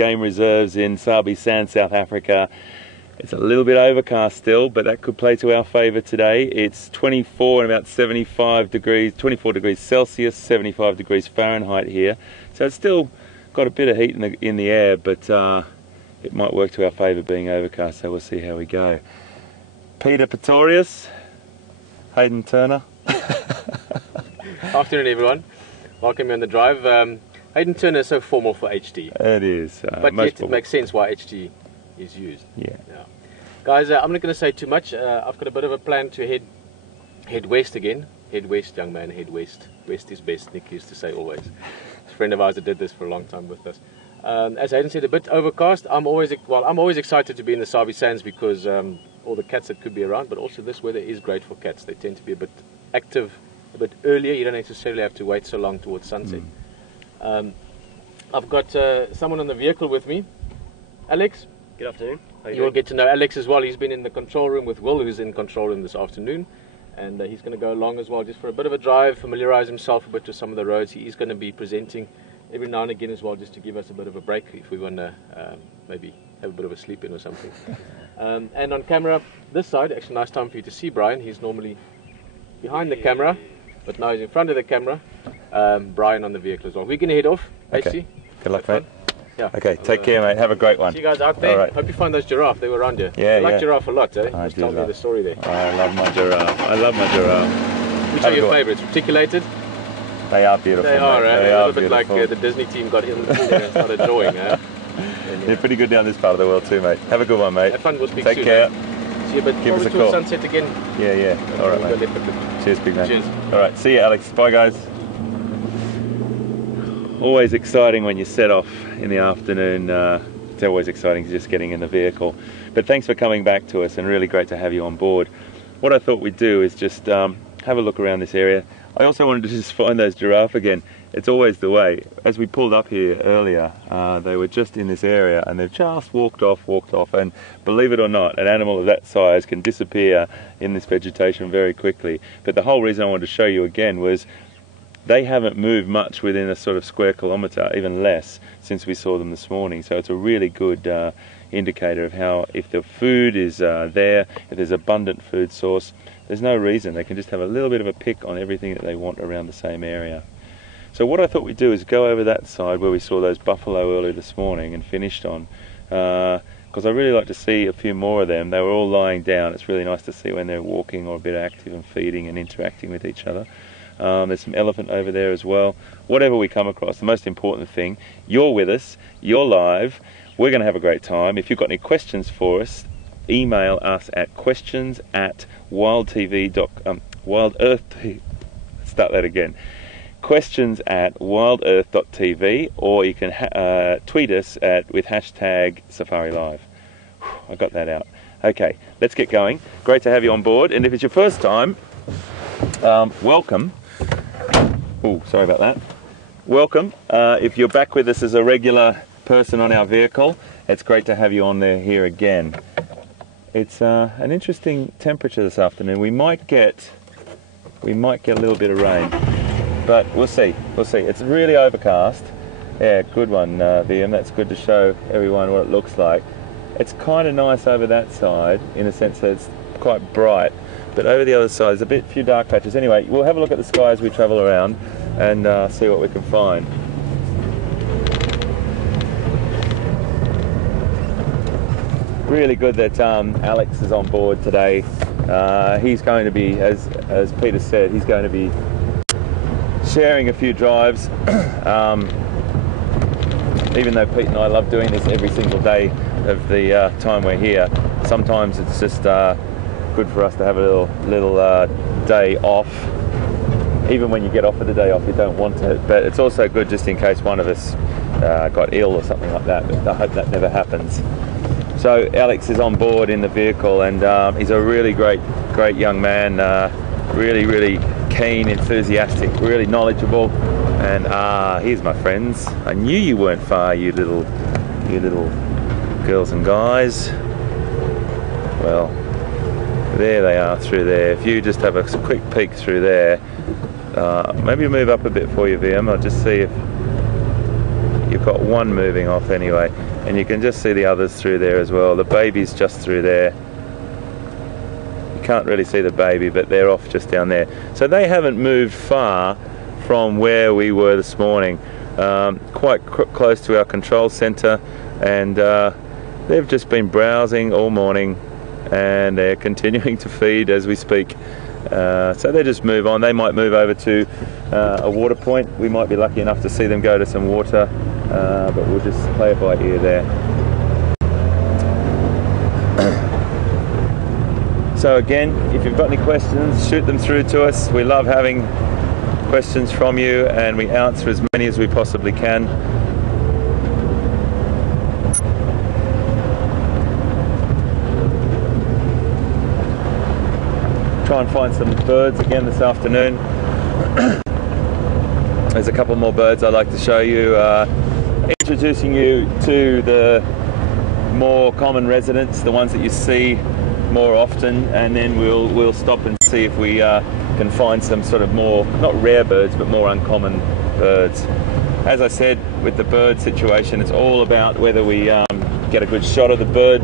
game reserves in Sabi Sand, South Africa. It's a little bit overcast still, but that could play to our favour today. It's 24 and about 75 degrees, 24 degrees Celsius, 75 degrees Fahrenheit here. So it's still got a bit of heat in the air, but it might work to our favour being overcast, so we'll see how we go. Peter Pretorius, Hayden Turner. Afternoon everyone, welcome me on the drive. Hayden Turner is so formal for HT. It is. But yet it makes sense why HT is used. Yeah. Guys, I'm not going to say too much. I've got a bit of a plan to head west again. Head west, young man, head west. West is best, Nick used to say always. It's a friend of ours that did this for a long time with us. As Hayden said, a bit overcast. I'm always excited to be in the Sabi Sands because all the cats that could be around, but also this weather is great for cats. They tend to be a bit active a bit earlier. You don't necessarily have to wait so long towards sunset. I've got someone on the vehicle with me. Alex. Good afternoon. You will get to know Alex as well. He's been in the control room with Will, who's in control room this afternoon. And he's going to go along as well just for a bit of a drive, familiarise himself a bit with some of the roads. He is going to be presenting every now and again as well, just to give us a bit of a break if we want to maybe have a bit of a sleep in or something. And on camera, this side, actually nice time for you to see Brian. He's normally behind the camera, but now he's in front of the camera. Brian on the vehicle as well. We're going to head off. Okay. HC. Good luck, mate. Yeah. Okay, take care, mate. Have a great one. See you guys out there. All right. Hope you find those giraffe. They were around here. Yeah, I like giraffe a lot, eh? Just tell me the story there. I love my giraffe. I love my giraffe. Which are your favourites? Reticulated? They are beautiful. They are, mate. They are a little bit like the Disney team got in there and started drawing, eh? They're pretty good down this part of the world too, mate. Have a good one, mate. Have fun. We'll speak Take soon. care. See you, but Give us a call. sunset again. Yeah. All right, mate. Cheers, big man. Cheers. All right, see you, Alex. Bye, guys. Always exciting when you set off in the afternoon. It's always exciting just getting in the vehicle. But thanks for coming back to us, and really great to have you on board. What I thought we'd do is just have a look around this area. I also wanted to just find those giraffe again. It's always the way. As we pulled up here earlier, they were just in this area and they've just walked off, and believe it or not, an animal of that size can disappear in this vegetation very quickly. But the whole reason I wanted to show you again was they haven't moved much within a sort of square kilometre, even less, since we saw them this morning. So it's a really good indicator of how, if the food is there, if there's abundant food source, there's no reason. They can just have a little bit of a pick on everything that they want around the same area. So what I thought we'd do is go over that side where we saw those buffalo early this morning and finished on, because I really like to see a few more of them. They were all lying down. It's really nice to see when they're walking or a bit active and feeding and interacting with each other. There's some elephant over there as well. Whatever we come across, the most important thing, you're with us, you're live, we're going to have a great time. If you've got any questions for us, email us at questions@wildearth.tv, or you can tweet us with hashtag #SafariLive. I got that out. Okay, let's get going. Great to have you on board, and if it's your first time, welcome. Oh, sorry about that. Welcome. If you're back with us as a regular person on our vehicle, it's great to have you on there here again. It's an interesting temperature this afternoon. We might get a little bit of rain, but we'll see. It's really overcast. Yeah, good one, VM. That's good to show everyone what it looks like. It's kind of nice over that side in a sense that it's quite bright. But over the other side, there's a few dark patches. Anyway, we'll have a look at the sky as we travel around and see what we can find. Really good that Alex is on board today. He's going to be, as Peter said, he's going to be sharing a few drives. Even though Pete and I love doing this every single day of the time we're here, sometimes it's just good for us to have a little day off. Even when you get off of the day off, you don't want to, but it's also good just in case one of us got ill or something like that, but I hope that never happens. So Alex is on board in the vehicle, and he's a really great young man, really keen, enthusiastic, really knowledgeable, and here's my friends. I knew you weren't far, you little girls and guys. Well, there they are through there. If you just have a quick peek through there, maybe move up a bit for you, VM. I'll just see if you've got one moving off anyway, and you can just see the others through there as well. The baby's just through there. You can't really see the baby, but they're off just down there. So they haven't moved far from where we were this morning, quite close to our control center, and they've just been browsing all morning, and they're continuing to feed as we speak. So they just move on. They might move over to a water point. We might be lucky enough to see them go to some water, but we'll just play it by ear there. So again, if you've got any questions, shoot them through to us. We love having questions from you, and we answer as many as we possibly can. Try and find some birds again this afternoon. There's a couple more birds I'd like to show you, introducing you to the more common residents, the ones that you see more often, and then we'll stop and see if we can find some sort of more, not rare birds, but more uncommon birds. As I said, with the bird situation, it's all about whether we get a good shot of the bird.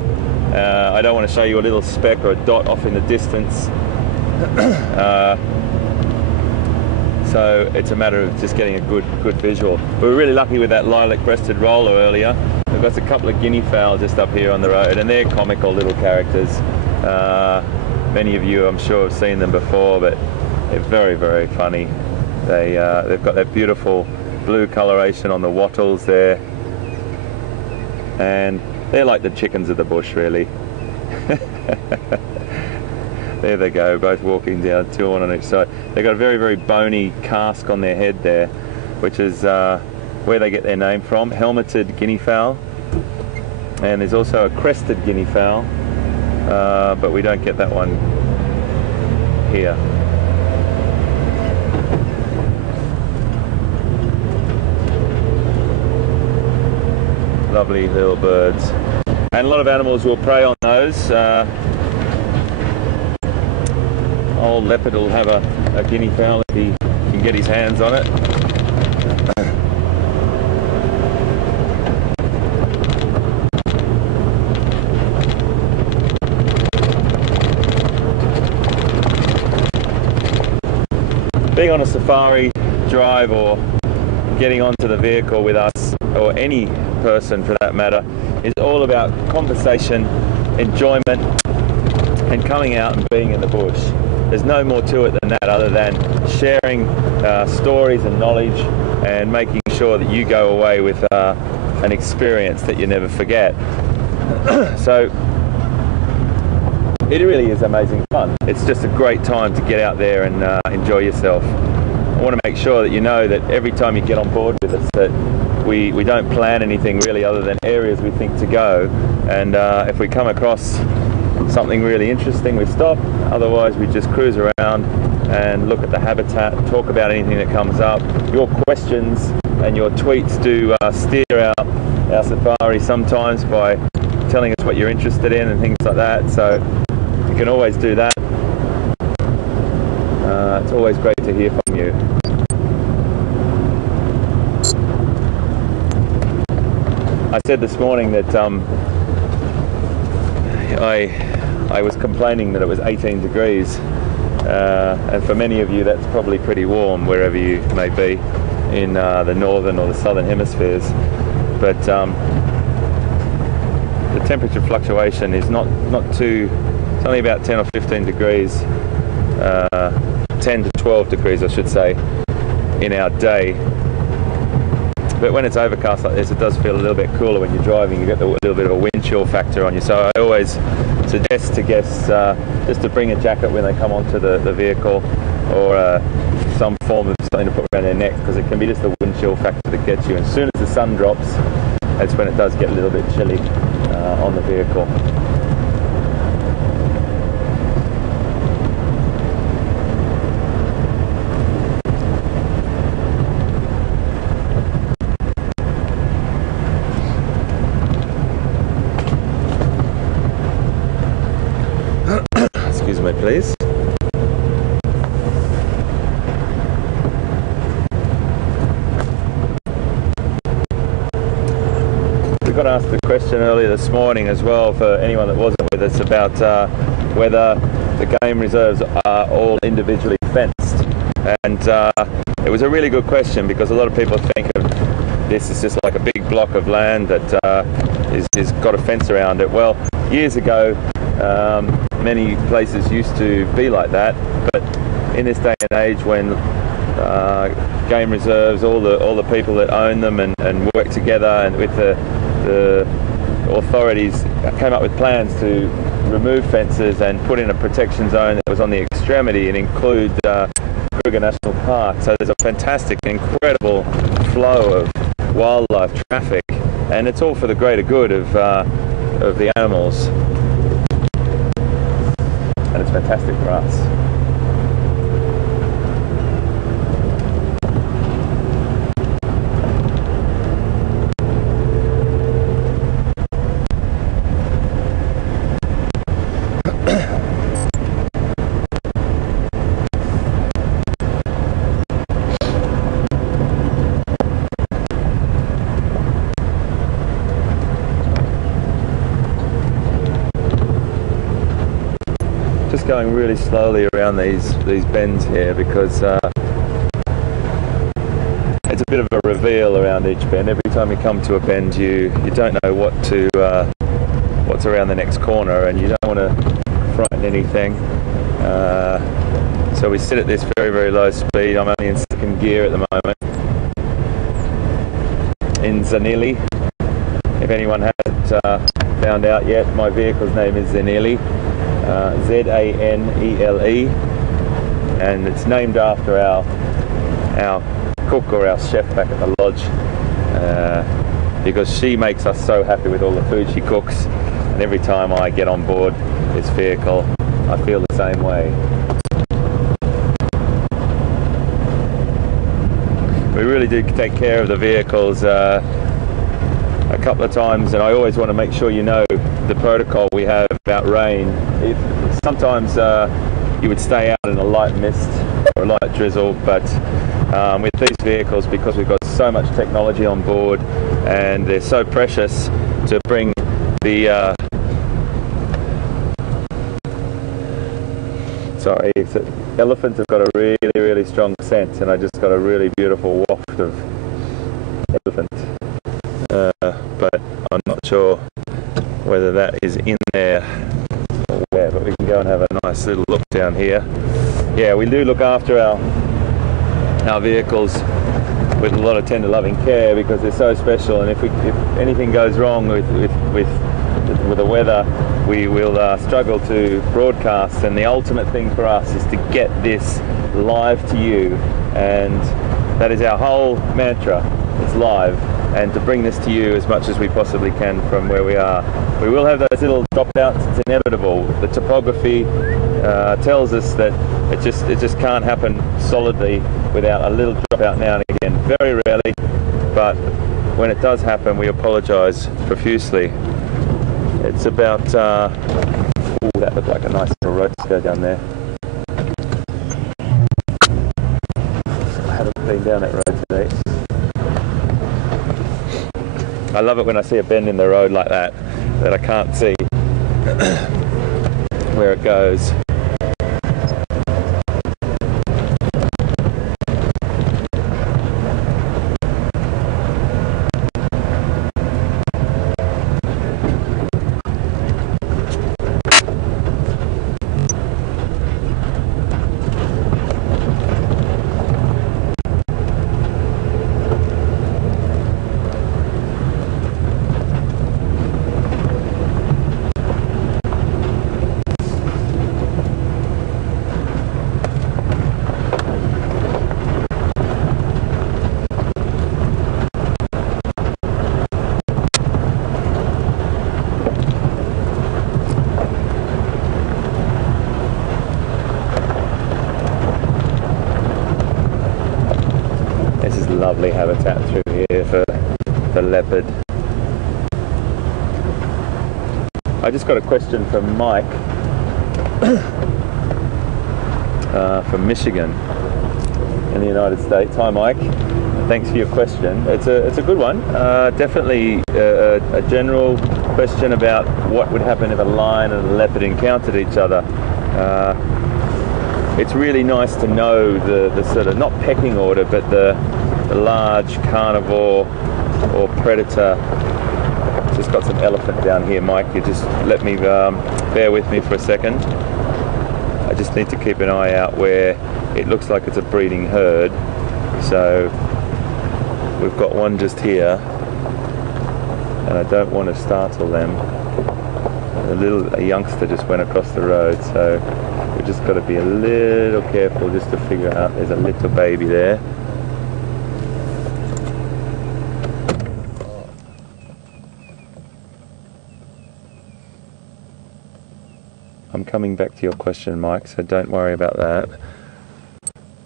I don't want to show you a little speck or a dot off in the distance. So it's a matter of just getting a good visual. We were really lucky with that lilac-breasted roller earlier. We've got a couple of guinea fowl just up here on the road, and they're comical little characters. Many of you, I'm sure, have seen them before, but they're very, very funny. They've got that beautiful blue coloration on the wattles there, and they're like the chickens of the bush, really. There they go, both walking down, two on each side. They've got a very, very bony casque on their head there, which is where they get their name from, helmeted guinea fowl. And there's also a crested guinea fowl, but we don't get that one here. Lovely little birds. And a lot of animals will prey on those. Old leopard will have a guinea fowl if he can get his hands on it. Being on a safari drive or getting onto the vehicle with us, or any person for that matter, is all about conversation, enjoyment, and coming out and being in the bush. There's no more to it than that, other than sharing stories and knowledge, and making sure that you go away with an experience that you never forget. So it really is amazing fun. It's just a great time to get out there and enjoy yourself. I want to make sure that you know that every time you get on board with us, that we don't plan anything really other than areas we think to go, and if we come across something really interesting, we stop. Otherwise, we just cruise around and look at the habitat, talk about anything that comes up. Your questions and your tweets do steer out our safari sometimes by telling us what you're interested in and things like that. So you can always do that. It's always great to hear from you. I said this morning that I was complaining that it was 18 degrees, and for many of you that's probably pretty warm wherever you may be in the northern or the southern hemispheres, but the temperature fluctuation is not too, it's only about 10 or 15 degrees, 10 to 12 degrees I should say, in our day. But when it's overcast like this, it does feel a little bit cooler when you're driving. You get a little bit of a wind chill factor on you. So I always suggest to guests just to bring a jacket when they come onto the vehicle, or some form of something to put around their neck, because it can be just the wind chill factor that gets you. And as soon as the sun drops, that's when it does get a little bit chilly on the vehicle. Excuse me, please. question earlier this morning as well for anyone that wasn't with us about whether the game reserves are all individually fenced, and it was a really good question because a lot of people think of this as just like a big block of land that is got a fence around it. Well, years ago many places used to be like that, but in this day and age when game reserves, all the people that own them and work together and with the authorities came up with plans to remove fences and put in a protection zone that was on the extremity and include Kruger National Park. So there's a fantastic, incredible flow of wildlife traffic, and it's all for the greater good of the animals, and it's fantastic for us. Just going really slowly around these bends here because it's a bit of a reveal around each bend. Every time you come to a bend, you don't know what's around the next corner, and you don't want to frighten anything. So we sit at this very, very low speed. I'm only in second gear at the moment in Zanili. If anyone hasn't found out yet, my vehicle's name is Zanili. Z-A-N-E-L-E, and it's named after our cook or our chef back at the lodge, because she makes us so happy with all the food she cooks, and every time I get on board this vehicle I feel the same way. We really do take care of the vehicles a couple of times, and I always want to make sure you know the protocol we have about rain. Sometimes you would stay out in a light mist or a light drizzle, but with these vehicles, because we've got so much technology on board and they're so precious to bring the elephants have got a really, really strong scent, and I just got a really beautiful waft of elephant, but I'm not sure whether that is in there or where, but we can go and have a nice little look down here. Yeah, we do look after our vehicles with a lot of tender loving care because they're so special, and if anything goes wrong with the weather, we will struggle to broadcast, and the ultimate thing for us is to get this live to you, and that is our whole mantra. It's live, and to bring this to you as much as we possibly can from where we are. We will have those little dropouts. It's inevitable. The topography tells us that it just can't happen solidly without a little dropout now and again. Very rarely, but when it does happen, we apologise profusely. It's about ooh, that looked like a nice little road to go down there. I haven't been down that road today. I love it when I see a bend in the road like that I can't see where it goes. Lovely habitat through here for the leopard. I just got a question from Mike from Michigan in the United States. Hi Mike. Thanks for your question. It's a good one. Definitely a general question about what would happen if a lion and a leopard encountered each other. It's really nice to know the sort of, not pecking order, but the large carnivore or predator. Just got some elephant down here, Mike. You just let me bear with me for a second. I just need to keep an eye out where it looks like it's a breeding herd. So we've got one just here, and I don't want to startle them. A youngster just went across the road, so we've just got to be a little careful just to figure out there's a little baby there. I'm coming back to your question, Mike, so don't worry about that.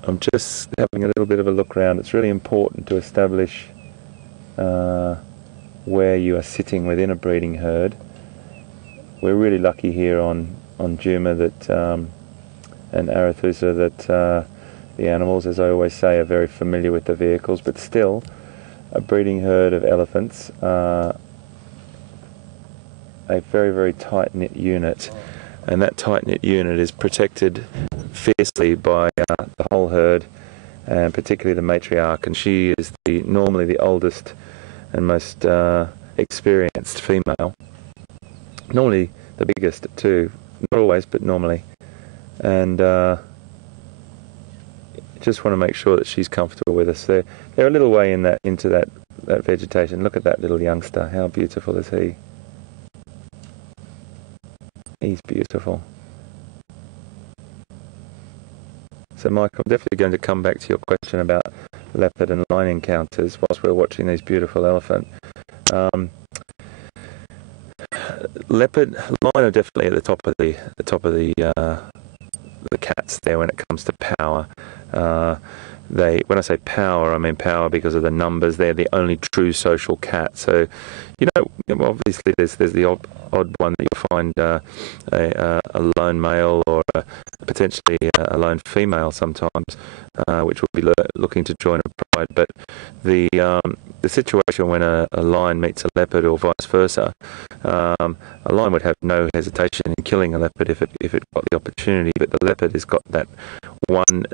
I'm just having a little bit of a look around. It's really important to establish where you are sitting within a breeding herd. We're really lucky here on Djuma that and Arathusa that the animals, as I always say, are very familiar with the vehicles, but still a breeding herd of elephants are a very, very tight-knit unit, and that tight-knit unit is protected fiercely by the whole herd, and particularly the matriarch, and she is normally the oldest and most experienced female, normally the biggest too, not always but normally, and just want to make sure that she's comfortable with us. They're a little way into that vegetation. Look at that little youngster, how beautiful is he? He's beautiful. So Mike, I'm definitely going to come back to your question about leopard and lion encounters whilst we're watching these beautiful elephant. Lion are definitely at the top of the cats there when it comes to power. When I say power, I mean power because of the numbers. They're the only true social cat. So, obviously there's the odd one that you'll find a lone male or potentially a lone female sometimes, which will be looking to join a pride. But the situation when a lion meets a leopard or vice versa, a lion would have no hesitation in killing a leopard if it got the opportunity. But the leopard has got that one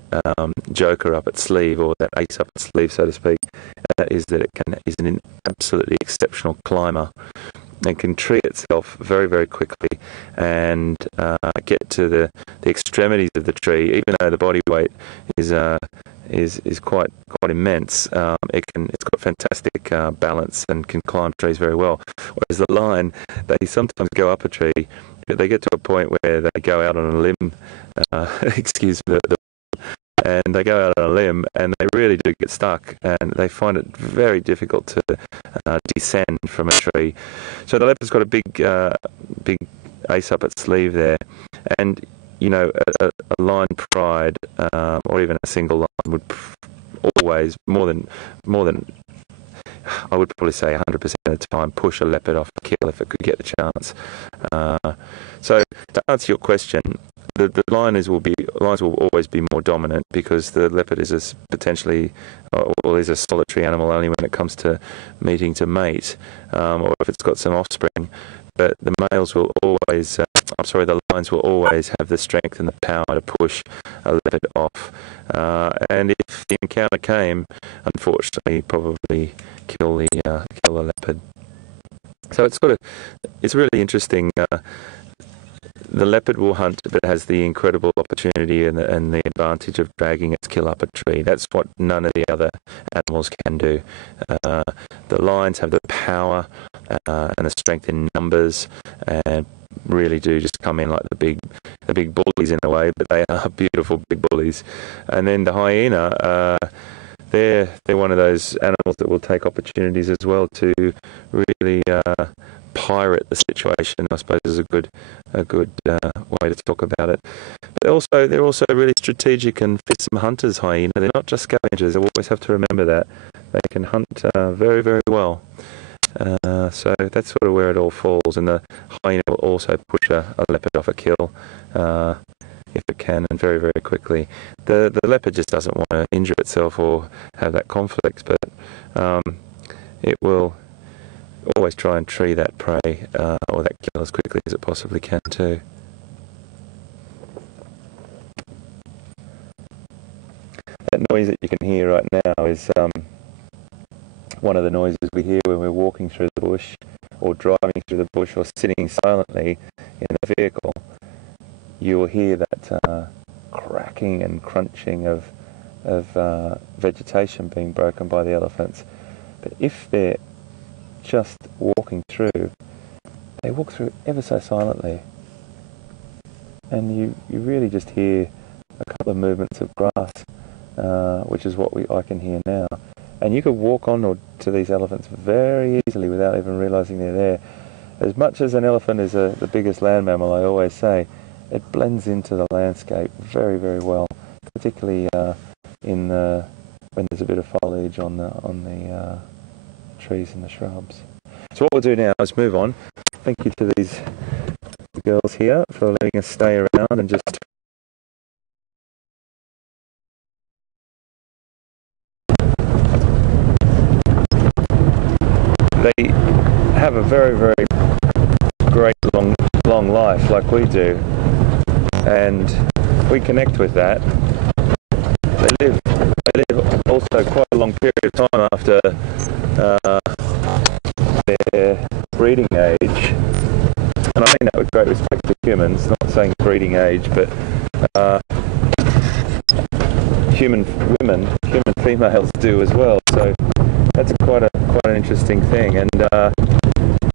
joker up its sleeve, or that ace up its sleeve, so to speak, and that is that it is an absolutely exceptional climber and can tree itself very, very quickly and get to the extremities of the tree, even though the body weight is quite immense. It's got fantastic balance and can climb trees very well. Whereas the lion, they sometimes go up a tree, but they get to a point where they go out on a limb. Excuse me. And they go out on a limb and they really do get stuck, and they find it very difficult to descend from a tree. So the leopard's got a big ace up its sleeve there, and a lion pride or even a single lion would always more than I would probably say 100% of the time push a leopard off a kill if it could get the chance. So to answer your question, the lions will always be more dominant because the leopard is potentially is a solitary animal only when it comes to meeting to mate, or if it's got some offspring. But the lions will always have the strength and the power to push a leopard off. And if the encounter came, unfortunately, probably kill the leopard. So it's really interesting. The leopard will hunt, but it has the incredible opportunity and the advantage of dragging its kill up a tree. That's what none of the other animals can do. The lions have the power and the strength in numbers, and really do just come in like the big bullies in a way, but they are beautiful big bullies. And then the hyena, they're one of those animals that will take opportunities as well to really pirate the situation, I suppose, is a good way to talk about it. But they're also really strategic and fearsome hunters, hyena. They're not just scavengers. I always have to remember that. They can hunt very, very well. So that's sort of where it all falls. And the hyena will also push a leopard off a kill. if it can, and very, very quickly. The leopard just doesn't want to injure itself or have that conflict, but it will always try and tree that prey or that kill as quickly as it possibly can too. That noise that you can hear right now is one of the noises we hear when we're walking through the bush or driving through the bush or sitting silently in a vehicle. You will hear that cracking and crunching of vegetation being broken by the elephants. But if they're just walking through, they walk through ever so silently, and you really just hear a couple of movements of grass, which is what I can hear now. And you could walk on to these elephants very easily without even realizing they're there. As much as an elephant is the biggest land mammal, I always say, it blends into the landscape very, very well, particularly when there's a bit of foliage on the trees and the shrubs. So what we'll do now is move on. Thank you to these girls here for letting us stay around and just they have a very, very great long life like we do, and we connect with that. They live also quite a long period of time after their breeding age, and I mean that with great respect to humans, not saying breeding age, but human females do as well. So that's quite an interesting thing, and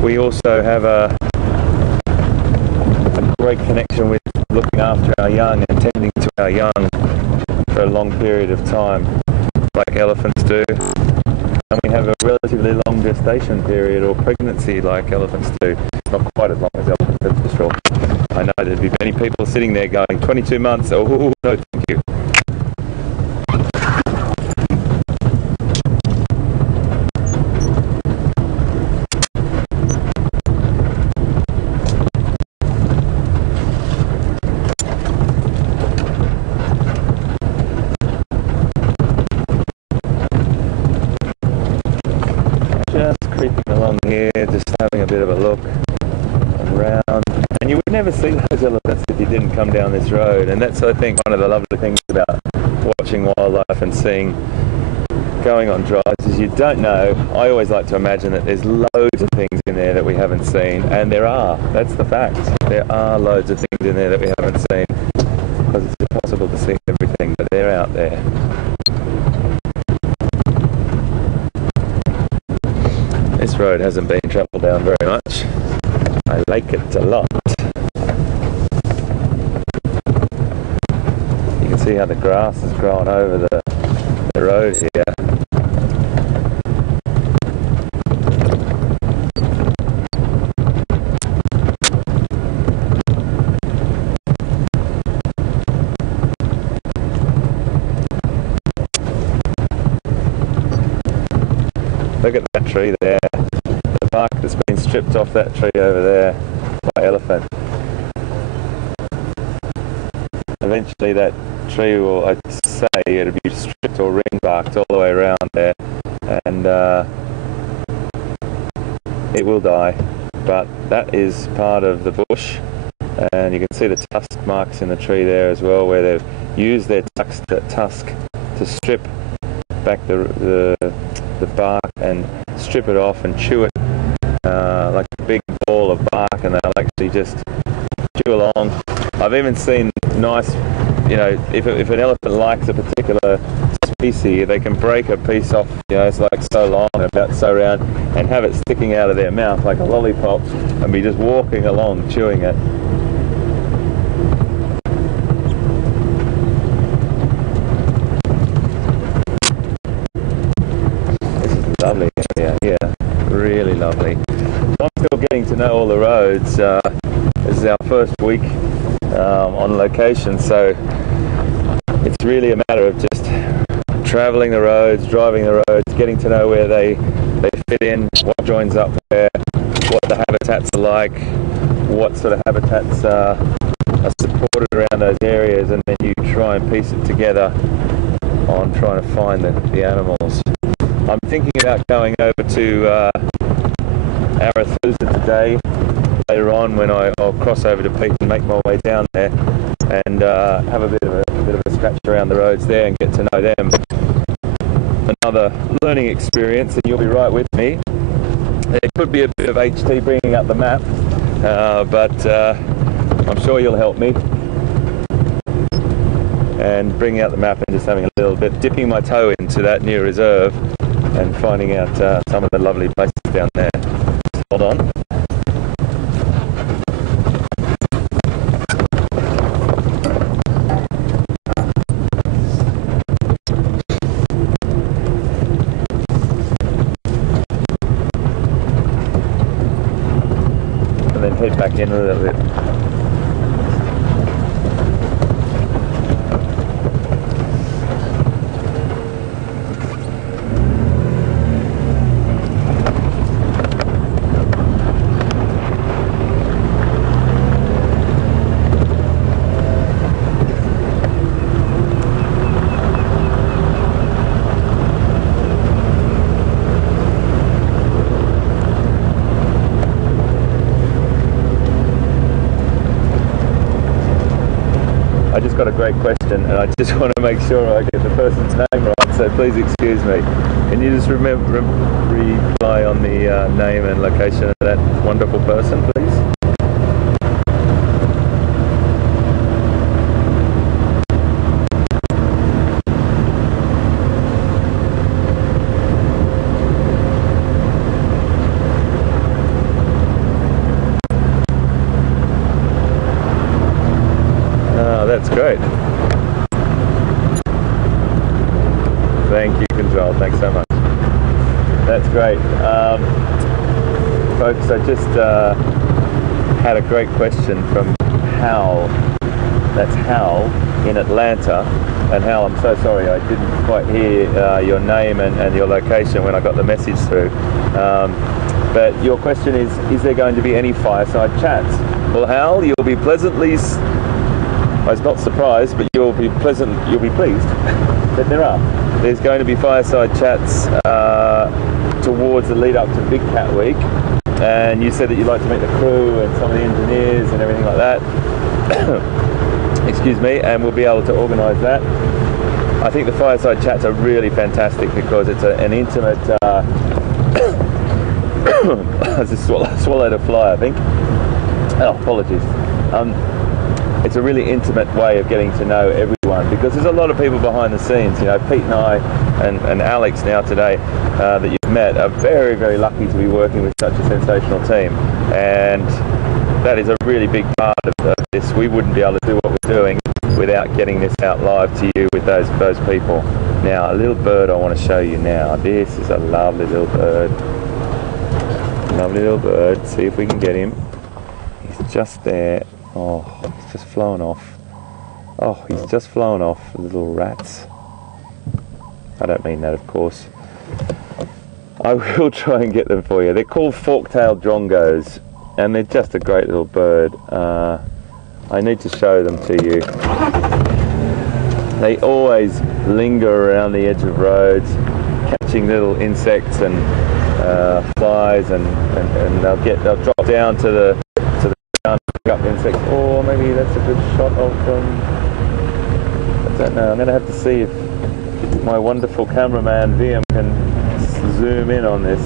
we also have a great connection with looking after our young and tending to our young for a long period of time, like elephants do. And we have a relatively long gestation period or pregnancy like elephants do. Not quite as long as elephants, for sure. I know there'd be many people sitting there going, 22 months, oh no thank you. Here, just having a bit of a look around, and you would never see those elephants if you didn't come down this road. And that's, I think, one of the lovely things about watching wildlife and going on drives is you don't know. I always like to imagine that there's loads of things in there that we haven't seen, and there are. That's the fact. There are loads of things in there that we haven't seen, because it's impossible to see everything, but they're out there. This road hasn't been travelled down very much. I like it a lot. You can see how the grass has grown over the road here. Look at that tree there. The bark that's been stripped off that tree over there by elephant. Eventually that tree will, I'd say, it'll be stripped or ring barked all the way around there, and it will die. But that is part of the bush, and you can see the tusk marks in the tree there as well, where they've used their tusk to strip back the bark and strip it off and chew it like a big ball of bark, and they'll actually just chew along. I've even seen nice, if an elephant likes a particular species, they can break a piece off, it's like so long, about so round, and have it sticking out of their mouth like a lollipop, and be just walking along chewing it. Lovely area, yeah, really lovely. I'm still getting to know all the roads. This is our first week on location, so it's really a matter of just travelling the roads, driving the roads, getting to know where they fit in, what joins up where, what the habitats are like, what sort of habitats are supported around those areas, and then you try and piece it together on trying to find the animals. I'm thinking about going over to Arathusa today, later on, when I'll cross over to Pete and make my way down there and have a bit of a scratch around the roads there and get to know them. Another learning experience, and you'll be right with me. There could be a bit of HT bringing up the map, but I'm sure you'll help me. And bringing out the map and just having a little bit, dipping my toe into that new reserve and finding out some of the lovely places down there. Hold on. And then head back in a little bit. I just got a great question, and I just want to make sure I get the person's name right, so please excuse me. Can you just reply on the name and location of that wonderful person, please? That's great. Thank you, Gonzalo. Thanks so much. That's great. Folks, I just had a great question from Hal. That's Hal in Atlanta. And Hal, I'm so sorry I didn't quite hear your name and your location when I got the message through. But your question is there going to be any fireside chats? Well, Hal, you'll be pleasantly... I was not surprised, but you'll be pleased that there's going to be fireside chats towards the lead up to Big Cat Week, and you said that you'd like to meet the crew and some of the engineers and everything like that. Excuse me, and we'll be able to organise that. I think the fireside chats are really fantastic because it's an intimate... I just swallowed a fly, I think. Oh, apologies. It's a really intimate way of getting to know everyone, because there's a lot of people behind the scenes. You know, Pete and I and Alex now today that you've met are very, very lucky to be working with such a sensational team, and that is a really big part of this. We wouldn't be able to do what we're doing without getting this out live to you with those people. Now, a little bird I want to show you now. This is a lovely little bird. Lovely little bird. See if we can get him. He's just there. Oh, he's just flown off. Oh, he's just flown off, the little rats. I don't mean that, of course. I will try and get them for you. They're called fork-tailed drongos, and they're just a great little bird. I need to show them to you. They always linger around the edge of roads, catching little insects and flies, and they'll drop down to the ground, pick up insects. Or maybe that's a good shot of them. I don't know. I'm going to have to see if my wonderful cameraman VM can zoom in on this.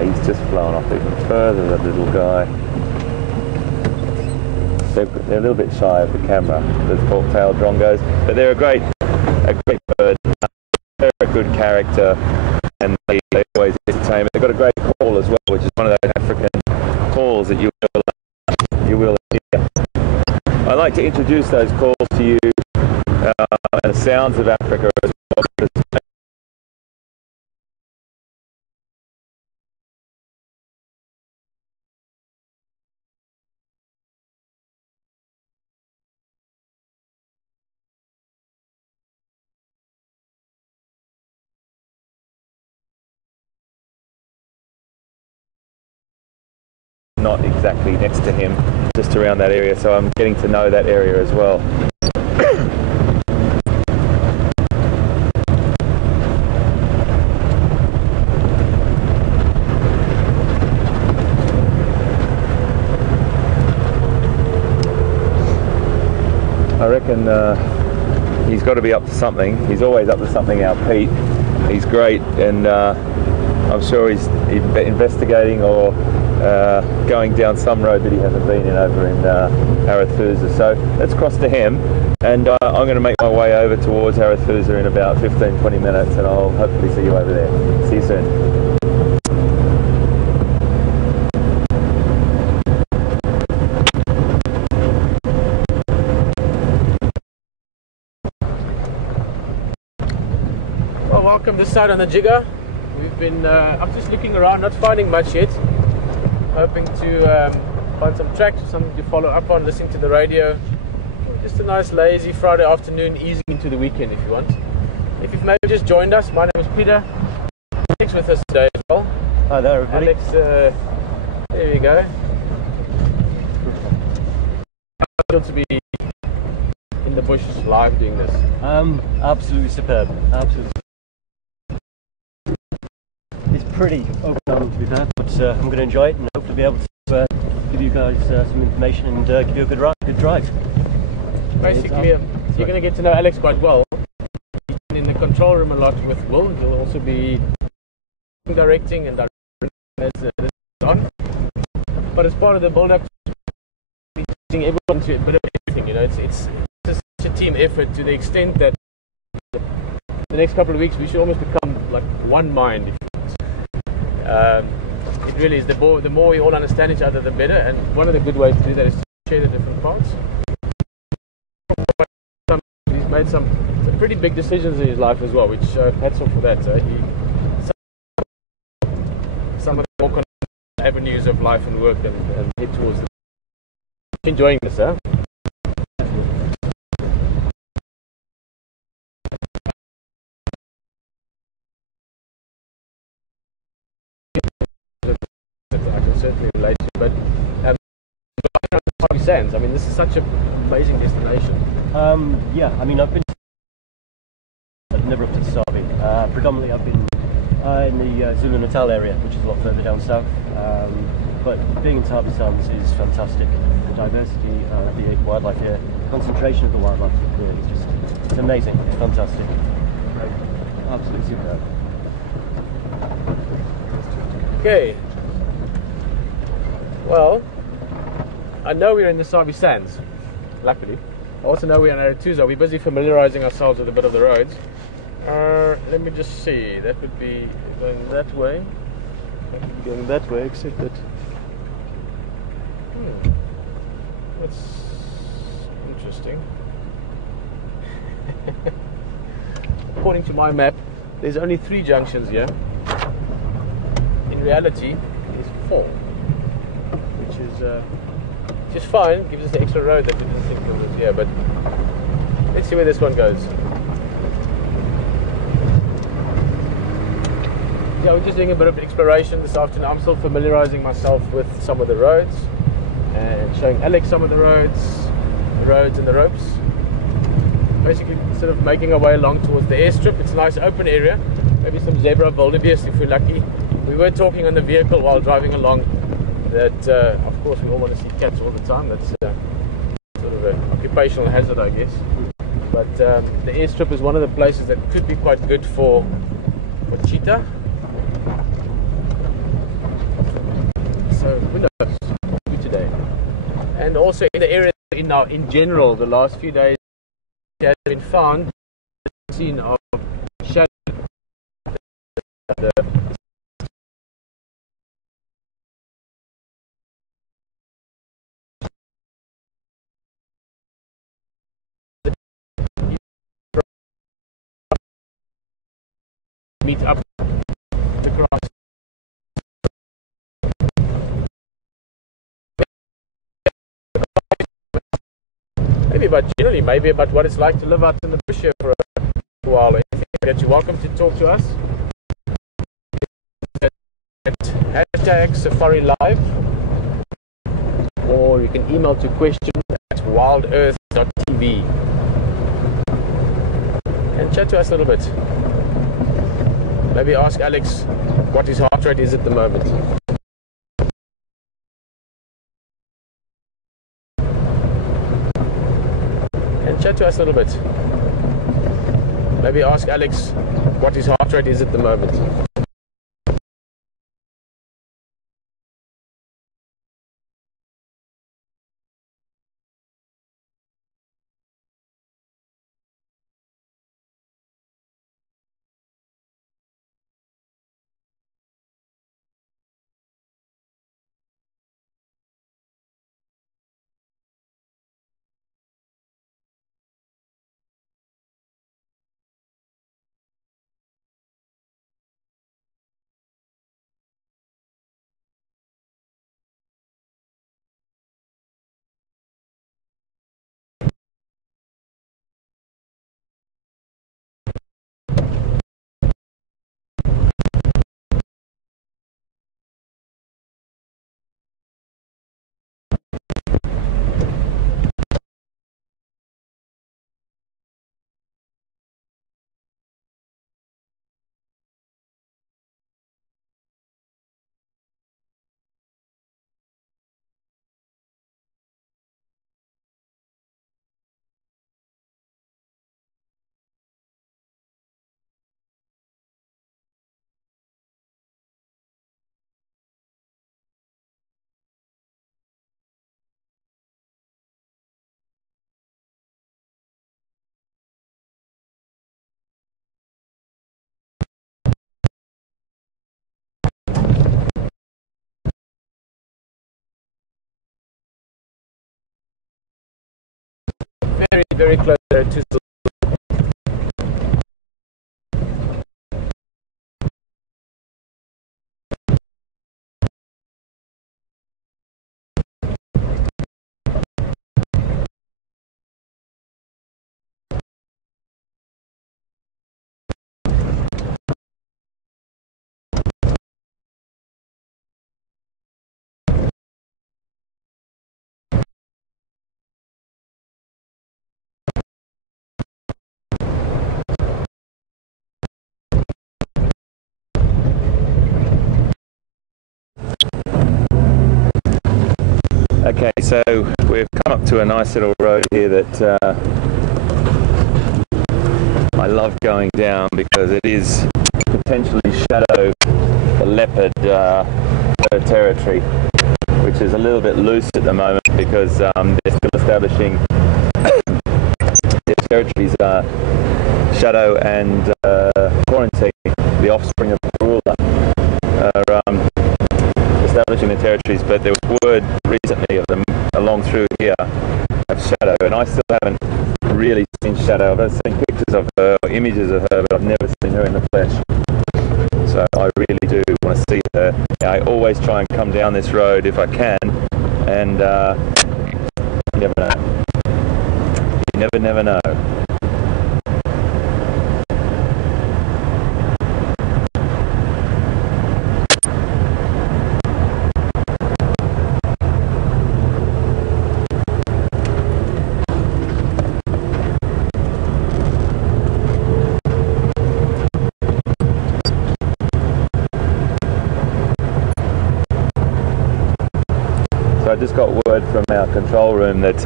He's just flown off even further, the little guy. They're a little bit shy of the camera, the fork-tailed drongos, but they're a great bird. They're a good character, and they always entertain. They've got a great call as well, which is one of those African calls that you will hear. I like to introduce those calls to you and the sounds of Africa as well, because not exactly next to him. just around that area, so I'm getting to know that area as well. I reckon he's got to be up to something. He's always up to something, our Pete. He's great, and I'm sure he's investigating or going down some road that he hasn't been in over in Arathusa. So let's cross to him, and I'm going to make my way over towards Arathusa in about 15-20 minutes, and I'll hopefully see you over there. See you soon. Welcome this side on the jigger. We've been, I'm just looking around, not finding much yet. Hoping to find some tracks, something to follow up on, listening to the radio. Just a nice lazy Friday afternoon, easing into the weekend if you want. If you've maybe just joined us, my name is Peter. Alex with us today as well. Hi there everybody. Alex, there you go. Thrilled to be in the bush live doing this. Absolutely superb. Absolutely. It's pretty open on to be fair, but I'm going to enjoy it and hopefully be able to give you guys some information and give you a good drive. Basically, so you're going to get to know Alex quite well. He's been in the control room a lot with Will. He'll also be directing and directing as this is on. But as part of the build-up, he's using everyone to a bit of everything. You know, it's such a team effort to the extent that the next couple of weeks we should almost become like one mind. If it really is. The more we all understand each other, the better. And one of the good ways to do that is to share the different parts. He's made some pretty big decisions in his life as well, which hats off for that. Some of the more avenues of life and work and head towards them. Enjoying this, huh? I can certainly relate to, but Sands, I mean, this is such an amazing destination. Yeah, I mean, I've been never up to the Sabi. Predominantly I've been in the Zulu Natal area, which is a lot further down south. But being in Sabi Sands is fantastic. The diversity of the wildlife here, concentration of the wildlife here is just, it's amazing, it's fantastic. Absolutely superb. Okay. Well, I know we're in the Sabi Sands, luckily. I also know we're in Arathusa. We're busy familiarizing ourselves with a bit of the roads. Let me just see. That would be going that way. That would be going that way, except that. That's interesting. According to my map, there's only 3 junctions here. In reality, there's 4, which is fine. Gives us the extra road that we didn't think was here. But let's see where this one goes. Yeah, we're just doing a bit of exploration this afternoon. I'm still familiarizing myself with some of the roads and showing Alex some of the roads and the ropes. Basically, sort of making our way along towards the airstrip. It's a nice open area. Maybe some zebra, wildebeest if we're lucky. We were talking on the vehicle while driving along that, of course, we all want to see cats all the time. That's sort of an occupational hazard, I guess. But the airstrip is one of the places that could be quite good for cheetah. So who knows? Today, and also in the area in general, the last few days has been found scene of shadow. Meet up the grass. Maybe about generally, maybe about what it's like to live out in the bush here for a while. Anything that you're welcome to talk to us. #Safari Live, or or you can email to question@wildearth.tv and chat to us a little bit. Maybe ask Alex what his heart rate is at the moment. And chat to us a little bit. Maybe ask Alex what his heart rate is at the moment. Very, very close to Okay, so we've come up to a nice little road here that I love going down because it is potentially shadow the leopard territory, which is a little bit loose at the moment because they're still establishing their territories. Shadow and quarantine, the offspring of Karula, are establishing the territories, but there was word recently of them along through here of Shadow, and I still haven't really seen Shadow. I've seen pictures of her, or images of her, but I've never seen her in the flesh. So I really do want to see her. I always try and come down this road if I can, and you never know. You never know. I just got word from our control room that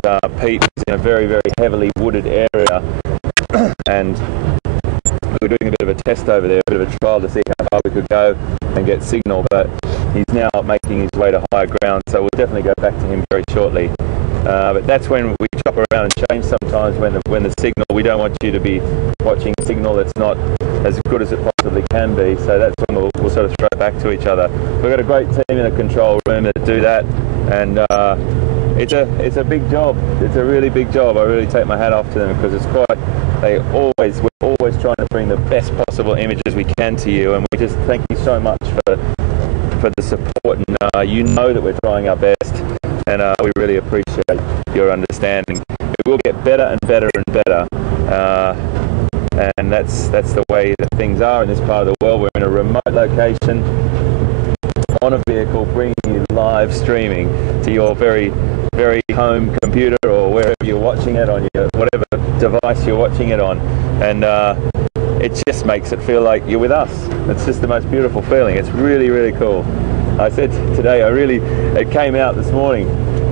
Pete was in a very, very heavily wooded area and we were doing a bit of a test over there, a bit of a trial to see how far we could go and get signal, but he's now making his way to higher ground, so we'll definitely go back to him very shortly. But that's when we chop around and change sometimes when the signal, we don't want you to be watching signal that's not as good as it possibly can be, so that's when we'll sort of throw it back to each other. We've got a great team in the control room that do that, and it's a big job. It's a really big job. I really take my hat off to them because it's quite, we're always trying to bring the best possible images we can to you, and we just thank you so much for the support, and you know that we're trying our best, and we really appreciate your understanding. It will get better and better and better, and that's the way that things are in this part of the world. We're in a remote location on a vehicle, bringing you live live streaming to your very home computer or wherever you're watching it on your whatever device you're watching it on, and it just makes it feel like you're with us. It's just the most beautiful feeling. It's really cool. I said today, it came out this morning,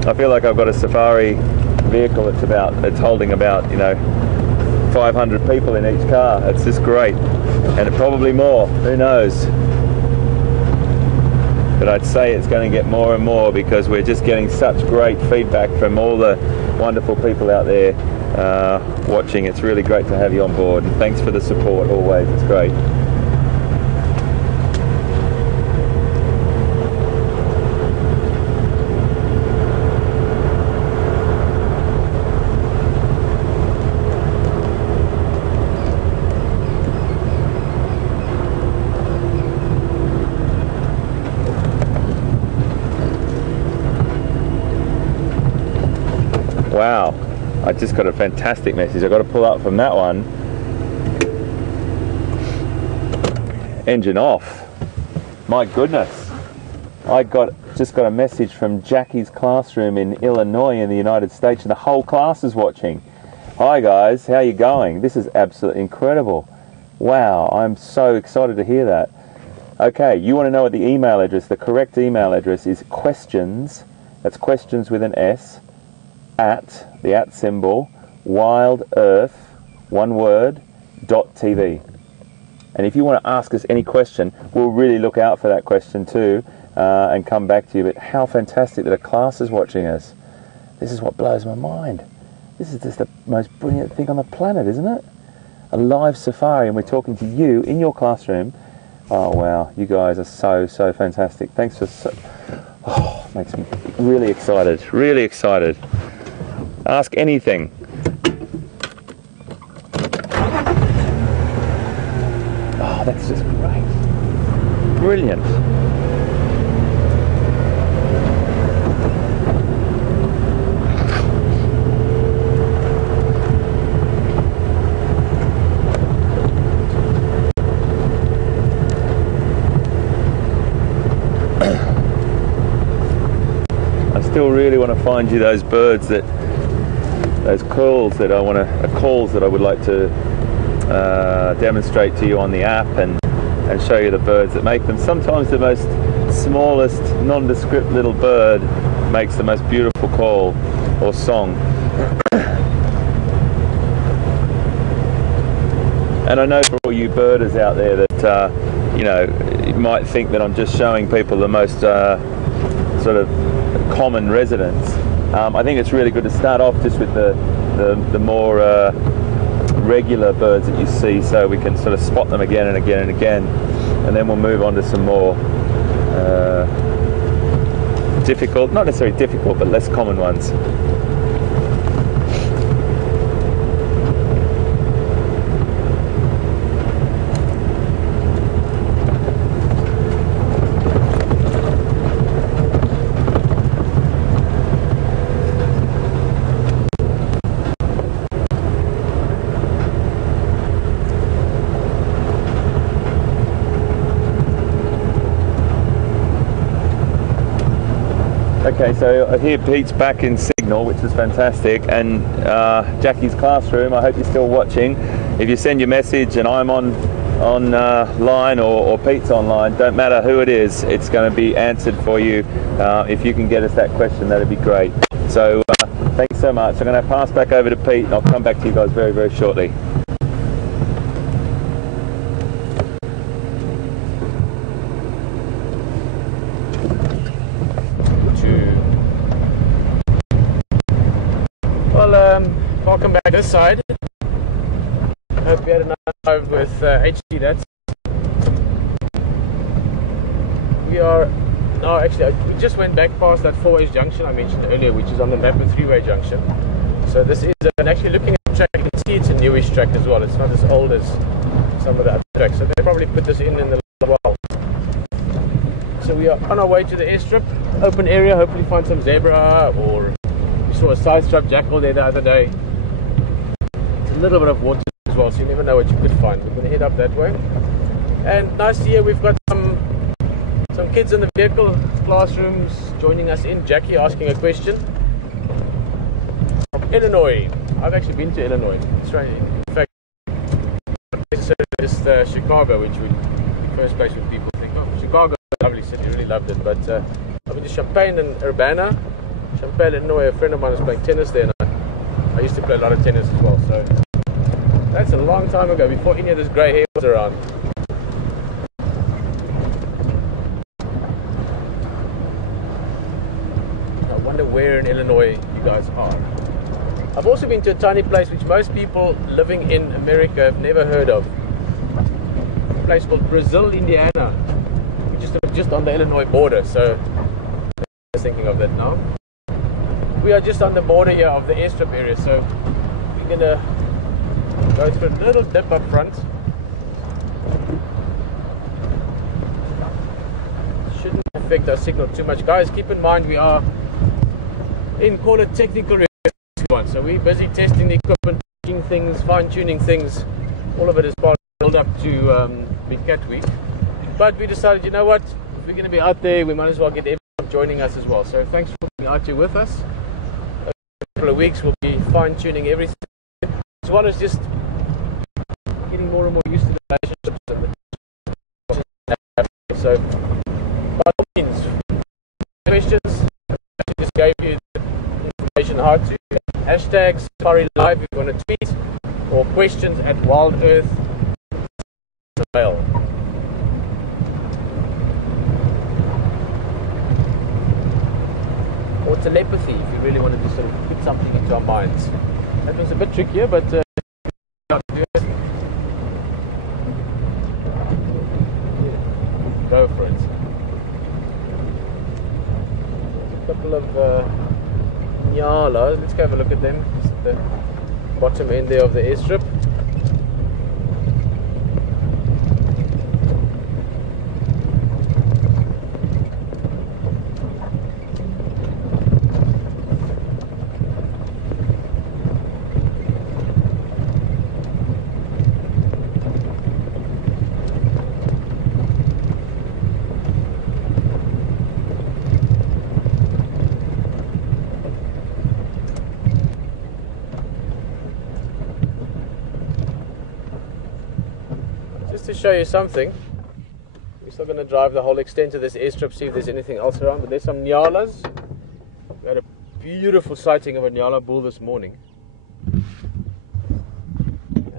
I feel like I've got a safari vehicle. It's holding about, you know, 500 people in each car. It's just great, and probably more, who knows. But I'd say it's going to get more and more because we're just getting such great feedback from all the wonderful people out there watching. It's really great to have you on board, and thanks for the support always. It's great. Wow, I just got a fantastic message. I've got to pull up from that one. Engine off. My goodness. I just got a message from Jackie's classroom in Illinois in the United States, and the whole class is watching. Hi guys, how you going? This is absolutely incredible. Wow, I'm so excited to hear that. Okay, you want to know what the email address, the correct email address is questions, that's questions with an S, at, the at symbol, WildEarth, one word, .tv. And if you want to ask us any question, we'll really look out for that question too, and come back to you. But how fantastic that a class is watching us. This is what blows my mind. This is just the most brilliant thing on the planet, isn't it? A live safari, and we're talking to you in your classroom. Oh wow, you guys are so fantastic. Thanks for makes me really excited. Ask anything. Oh, that's just great. Brilliant. I still really want to find you those birds those calls that I would like to demonstrate to you on the app and show you the birds that make them. Sometimes the most smallest nondescript little bird makes the most beautiful call or song. And I know for all you birders out there that you know, you might think that I'm just showing people the most sort of common residents. I think it's really good to start off just with the more regular birds that you see, so we can sort of spot them again and again and again, and then we'll move on to some more difficult, not necessarily difficult, but less common ones. Okay, so I hear Pete's back in signal, which is fantastic, and Jackie's classroom, I hope you're still watching. If you send your message and I'm on line or Pete's online, don't matter who it is, it's going to be answered for you. If you can get us that question, that'd be great. So thanks so much. I'm going to pass back over to Pete, and I'll come back to you guys very shortly. Welcome back this side. Hope you had a nice drive with HD Nat. We are now actually, we just went back past that 4-way junction I mentioned earlier, which is on the map a 3-way junction. So this is actually looking at the track, you can see it's a newish track as well. It's not as old as some of the other tracks. So they probably put this in the well. So we are on our way to the airstrip, open area, hopefully find some zebra, or we saw a side-striped jackal there the other day. A little bit of water as well, so you never know what you could find. We're going to head up that way, and nice here we've got some Some kids in the vehicle, classrooms joining us in. Jackie asking a question. From Illinois. I've actually been to Illinois. It's right. In fact, just Chicago, which would be the first place when people think, oh, Chicago, lovely city, really loved it. But I've been to Champaign and Urbana. Champaign, Illinois, a friend of mine was playing tennis there, and I used to play a lot of tennis as well. So that's a long time ago, before any of this grey hair was around. I wonder where in Illinois you guys are. I've also been to a tiny place which most people living in America have never heard of. A place called Brazil, Indiana, which is just on the Illinois border. So I'm just thinking of that now. We are just on the border here of the airstrip area, so we're gonna go through a little dip up front. Shouldn't affect our signal too much. Guys, keep in mind we are in, call it technical review. So we're busy testing the equipment, changing things, fine-tuning things. All of it is part of the build-up to Big Cat Week. But we decided, you know what, if we're going to be out there, we might as well get everyone joining us as well. So thanks for being out here with us. A couple of weeks we'll be fine-tuning everything, as well as just getting more and more used to the relationships. So by all means, questions, I just gave you the information how to. Hashtag Safari Live if you want to tweet, or questions at WildEarth mail. Or telepathy if you really wanted to sort of put something into our minds. That was a bit trickier, but go for it. A couple of Nyalas. Let's go have a look at them. It's at the bottom end there of the airstrip. To show you something, we're still going to drive the whole extent of this airstrip, see if there's anything else around, but there's some Nyalas. We had a beautiful sighting of a Nyala bull this morning,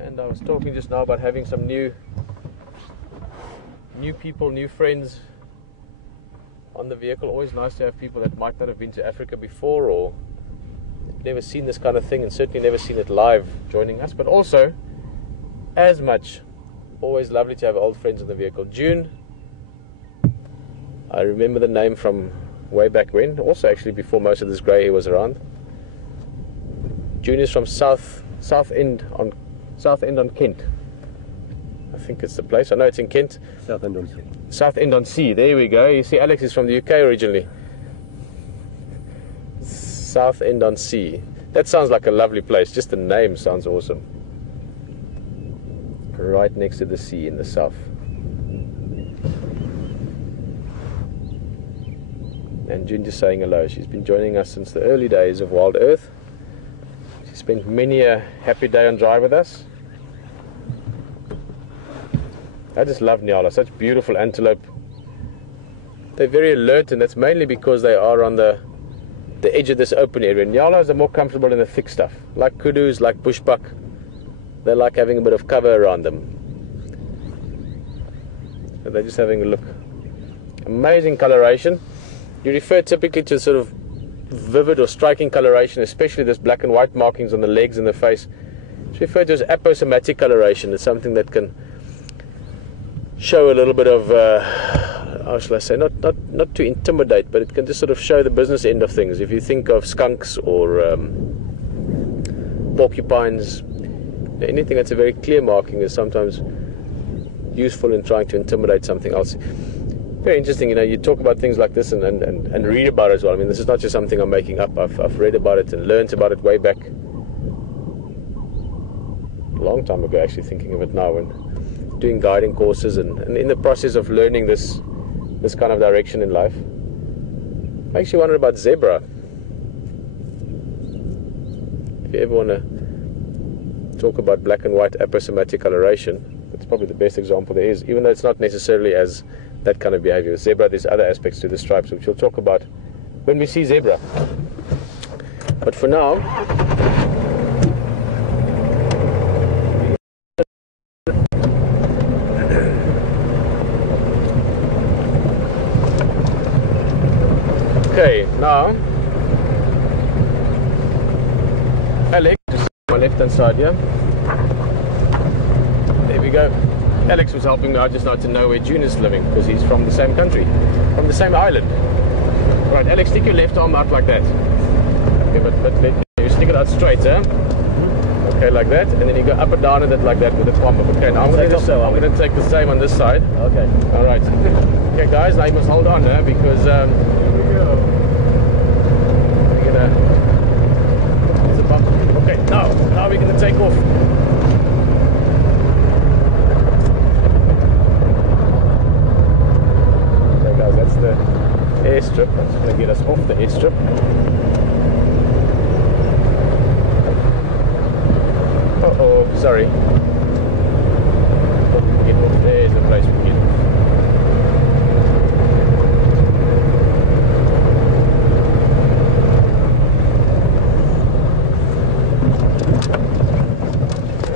and I was talking just now about having some new people, new friends on the vehicle. Always nice to have people that might not have been to Africa before or never seen this kind of thing, and certainly never seen it live, joining us, but also as much always lovely to have old friends in the vehicle. June, I remember the name from way back when, also actually before most of this grey hair was around. June is from South End on Kent. I think it's the place. I know it's in Kent. South End on Sea. South End on Sea. There we go. You see, Alex is from the UK originally. South End on Sea. That sounds like a lovely place. Just the name sounds awesome. Right next to the sea in the south. And June just saying hello. She's been joining us since the early days of Wild Earth. She spent many a happy day on drive with us. I just love Nyala, such beautiful antelope. They're very alert, and that's mainly because they are on the edge of this open area. Nyalas are more comfortable in the thick stuff, like kudus, like bushbuck. They like having a bit of cover around them. So they're just having a look. Amazing coloration. You refer typically to sort of vivid or striking coloration, especially this black and white markings on the legs and the face. It's referred to as aposematic coloration. It's something that can show a little bit of, how shall I say, not to intimidate, but it can just sort of show the business end of things. If you think of skunks or porcupines, anything that's a very clear marking is sometimes useful in trying to intimidate something else. Very interesting, you know, you talk about things like this and read about it as well. I mean, this is not just something I'm making up. I've read about it and learned about it way back a long time ago, actually, thinking of it now, when doing guiding courses and in the process of learning this this kind of direction in life. Makes you wonder about zebra. If you ever want to talk about black and white aposematic coloration, that's probably the best example there is, even though it's not necessarily as that kind of behavior. Zebra, there's other aspects to the stripes, which we'll talk about when we see zebra. But for now, okay, now Alex, on my left hand side here. There we go. Alex was helping me out just now to know where June is living, because he's from the same country, from the same island. Right, Alex, stick your left arm out like that. Okay, but you stick it out straight, eh? Okay, like that, and then you go up and down with it like that with the palm up. Okay, now I'm going to take the same on this side. Okay. All right. Okay, guys, now you must hold on, because we're gonna. There's a bump. Okay, now we're gonna take off. Okay, guys, that's the airstrip. That's gonna get us off the airstrip. Uh-oh, sorry. Get off. There's the place we get off.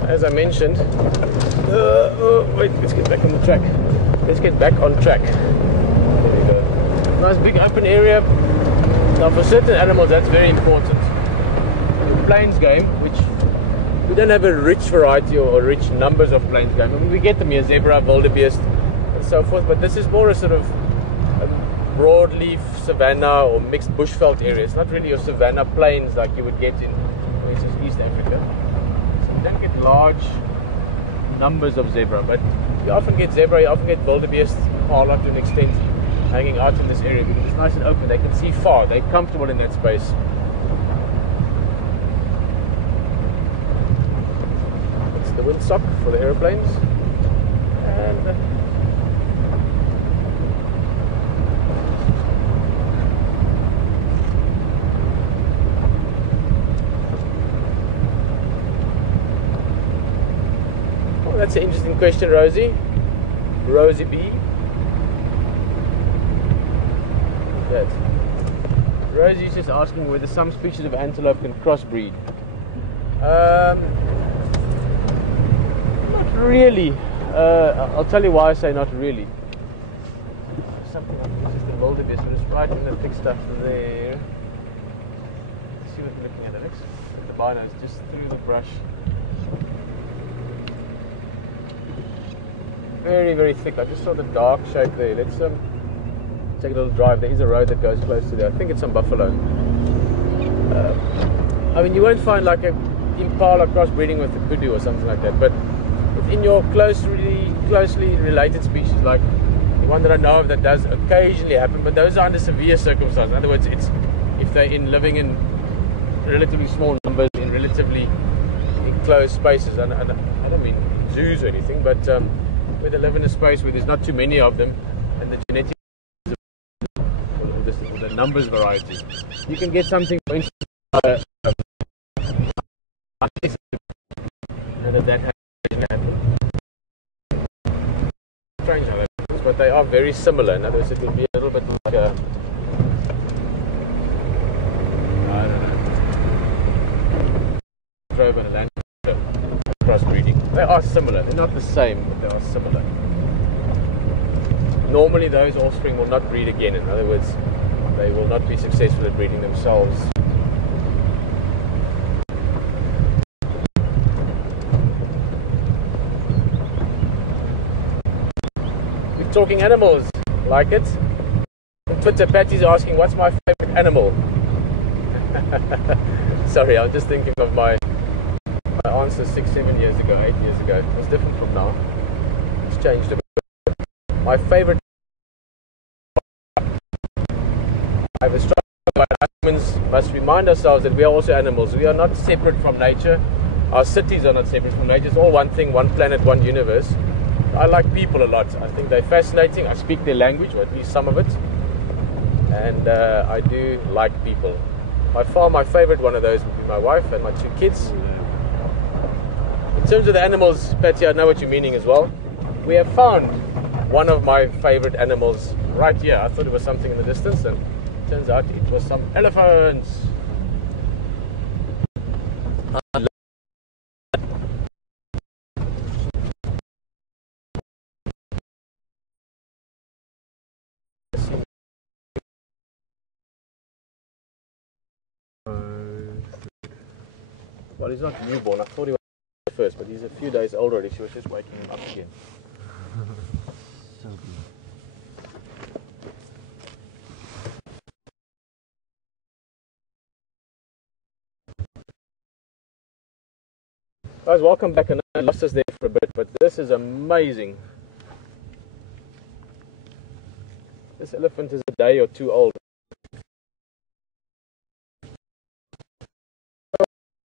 As I mentioned, wait, let's get back on the track. Let's get back on track. There we go. Nice big open area. Now for certain animals that's very important. In plains game, which we don't have a rich variety or rich numbers of plains game. I mean, we get them here, zebra, wildebeest and so forth, but this is more a sort of a broadleaf savanna or mixed bushveld area. It's not really your savanna plains like you would get in, for instance, East Africa. You don't get large numbers of zebra, but you often get zebra, you often get wildebeest, impala to an extent, hanging out in this area because it's nice and open. They can see far, they're comfortable in that space. It's the windsock for the aeroplanes, and that's an interesting question, Rosie. Rosie B. That. Rosie's just asking whether some species of antelope can crossbreed. Not really. I'll tell you why I say not really. Something like this is the wildebeest, but it's right in the thick stuff there. Let's see what we're looking at, Alex. The binos just through the brush. Very, very thick. I just saw the dark shape there. Let's take a little drive. There is a road that goes close to there. I think it's some buffalo. I mean, you won't find like a impala crossbreeding with a kudu or something like that, but within your closely related species, like the one that I know of that does occasionally happen, but those are under severe circumstances. In other words, it's if they're living in relatively small numbers in relatively enclosed spaces, and I don't mean zoos or anything, but where they live in a space where there's not too many of them, and the genetic or the numbers variety, you can get something. For instance, that happen. Strange how that happens, but they are very similar. In other words, it will be a little bit like a, I don't know, drove on a land crossbreeding. They are similar. They're not the same, but they are similar. Normally, those offspring will not breed again. In other words, they will not be successful at breeding themselves. We're talking animals. Like it? On Twitter, Patty's asking, what's my favorite animal? Sorry, I'm just thinking of my answer 6, 7 years ago, 8 years ago. It's different from now. It's changed a bit. My favorite. I have a strong point. Humans must remind ourselves that we are also animals. We are not separate from nature. Our cities are not separate from nature. It's all one thing, one planet, one universe. I like people a lot. I think they're fascinating. I speak their language, or at least some of it. And I do like people. By far my favorite one of those would be my wife and my 2 kids. In terms of the animals, Patty, I know what you're meaning as well. We have found one of my favorite animals right here. I thought it was something in the distance, and it turns out it was some elephants. Well, he's not newborn. I thought he was first, but he's a few days old already. She was just waking him up again. So good. Guys, welcome back. And I lost us there for a bit, but this is amazing. This elephant is a day or 2 old.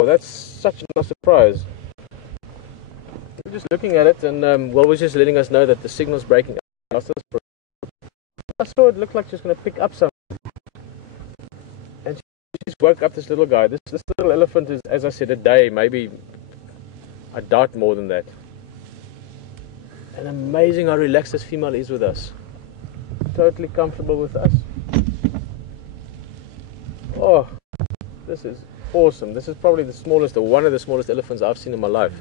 Oh, that's such a surprise. We're just looking at it, and Will was just letting us know that the signal's breaking up. I saw it looked like she was going to pick up something, and she just woke up this little guy. This little elephant is, as I said, a day, maybe, I doubt more than that. And amazing how relaxed this female is with us. Totally comfortable with us. Oh, this is awesome. This is probably the smallest, or one of the smallest elephants I've seen in my life.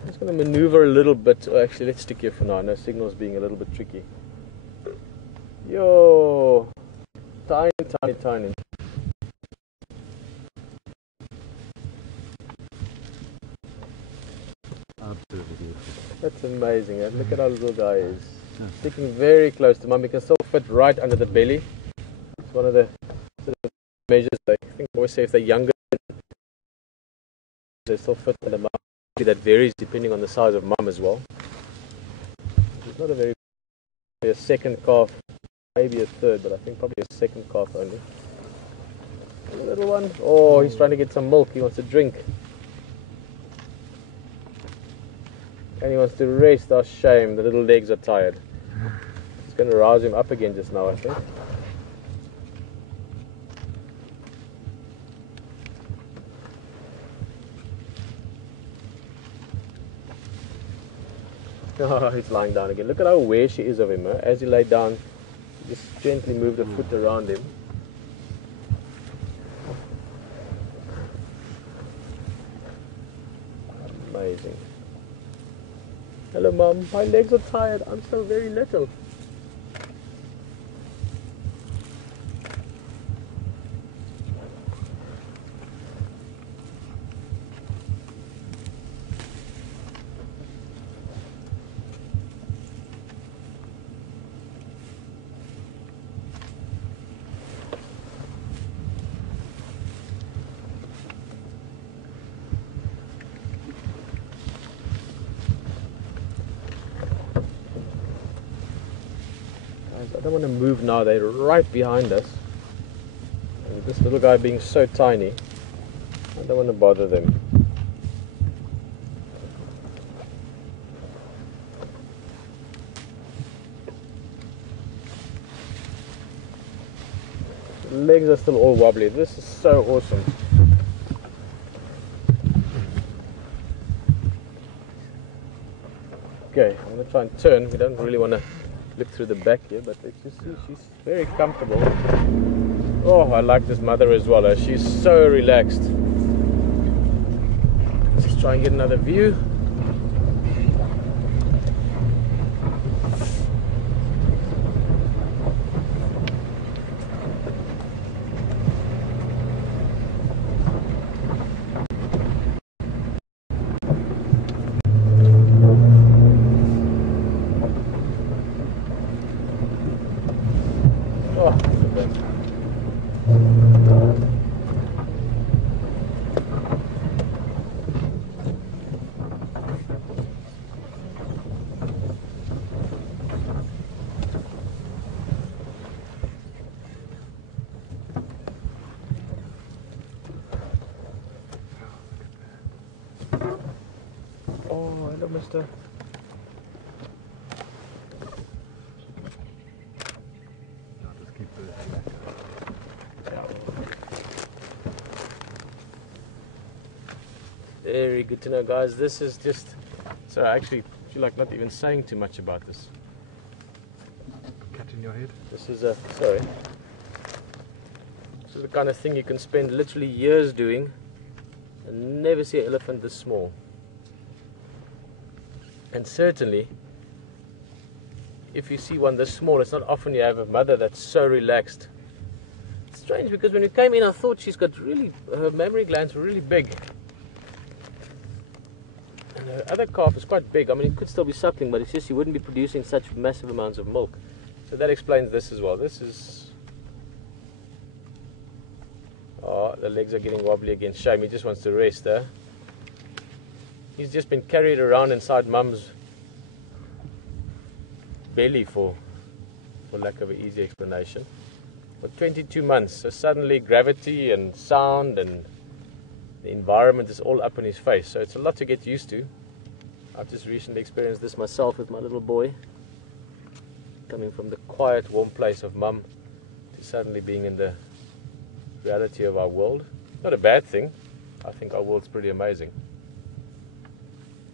I'm just going to maneuver a little bit. Oh, actually, let's stick here for now. No, signal's being a little bit tricky. Yo, tiny, tiny, tiny. Absolutely beautiful. That's amazing. Eh? Look at how little guy is. Sticking very close to mum. He can still fit right under the belly. It's one of the measures. I think I always say if they're younger, they still fit under mum. That varies depending on the size of mum as well. It's not a second calf, maybe a third, but I think probably a second calf only. And the little one, oh, he's trying to get some milk. He wants to drink. And he wants to rest. Oh, shame. The little legs are tired. It's going to rouse him up again just now, I think. Oh, he's lying down again. Look at how aware she is of him. Eh? As he lay down, she just gently moved her foot around him. Amazing. Hello, Mum. My legs are tired. I'm still very little. I don't want to move now, they're right behind us. And this little guy being so tiny, I don't want to bother them. The legs are still all wobbly. This is so awesome. Okay, I'm going to try and turn. We don't really want to look through the back here, but you see she's very comfortable. Oh, I like this mother as well. She's so relaxed. Let's try and get another view. up, mister. Very good to know, guys. This is just... So I actually feel like not even saying too much about this. Cat in your head? This is a... Sorry. This is the kind of thing you can spend literally years doing and never see an elephant this small. And certainly, if you see one this small, it's not often you have a mother that's so relaxed. It's strange because when we came in, I thought she's got really... Her mammary glands were really big. And her other calf is quite big. I mean, it could still be suckling, but it's just you wouldn't be producing such massive amounts of milk. So that explains this as well. This is... Oh, the legs are getting wobbly again. Shame, he just wants to rest there. He's just been carried around inside mum's belly for lack of an easy explanation, for 22 months. So suddenly gravity and sound and the environment is all up in his face. So it's a lot to get used to. I've just recently experienced this myself with my little boy. Coming from the quiet, warm place of mum to suddenly being in the reality of our world. Not a bad thing. I think our world's pretty amazing.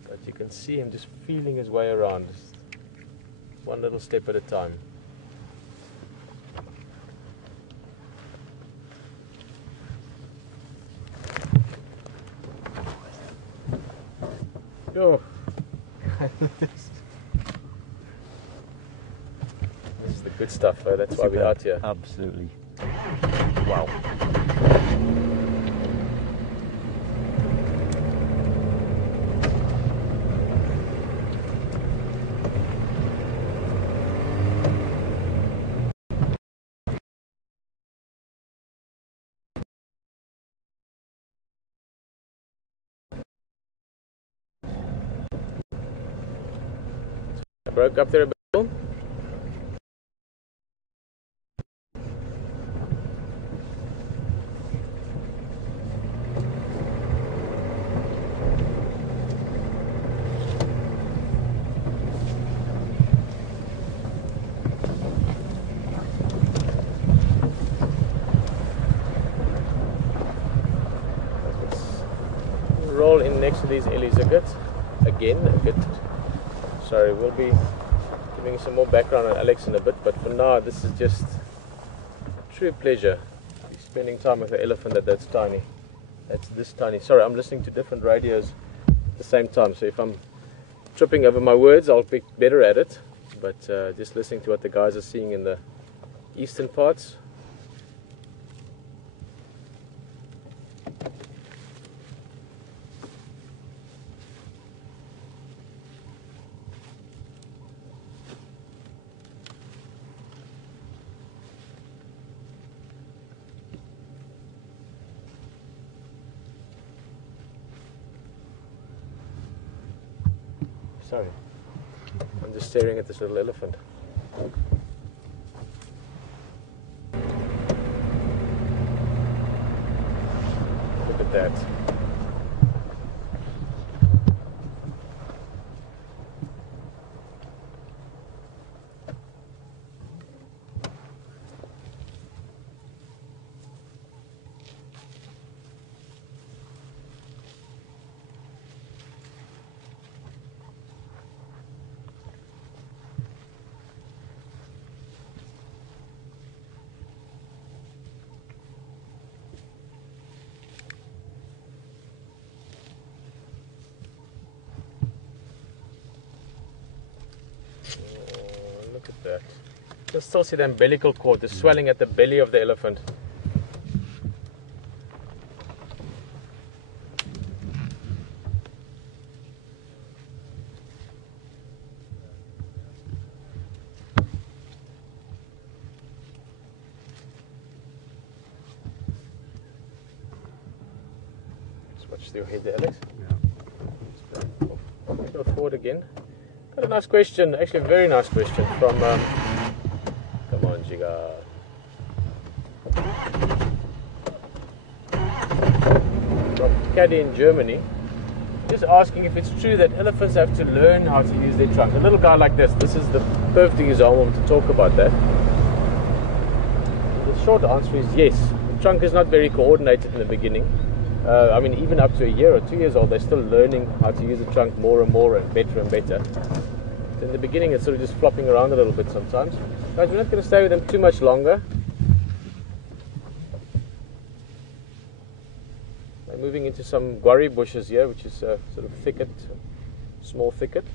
But you can see him just feeling his way around, just one little step at a time. Yo. This is the good stuff, though. That's why we're out here. Absolutely. Wow. I broke up there a bit. Roll in next to these ellies a bit. Again, a bit. Sorry, we'll be giving some more background on Alex in a bit, but for now, this is just a true pleasure. Spending time with an elephant that's tiny. That's this tiny. Sorry, I'm listening to different radios at the same time, so if I'm tripping over my words, I'll be better at it. But just listening to what the guys are seeing in the eastern parts. Sorry, I'm just staring at this little elephant. Look at that. Look at that. You can still see the umbilical cord, the swelling at the belly of the elephant. Just watch your head there, Alex. Yeah. Go forward again. Got a nice question, actually a very nice question from, come on Jackal. From Caddy in Germany. just asking if it's true that elephants have to learn how to use their trunk. A little guy like this is the perfect example to talk about that. The short answer is yes. The trunk is not very coordinated in the beginning. I mean, even up to a year or 2 years old, they're still learning how to use the trunk more and more and better and better. In the beginning, it's sort of just flopping around a little bit sometimes. Guys, we're not going to stay with them too much longer. We're moving into some guarri bushes here, which is a sort of thicket, small thicket.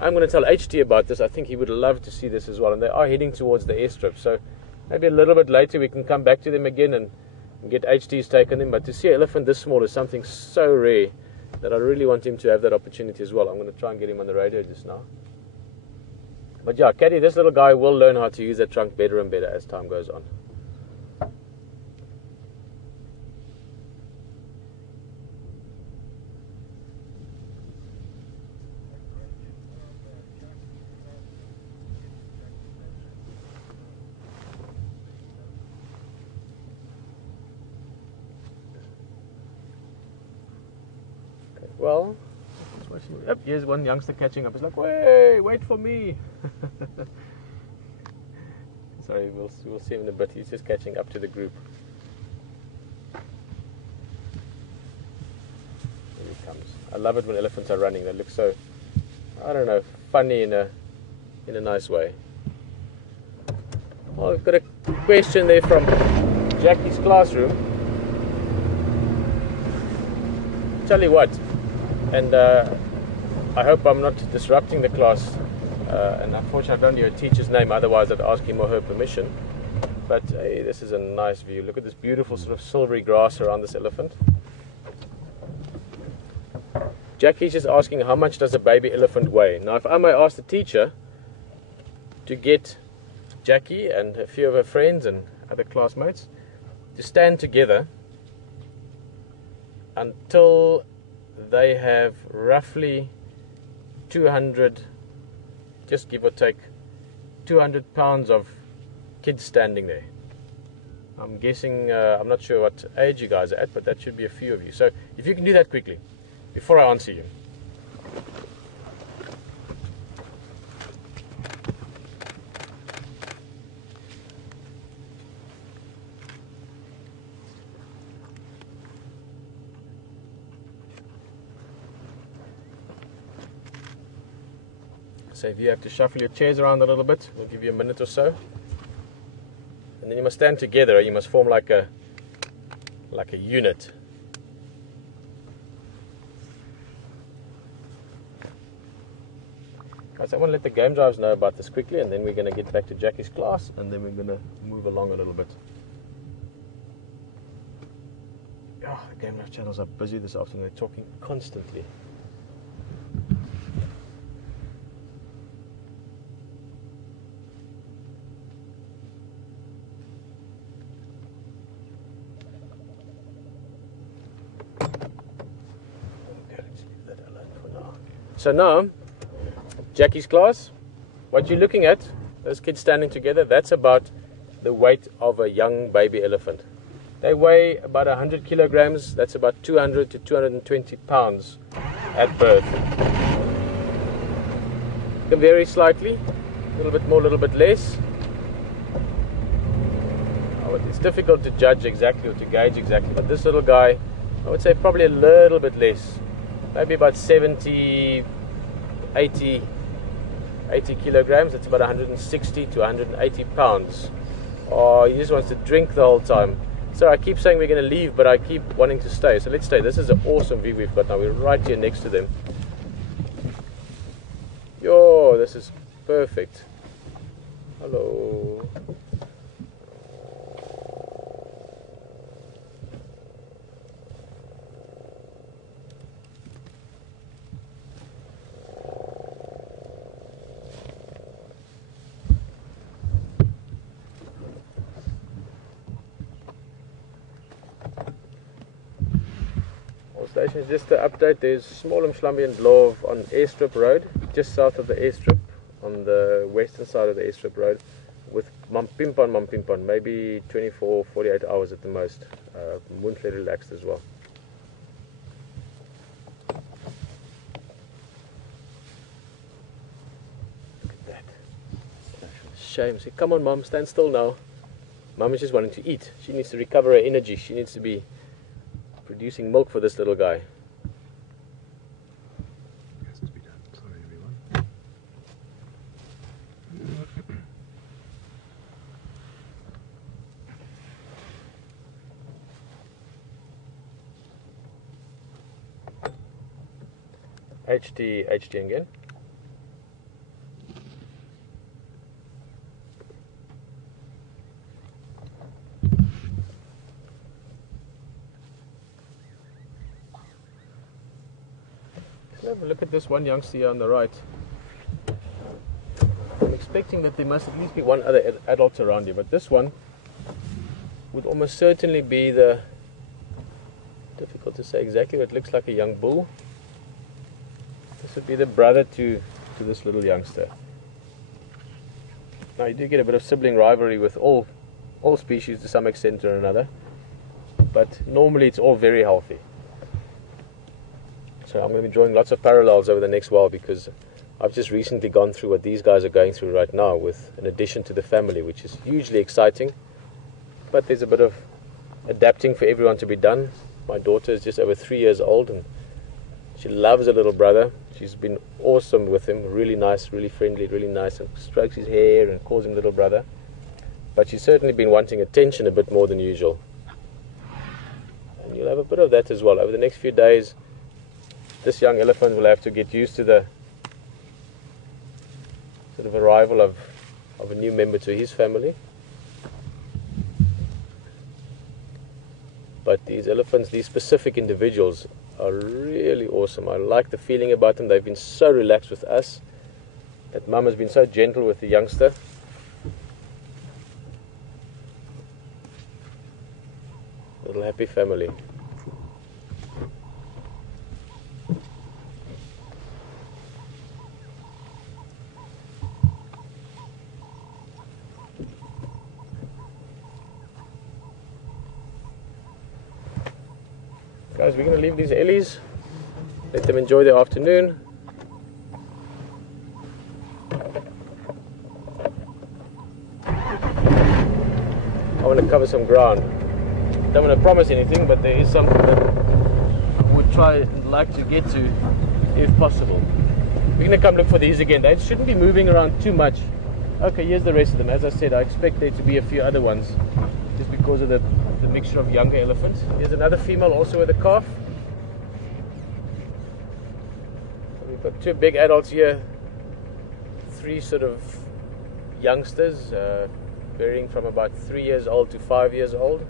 I'm going to tell HT about this. I think he would love to see this as well. And they are heading towards the airstrip. So maybe a little bit later we can come back to them again and get HT's take on them. But to see an elephant this small is something so rare that I really want him to have that opportunity as well. I'm going to try and get him on the radio just now. But yeah, Caddy, this little guy will learn how to use that trunk better and better as time goes on. Okay, well, yep, here's one youngster catching up. He's like, wait for me. Sorry, we'll see him in a bit. He's just catching up to the group. Here he comes. I love it when elephants are running. They look so, I don't know, funny in a nice way. Well, we've got a question there from Jackie's classroom. Tell you what, and I hope I'm not disrupting the class, and unfortunately I don't know your teacher's name, otherwise I'd ask him or her permission. But hey, this is a nice view. Look at this beautiful sort of silvery grass around this elephant. Jackie's just asking, how much does a baby elephant weigh? Now, if I may ask the teacher to get Jackie and a few of her friends and other classmates to stand together until they have roughly 200, just give or take 200 pounds of kids standing there. I'm guessing, I'm not sure what age you guys are at, but that should be a few of you. So if you can do that quickly before I answer you. So if you have to shuffle your chairs around a little bit, we'll give you a minute or so. And then you must stand together, you must form like a unit. Guys, I want to let the game drivers know about this quickly, and then we're going to get back to Jackie's class, and then we're going to move along a little bit. Oh, the game drive channels are busy this afternoon, they're talking constantly. So now, Jackie's class, what you're looking at, those kids standing together, that's about the weight of a young baby elephant. They weigh about 100 kilograms, that's about 200 to 220 pounds at birth. It can vary slightly, a little bit more, a little bit less. It's difficult to judge exactly or to gauge exactly, but this little guy, I would say probably a little bit less. Maybe about 70, 80 kilograms, that's about 160 to 180 pounds. Oh, he just wants to drink the whole time. So I keep saying we're going to leave, but I keep wanting to stay. So let's stay. This is an awesome view we've got now. We're right here next to them. Yo, this is perfect. Hello. Stations, just to update, there's Small Mhlambi and Dlov on Airstrip Road, just south of the airstrip, on the western side of the airstrip road, with Mampimpan, maybe 24, 48 hours at the most. Moon fairly relaxed as well. shame. Say, come on, Mum, stand still now. Mum is just wanting to eat. She needs to recover her energy. She needs to be producing milk for this little guy. Has to be done. Sorry, everyone. HD again. Have a look at this one youngster here on the right. I'm expecting that there must at least be one other adult around here, but this one would almost certainly be the, difficult to say exactly, but it looks like a young bull. This would be the brother to this little youngster. Now you do get a bit of sibling rivalry with all species to some extent or another, but normally it's all very healthy. So I'm going to be drawing lots of parallels over the next while, because I've just recently gone through what these guys are going through right now with an addition to the family, which is hugely exciting, but there's a bit of adapting for everyone to be done. My daughter is just over 3 years old and she loves her little brother. She's been awesome with him, really nice, really friendly, really nice, and strokes his hair and calls him little brother. But she's certainly been wanting attention a bit more than usual. And you'll have a bit of that as well. Over the next few days, this young elephant will have to get used to the sort of arrival of a new member to his family. But these elephants, these specific individuals, are really awesome. I like the feeling about them. They've been so relaxed with us. That mum has been so gentle with the youngster. Little happy family. Guys, we're going to leave these ellies, let them enjoy their afternoon. I want to cover some ground. Don't want to promise anything, but there is something that I would try and like to get to if possible. We're going to come look for these again. They shouldn't be moving around too much. Okay, here's the rest of them. As I said, I expect there to be a few other ones just because of the mixture of younger elephants. Here's another female also with a calf. So we've got 2 big adults here, 3 sort of youngsters, varying from about 3 years old to 5 years old.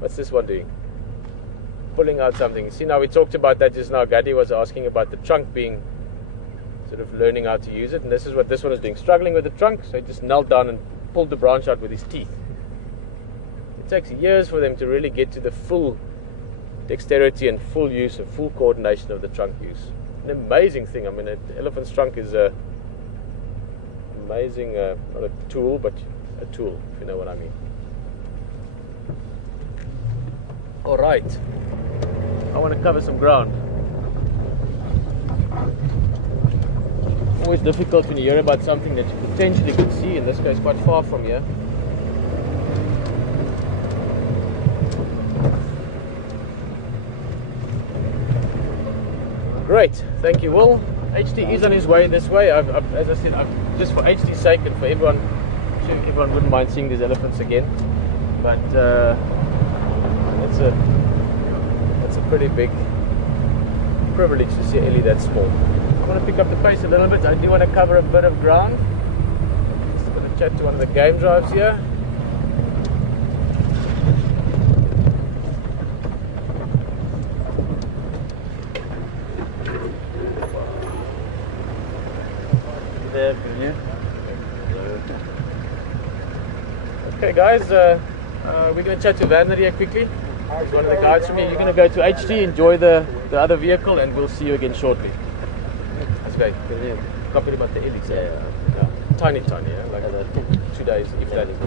What's this one doing? Pulling out something. See, now we talked about that just now. Gaddy was asking about the trunk being sort of learning how to use it, and this is what this one is doing, struggling with the trunk. So he just knelt down and pulled the branch out with his teeth. It takes years for them to really get to the full dexterity and full use and full coordination of the trunk use. An amazing thing. I mean, an elephant's trunk is a amazing, not a tool, but a tool, if you know what I mean. All right, I want to cover some ground. Always difficult when you hear about something that you potentially could see. In this case, quite far from here. Great, thank you, Will. HD is on his way this way. As I said, just for HD's sake and for everyone, I'm sure everyone wouldn't mind seeing these elephants again. But it's a pretty big privilege to see Ellie that small. I want to pick up the pace a little bit. I do want to cover a bit of ground. Just going to chat to one of the game drives here. Okay guys, we're going to chat to Werner here quickly. He's one of the guides from here. You're going to go to HD, enjoy the other vehicle, and we'll see you again shortly. That's great. Copy about the ellies. Yeah. Tiny, yeah? Like 2 days, if that is.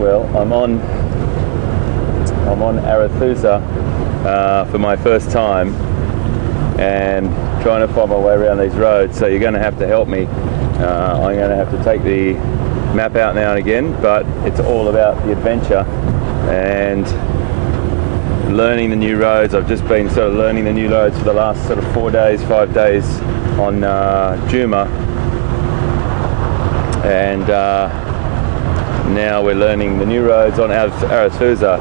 Well, I'm on Arathusa for my first time and trying to find my way around these roads, so you're going to have to help me. I'm going to have to take the map out now and again, but it's all about the adventure and learning the new roads. I've just been sort of learning the new roads for the last sort of 5 days on Djuma, and now we're learning the new roads on Arathusa.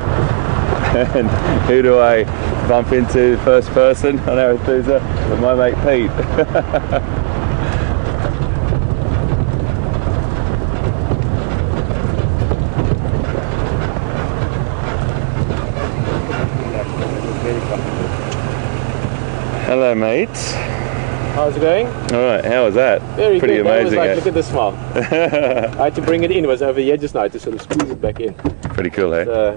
And who do I bump into, the first person on Arathusa? With my mate Pete. Hello, mate. How's it going? All right, how was that? Very Pretty good. amazing. That was like, look at the smile. I had to bring it in. It was over here just now. I had to sort of squeeze it back in. Pretty cool, eh?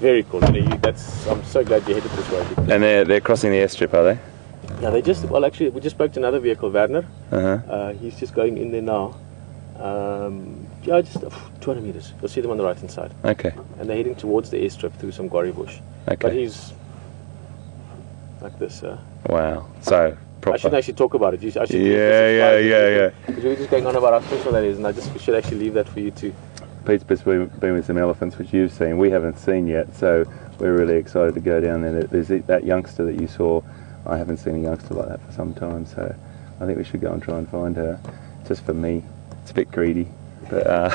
Very cool. You know, I'm so glad you headed this way. And they're crossing the airstrip, are they? Yeah, they just, well, actually, we just spoke to another vehicle, Werner. Uh-huh. He's just going in there now. Yeah, just 200 meters. You'll see them on the right hand side. Okay. And they're heading towards the airstrip through some guarri bush. Okay. But he's like this. Wow. So proper. I shouldn't actually talk about it. I should Yeah. Because we're just going on about how special that is, and we should actually leave that for you too. Pete's been with some elephants, which you've seen. We haven't seen yet, so we're really excited to go down there. There's that youngster that you saw. I haven't seen a youngster like that for some time, so I think we should go and try and find her. Just for me. It's a bit greedy, but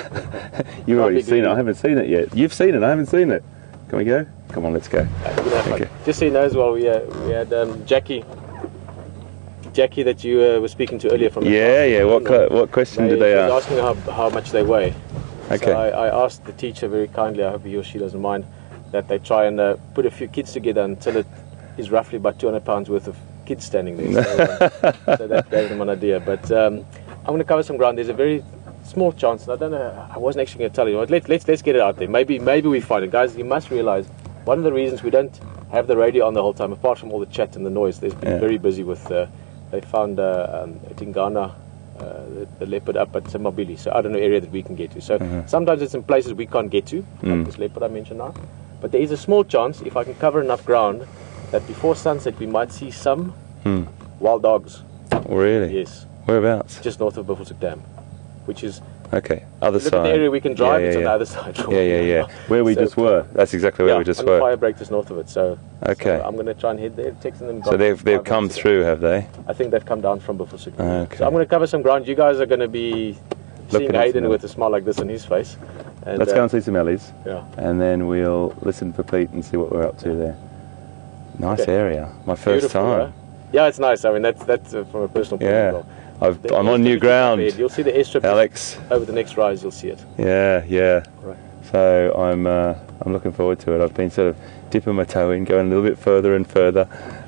you've already seen it. I haven't seen it yet. You've seen it. I haven't seen it. Can we go? Come on, let's go. Okay. Just so you know as well, we had Jackie that you were speaking to earlier from the Yeah. What question did they ask? Asking how much they weigh. Okay. So I asked the teacher very kindly, I hope he or she doesn't mind, that they try and put a few kids together until it is roughly about 200 pounds worth of kids standing there. So that gave them an idea. But I'm going to cover some ground. There's a very small chance, and I don't know, I wasn't actually going to tell you. Let's get it out there. Maybe we find it. Guys, you must realize one of the reasons we don't have the radio on the whole time, apart from all the chat and the noise, there's been very busy with, they found Tingana, the leopard up at Mabili, so I don't know area that we can get to. So sometimes it's in places we can't get to, like this leopard I mentioned now. But there is a small chance, if I can cover enough ground, that before sunset we might see some wild dogs. Really? Yes. Whereabouts? Just north of Buffelshoek Dam, which is other side. Look at the area we can drive. It's on the other side. Yeah. Where we just were. That's exactly where we just were. The fire break just north of it. So okay. So I'm going to try and head there. Texting them. So they've come through, have they? I think they've come down from Buffelshoek. Okay. So I'm going to cover some ground. You guys are going to be seeing Hayden with a smile like this on his face. And, let's go and see some ellies. Yeah. And then we'll listen for Pete and see what we're up to there. Nice area. My first Beautiful, time. Right? Yeah, it's nice. I mean, that's from a personal point of view. I'm on new ground. You'll see the airstrip, Alex. Over the next rise, you'll see it. Yeah. Right. So I'm looking forward to it. I've been sort of dipping my toe in, going a little bit further and further.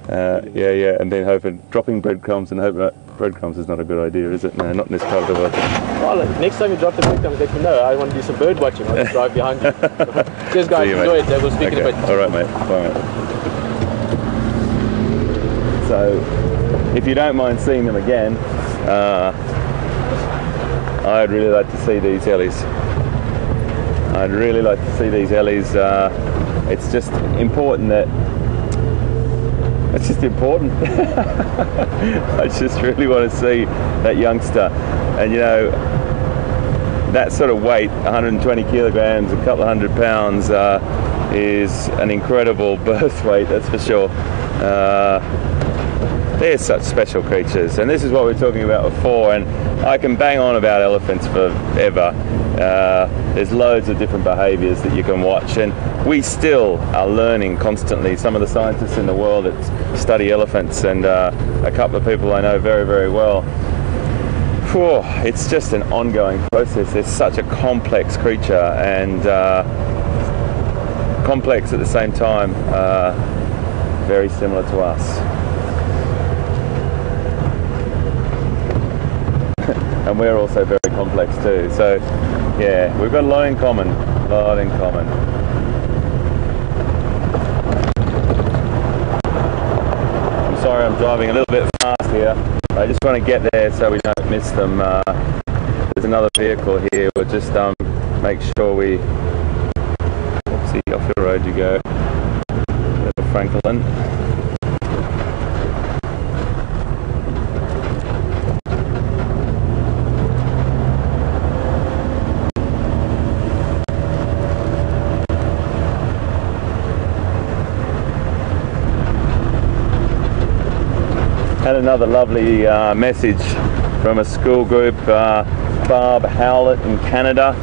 And then dropping breadcrumbs and hoping that breadcrumbs is not a good idea, is it? No, not in this part of the world. Well, next time you drop the breadcrumbs, let me know. I want to do some bird watching. I'll just drive behind you. Cheers, guys. Enjoy it. We'll speak in a bit. All right, mate. Bye, mate. So, if you don't mind seeing them again, I'd really like to see these ellies. It's just important I just really want to see that youngster. And you know, that sort of weight, 120 kilograms, a couple of 100 pounds, is an incredible birth weight, that's for sure. They're such special creatures, and this is what we were talking about before, and I can bang on about elephants forever. There's loads of different behaviours that you can watch, and we still are learning constantly. Some of the scientists in the world that study elephants, and a couple of people I know very, very well, it's just an ongoing process. They're such a complex creature, and complex at the same time, very similar to us. And we're also very complex too. So yeah, we've got a lot in common. I'm sorry I'm driving a little bit fast here. I just want to get there so we don't miss them. There's another vehicle here. We'll just make sure we see off the road you go. Little Franklin. Had another lovely message from a school group, Barb Howlett in Canada.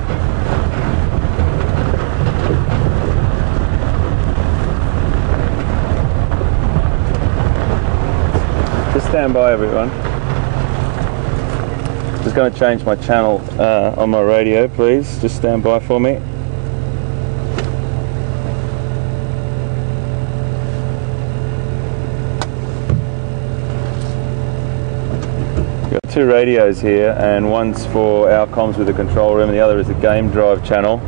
Just stand by, everyone. Just going to change my channel on my radio, please. Just stand by for me. Got two radios here, and one's for our comms with the control room, and the other is a game drive channel.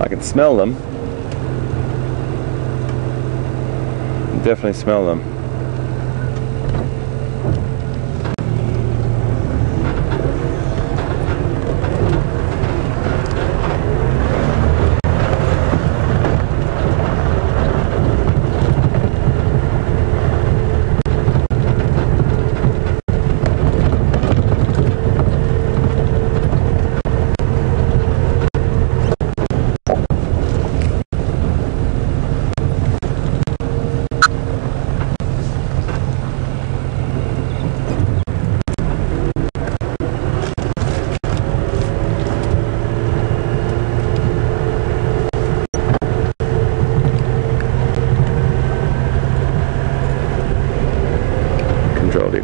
I can smell them. Definitely smell them.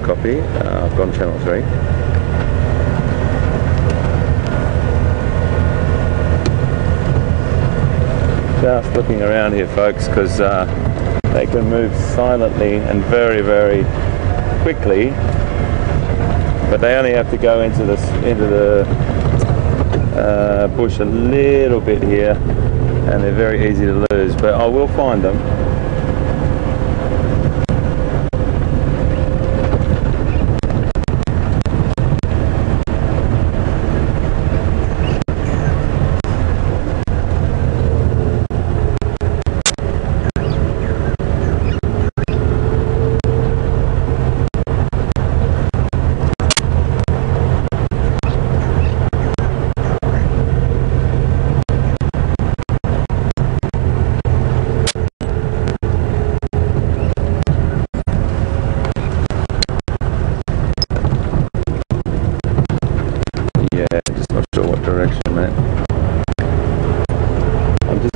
Copy. I've gone channel 3. Just looking around here, folks, because they can move silently and very, very quickly, but they only have to go into the bush a little bit here, and they're very easy to lose. But I will find them.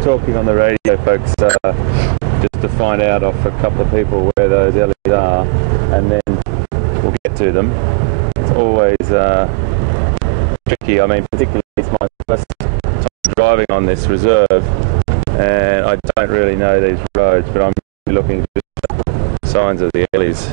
Talking on the radio, folks, just to find out off a couple of people where those LEs are, and then we'll get to them. It's always tricky. I mean, particularly it's my first time driving on this reserve, and I don't really know these roads, but I'm looking for signs of the LEs.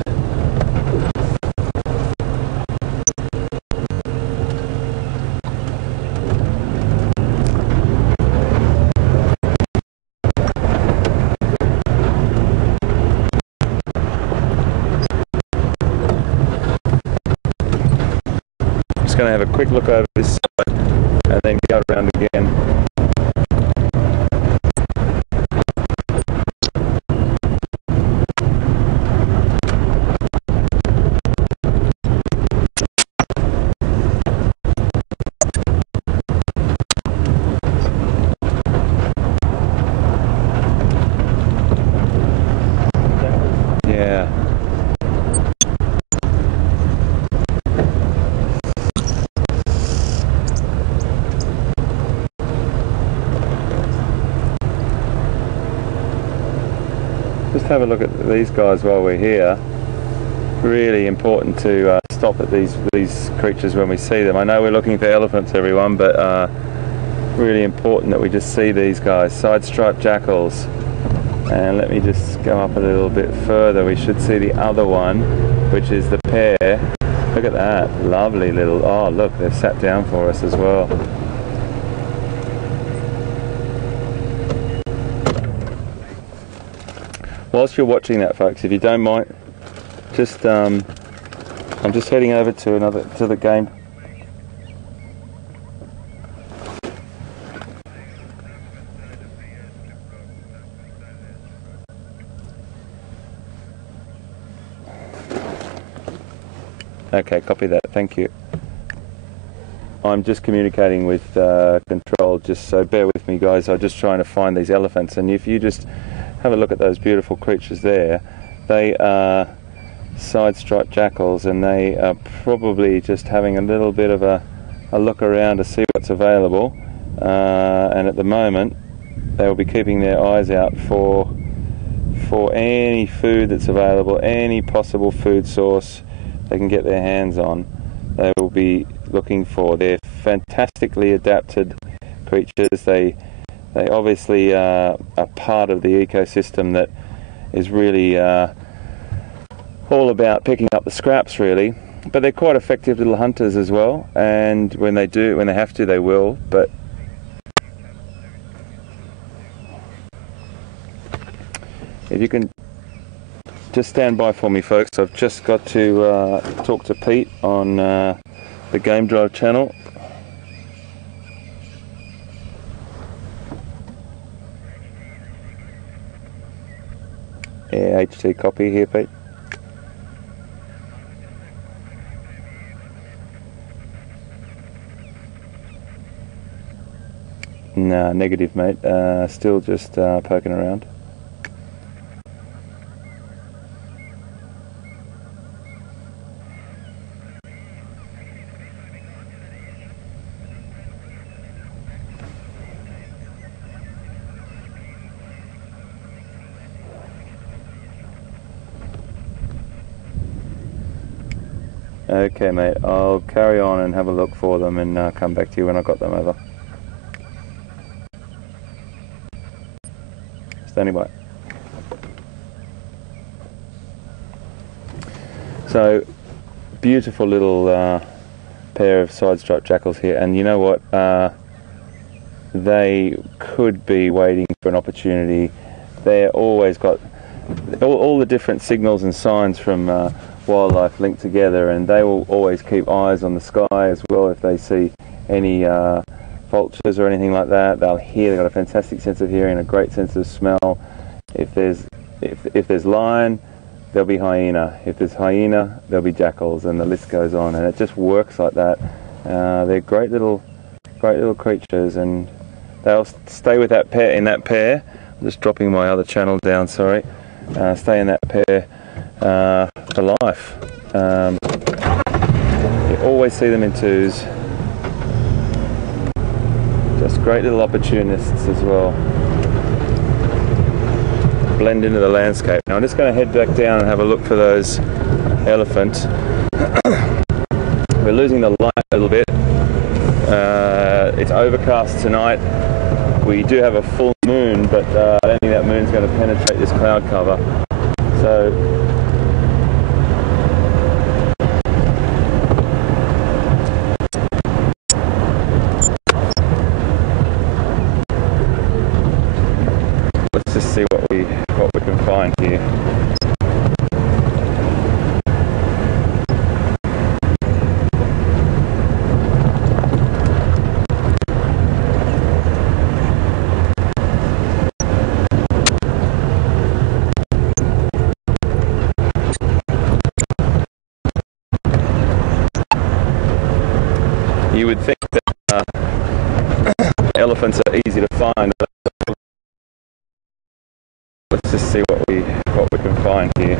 Going to have a quick look over this side and then go around again. Yeah. Just have a look at these guys while we're here. Really important to stop at these creatures when we see them. I know we're looking for elephants, everyone, but really important that we just see these guys, side-striped jackals. And let me just go up a little bit further. We should see the other one, which is the pair. Look at that, lovely little, oh look, they've sat down for us as well. Whilst you're watching that, folks, if you don't mind, just I'm just heading over to the game. Okay, copy that. Thank you. I'm just communicating with control, just so bear with me, guys. I'm just trying to find these elephants, and if you just have a look at those beautiful creatures there, they are side-striped jackals, and they are probably just having a little bit of a look around to see what's available. And at the moment, they will be keeping their eyes out for any food that's available, any possible food source they can get their hands on. They will be looking for. They're fantastically adapted creatures. They obviously are part of the ecosystem that is really all about picking up the scraps, really. But they're quite effective little hunters as well. And when they have to, they will. But if you can just stand by for me, folks. I've just got to talk to Pete on the Game Drive channel. Yeah, HT copy here, Pete. Nah, negative, mate. Still just poking around. Okay, mate, I'll carry on and have a look for them and come back to you when I've got them over. Standing by. So, beautiful little pair of side-striped jackals here, and you know what? They could be waiting for an opportunity. They're always got all the different signals and signs from wildlife linked together, and they will always keep eyes on the sky as well. If they see any vultures or anything like that, they'll hear. They've got a fantastic sense of hearing, a great sense of smell. If there's lion, there'll be hyena. If there's hyena, there'll be jackals, and the list goes on. And it just works like that. They're great little creatures, and they'll stay with that pair. In that pair, I'm just dropping my other channel down. Sorry. Stay in that pair for life. You always see them in twos. Just great little opportunists as well. Blend into the landscape. Now I'm just going to head back down and have a look for those elephants. We're losing the light a little bit. It's overcast tonight. We do have a full moon, but I don't think that moon's going to penetrate this cloud cover. So let's just see what we can find here. You would think that elephants are easy to find. Let's just see what we can find here.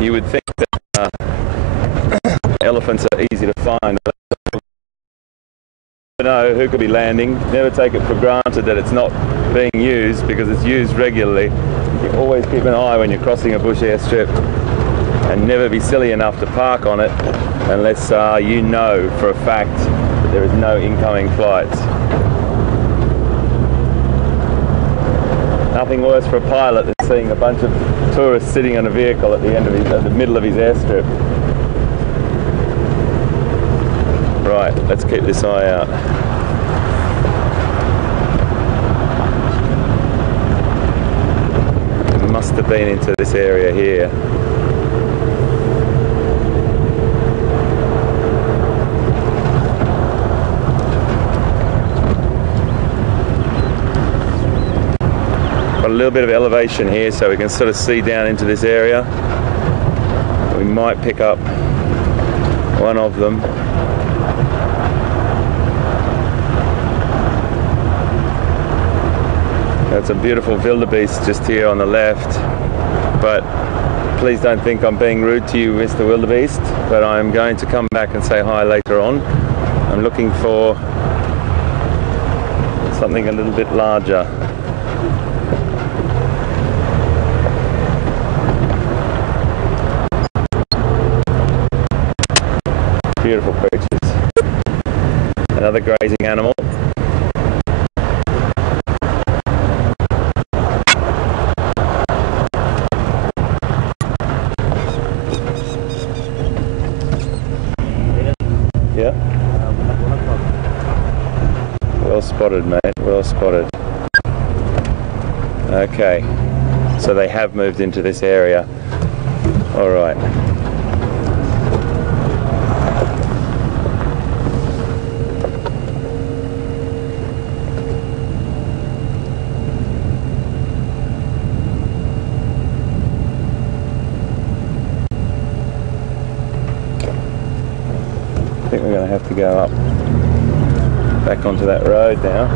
You would think that elephants are easy to find. You know who could be landing. Never take it for granted that it's not being used, because it's used regularly. You always keep an eye when you're crossing a bush airstrip, and never be silly enough to park on it unless you know for a fact that there is no incoming flights. Nothing worse for a pilot than seeing a bunch of tourists sitting on a vehicle at the middle of his airstrip. Right, let's keep this eye out. must have been into this area here. Got a little bit of elevation here so we can sort of see down into this area. We might pick up one of them. That's a beautiful wildebeest just here on the left, but please don't think I'm being rude to you, Mr. Wildebeest, but I'm going to come back and say hi later on. I'm looking for something a little bit larger. Beautiful creatures. Another grazing animal. Yeah. Well spotted, mate. Well spotted. Okay. So they have moved into this area. All right. I think we're going to have to go up back onto that road now.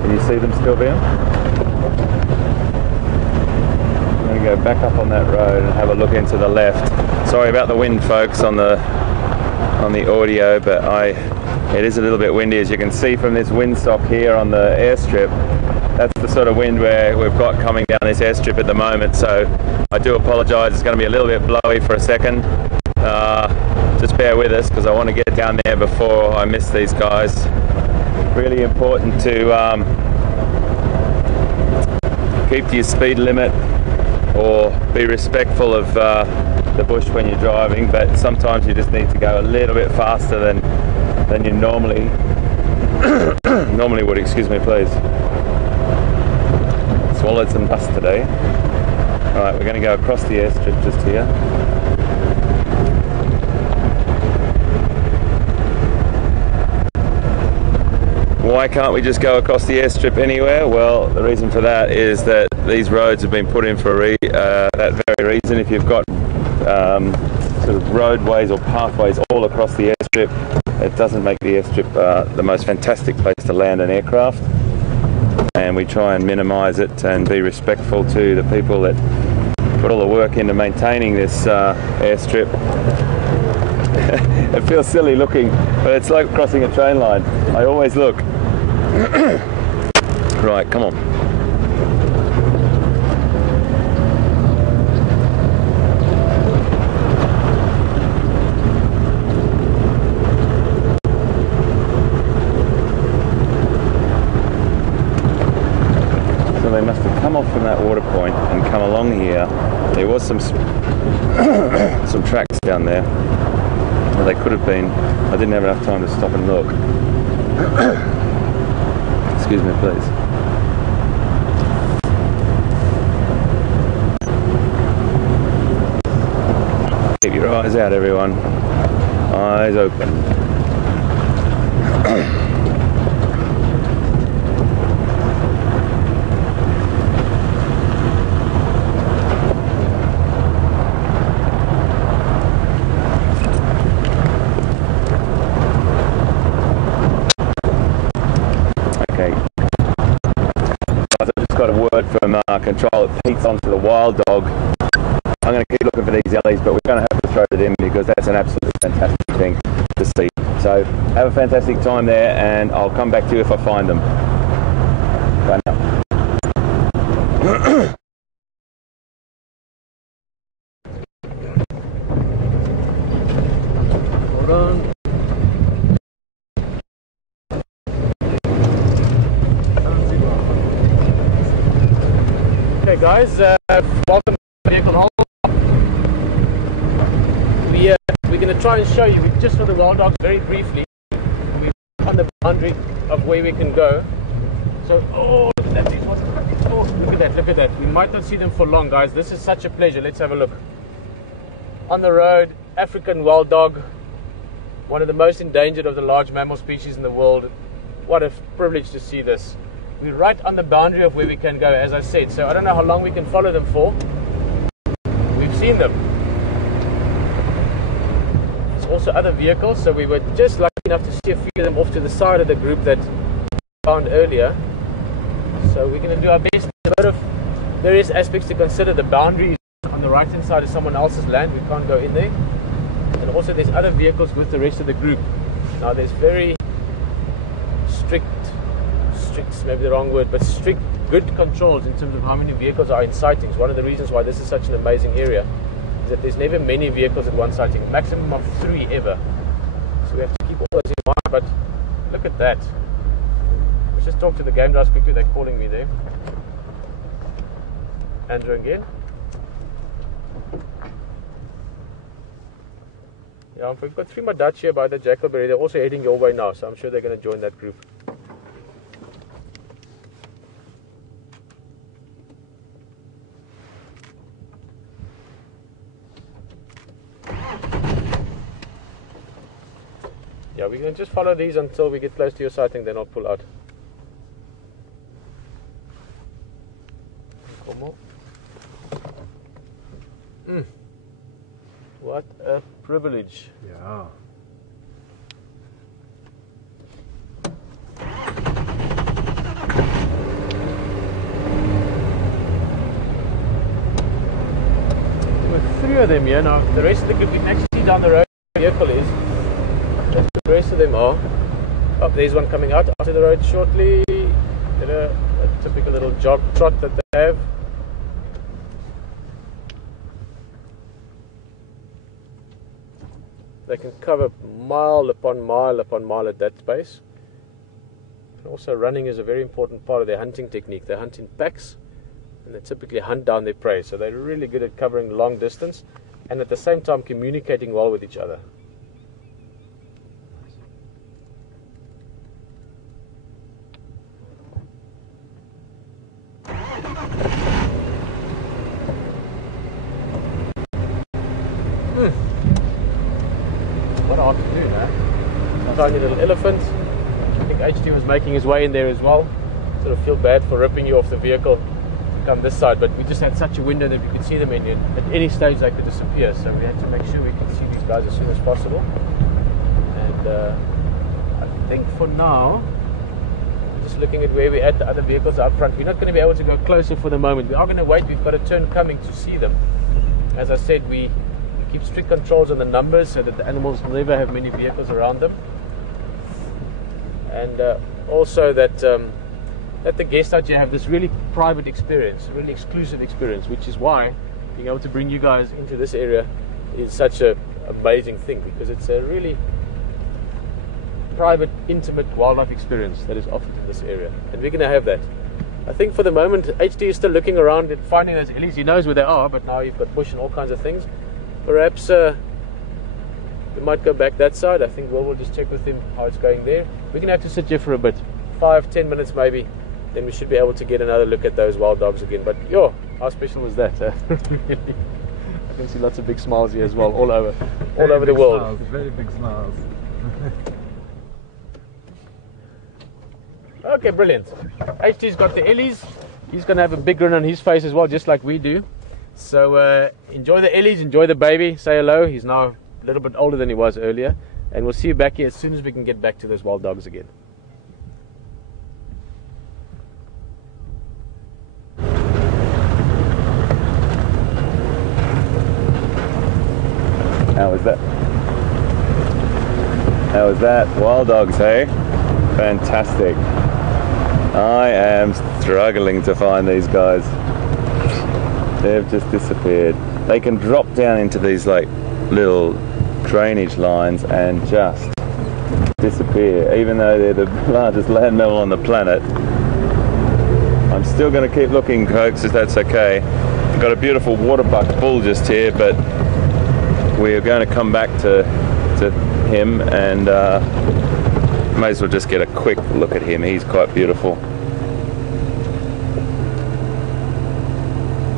Can you see them still there? I'm going to go back up on that road and have a look into the left. Sorry about the wind, folks, on the audio, but it is a little bit windy, as you can see from this windsock here on the airstrip. That's the sort of wind where we've got coming down this airstrip at the moment, so I do apologise. It's going to be a little bit blowy for a second. Just bear with us because I want to get down there before I miss these guys. Really important to keep to your speed limit or be respectful of the bush when you're driving, but sometimes you just need to go a little bit faster than you normally would. Excuse me, please. Swallowed some dust today. Alright, we're going to go across the airstrip just here. Why can't we just go across the airstrip anywhere? Well, the reason for that is that these roads have been put in for that very reason. If you've got sort of roadways or pathways all across the airstrip, it doesn't make the airstrip the most fantastic place to land an aircraft. And we try and minimise it and be respectful to the people that put all the work into maintaining this airstrip. It feels silly looking, but it's like crossing a train line. I always look. Right, come on. So they must have come off from that water point and come along here. There was some tracks down there. Well, they could have been. I didn't have enough time to stop and look. Excuse me, please. Keep your eyes out, everyone. Eyes open. Got a word from control that Pete's onto the wild dog. I'm going to keep looking for these jellies, but we're going to have to throw it in because that's an absolutely fantastic thing to see. So have a fantastic time there, and I'll come back to you if I find them. Bye now. Hold on. Okay guys, welcome to Jackal Hole. We're going to try and show you, we just saw the wild dogs very briefly. We're on the boundary of where we can go. So, oh, look at that, these that, look at that. We might not see them for long, guys. This is such a pleasure. Let's have a look. On the road, African wild dog, one of the most endangered of the large mammal species in the world. What a privilege to see this. We're right on the boundary of where we can go, as I said. So I don't know how long we can follow them for. We've seen them. There's also other vehicles, so we were just lucky enough to see a few of them off to the side of the group that we found earlier. So we're going to do our best. A lot of various aspects to consider. The boundary on the right hand side is someone else's land. We can't go in there. And also there's other vehicles with the rest of the group. Now there's very strict, maybe the wrong word, but strict good controls in terms of how many vehicles are in sightings. One of the reasons why this is such an amazing area is that there's never many vehicles at one sighting, a maximum of 3 ever. So we have to keep all those in mind. But look at that. Let's just talk to the game drivers quickly. They're calling me there. Andrew again. Yeah, we've got 3 more Dutch here by the Jackal. They're also heading your way now, so I'm sure they're going to join that group. Yeah, we're going to just follow these until we get close to your sighting, then I'll pull out. What a privilege. Yeah. With 3 of them here now, the rest of the group we can actually see down the road where the vehicle is. That's where the rest of them are. Oh, there's one coming out onto the road shortly. A typical little jog trot that they have. They can cover mile upon mile upon mile at that space. And also running is a very important part of their hunting technique. They hunt in packs and they typically hunt down their prey. So they're really good at covering long distance and at the same time communicating well with each other. What an afternoon, eh? Tiny little elephant. I think HT was making his way in there as well. Sort of feel bad for ripping you off the vehicle to come this side, but we just had such a window that we could see them in. At any stage they could disappear, so we had to make sure we could see these guys as soon as possible. And I think for now, just looking at where we're at, the other vehicles are up front. We're not going to be able to go closer for the moment. We are going to wait. We've got a turn coming to see them. As I said, we keep strict controls on the numbers so that the animals never have many vehicles around them, and also that that the guests out here have this really private experience, really exclusive experience, which is why being able to bring you guys into this area is such an amazing thing, because it's a really private, intimate wildlife experience that is offered in this area, and we're going to have that. I think for the moment HT is still looking around and finding those ellies. He knows where they are, but now you've got bush and all kinds of things. Perhaps we might go back that side. I think we'll just check with him how it's going there. We're going to have to sit here for a bit, 5-10 minutes maybe, then we should be able to get another look at those wild dogs again. But yo, how special was that? I can see lots of big smiles here as well, all over the world. Smiles, very big smiles. Okay, brilliant. HT's got the ellies. He's going to have a big grin on his face as well, just like we do. So enjoy the ellies, enjoy the baby, say hello. He's now a little bit older than he was earlier, and we'll see you back here as soon as we can get back to those wild dogs again. How was that? How was that? Wild dogs, hey? Fantastic. I am struggling to find these guys. They've just disappeared. They can drop down into these like little drainage lines and just disappear, even though they're the largest land mammal on the planet. I'm still going to keep looking, folks, if that's okay. I've got a beautiful waterbuck bull just here, but we're going to come back to him, and may as well just get a quick look at him. He's quite beautiful.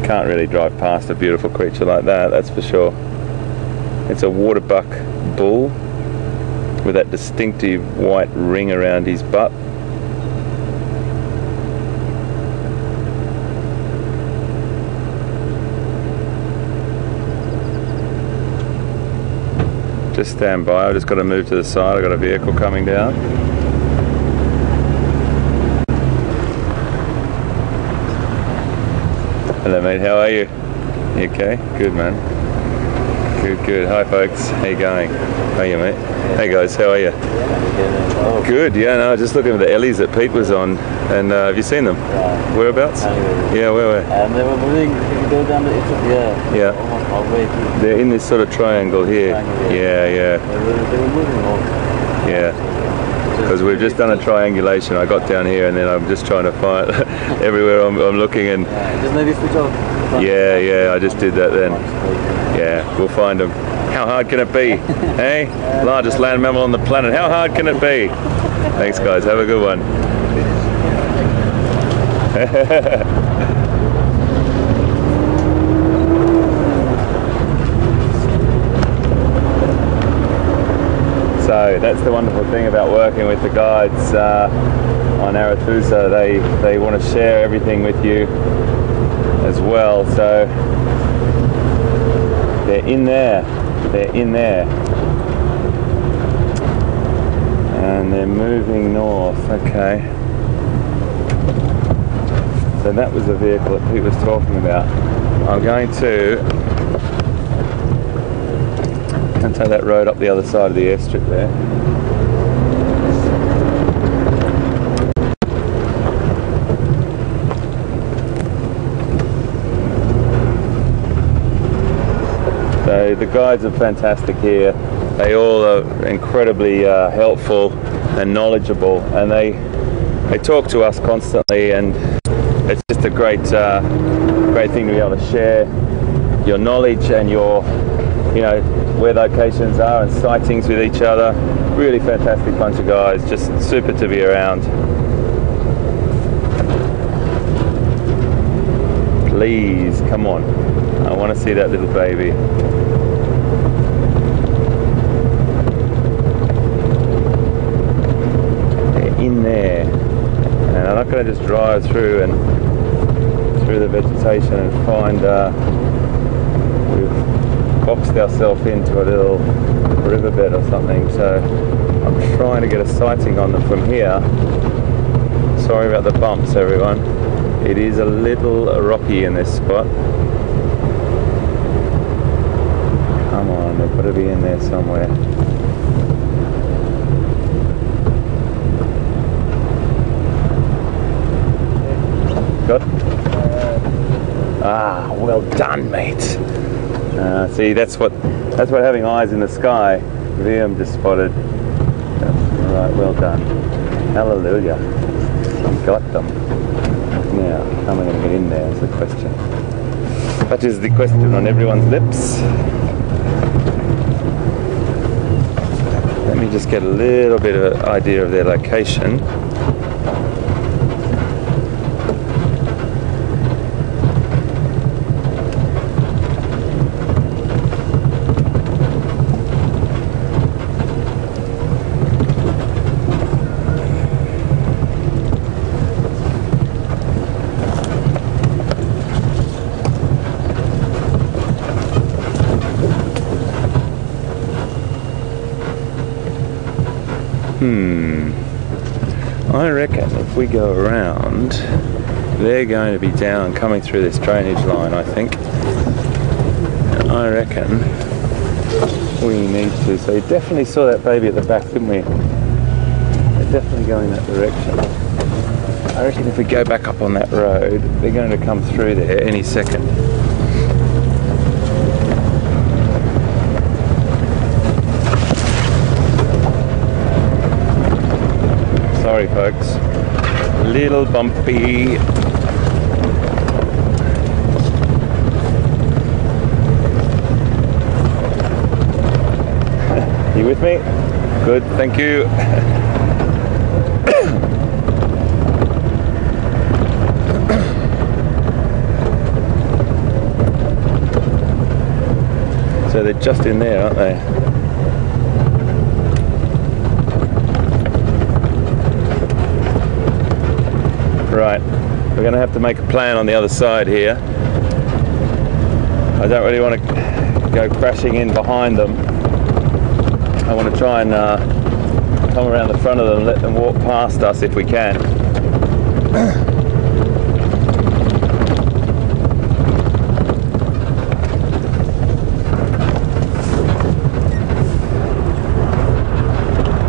Can't really drive past a beautiful creature like that, that's for sure. It's a waterbuck bull with that distinctive white ring around his butt. Just stand by, I've just got to move to the side, I've got a vehicle coming down. Hello mate, how are you? You okay? Good man. Good, good. Hi folks, how you going? How are you mate? Hey guys, how are you? Good, yeah, no, just looking at the Ellies that Pete was on, and have you seen them? Yeah. Whereabouts? Yeah, where? They were moving, if you go down the Yeah. almost halfway through. They're in this sort of triangle here. Yeah, yeah. They were moving off. Yeah. Because we've just done a triangulation. I got down here and then I'm just trying to find everywhere I'm looking and Just maybe switch off. yeah, yeah, I just did that then. Yeah, we'll find them. How hard can it be? Hey? Largest land mammal on the planet. How hard can it be? Thanks guys, have a good one. So that's the wonderful thing about working with the guides on Arathusa. They want to share everything with you as well. So they're in there. They're in there. And they're moving north. Okay. So that was the vehicle that Pete was talking about. I'm going to take that road up the other side of the airstrip there. So the guides are fantastic here. They all are incredibly helpful and knowledgeable, and they talk to us constantly, and it's just a great thing to be able to share your knowledge and your, where locations are and sightings with each other. Really fantastic bunch of guys, just super to be around. Please, come on. I want to see that little baby. They're in there. And I'm not going to just drive through the vegetation and find we've boxed ourselves into a little riverbed or something, so I'm trying to get a sighting on them from here. Sorry about the bumps everyone, it is a little rocky in this spot. Come on, they've got to be in there somewhere. Got? Ah, well done mate. See, that's what having eyes in the sky. Liam just spotted. Right, well done. Hallelujah. You got them. Now, how am I going to get in there is the question. That is the question on everyone's lips. Let me just get a little bit of an idea of their location. I reckon if we go around, they're going to be down, coming through this drainage line, I think. And I reckon we need to. So you definitely saw that baby at the back, didn't we? They're definitely going that direction. I reckon if we go back up on that road, they're going to come through there any second. Sorry folks, little bumpy. You with me? Good, thank you. So they're just in there, aren't they? Right, we're going to have to make a plan on the other side here. I don't really want to go crashing in behind them. I want to try and come around the front of them and let them walk past us if we can.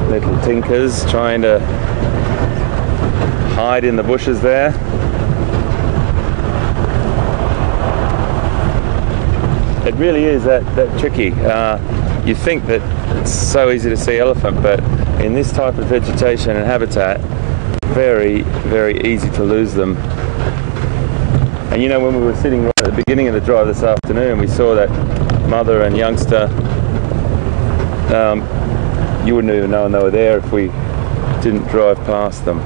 Little tinkers trying to hide in the bushes there. It really is that tricky. You think that it's so easy to see elephant, but in this type of vegetation and habitat, very, very easy to lose them. And you know, when we were sitting right at the beginning of the drive this afternoon, we saw that mother and youngster. You wouldn't even know they were there if we didn't drive past them.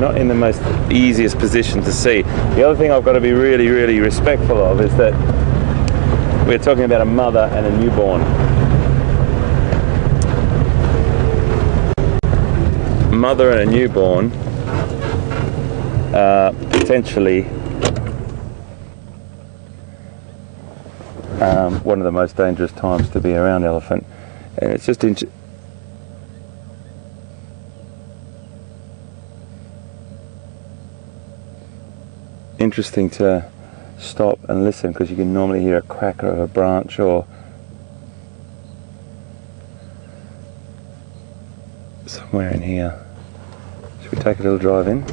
Not in the most easiest position to see. The other thing I've got to be really, really respectful of is that we're talking about a mother and a newborn. Mother and a newborn potentially one of the most dangerous times to be around elephant, and it's just interesting to stop and listen, because you can normally hear a cracker of a branch or somewhere in here. Should we take a little drive in?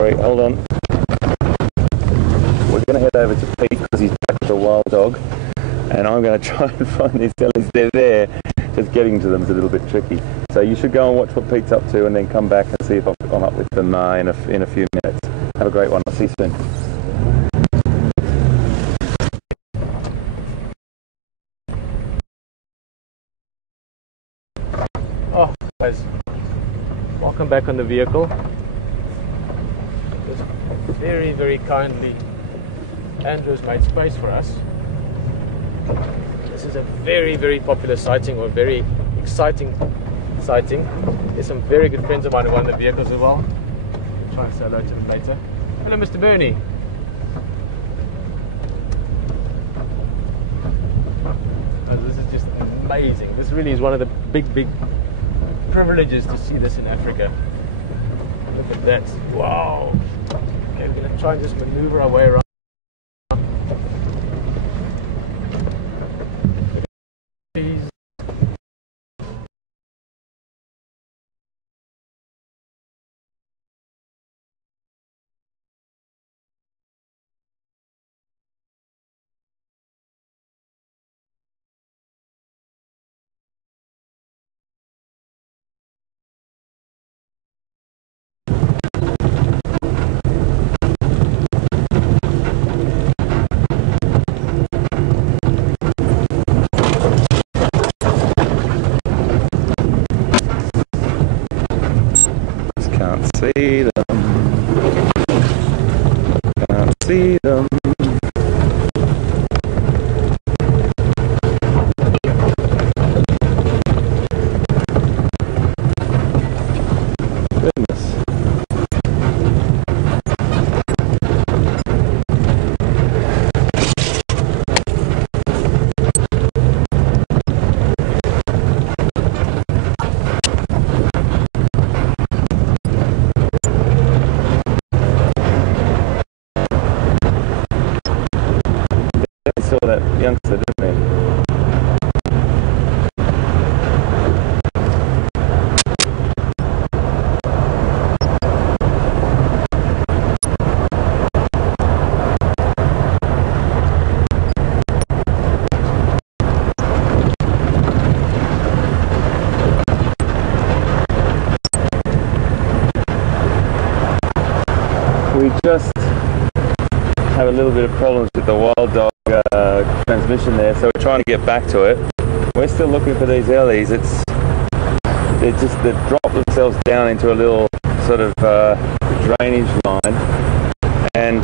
Sorry, hold on. We're going to head over to Pete because he's back with a wild dog, and I'm going to try and find these jellies. They're there. Just getting to them is a little bit tricky. So you should go and watch what Pete's up to, and then come back and see if I'm up with them in a few minutes. Have a great one. I'll see you soon. Oh, guys, welcome back on the vehicle. Very, very kindly, Andrew's made space for us. This is a very, very popular sighting, or very exciting sighting. There's some very good friends of mine who own the vehicles as well. I'll try and say hello to them later. Hello, Mr. Bernie. Oh, this is just amazing. This really is one of the big, big privileges to see this in Africa. Look at that. Wow. Okay, we're going to try and just maneuver our way around. See them. Can't see them. Goodness. Saw that youngster, didn't he? just have a little bit of problems with the wild dog transmission there, so we're trying to get back to it. We're still looking for these Ellies. They drop themselves down into a little sort of drainage line, and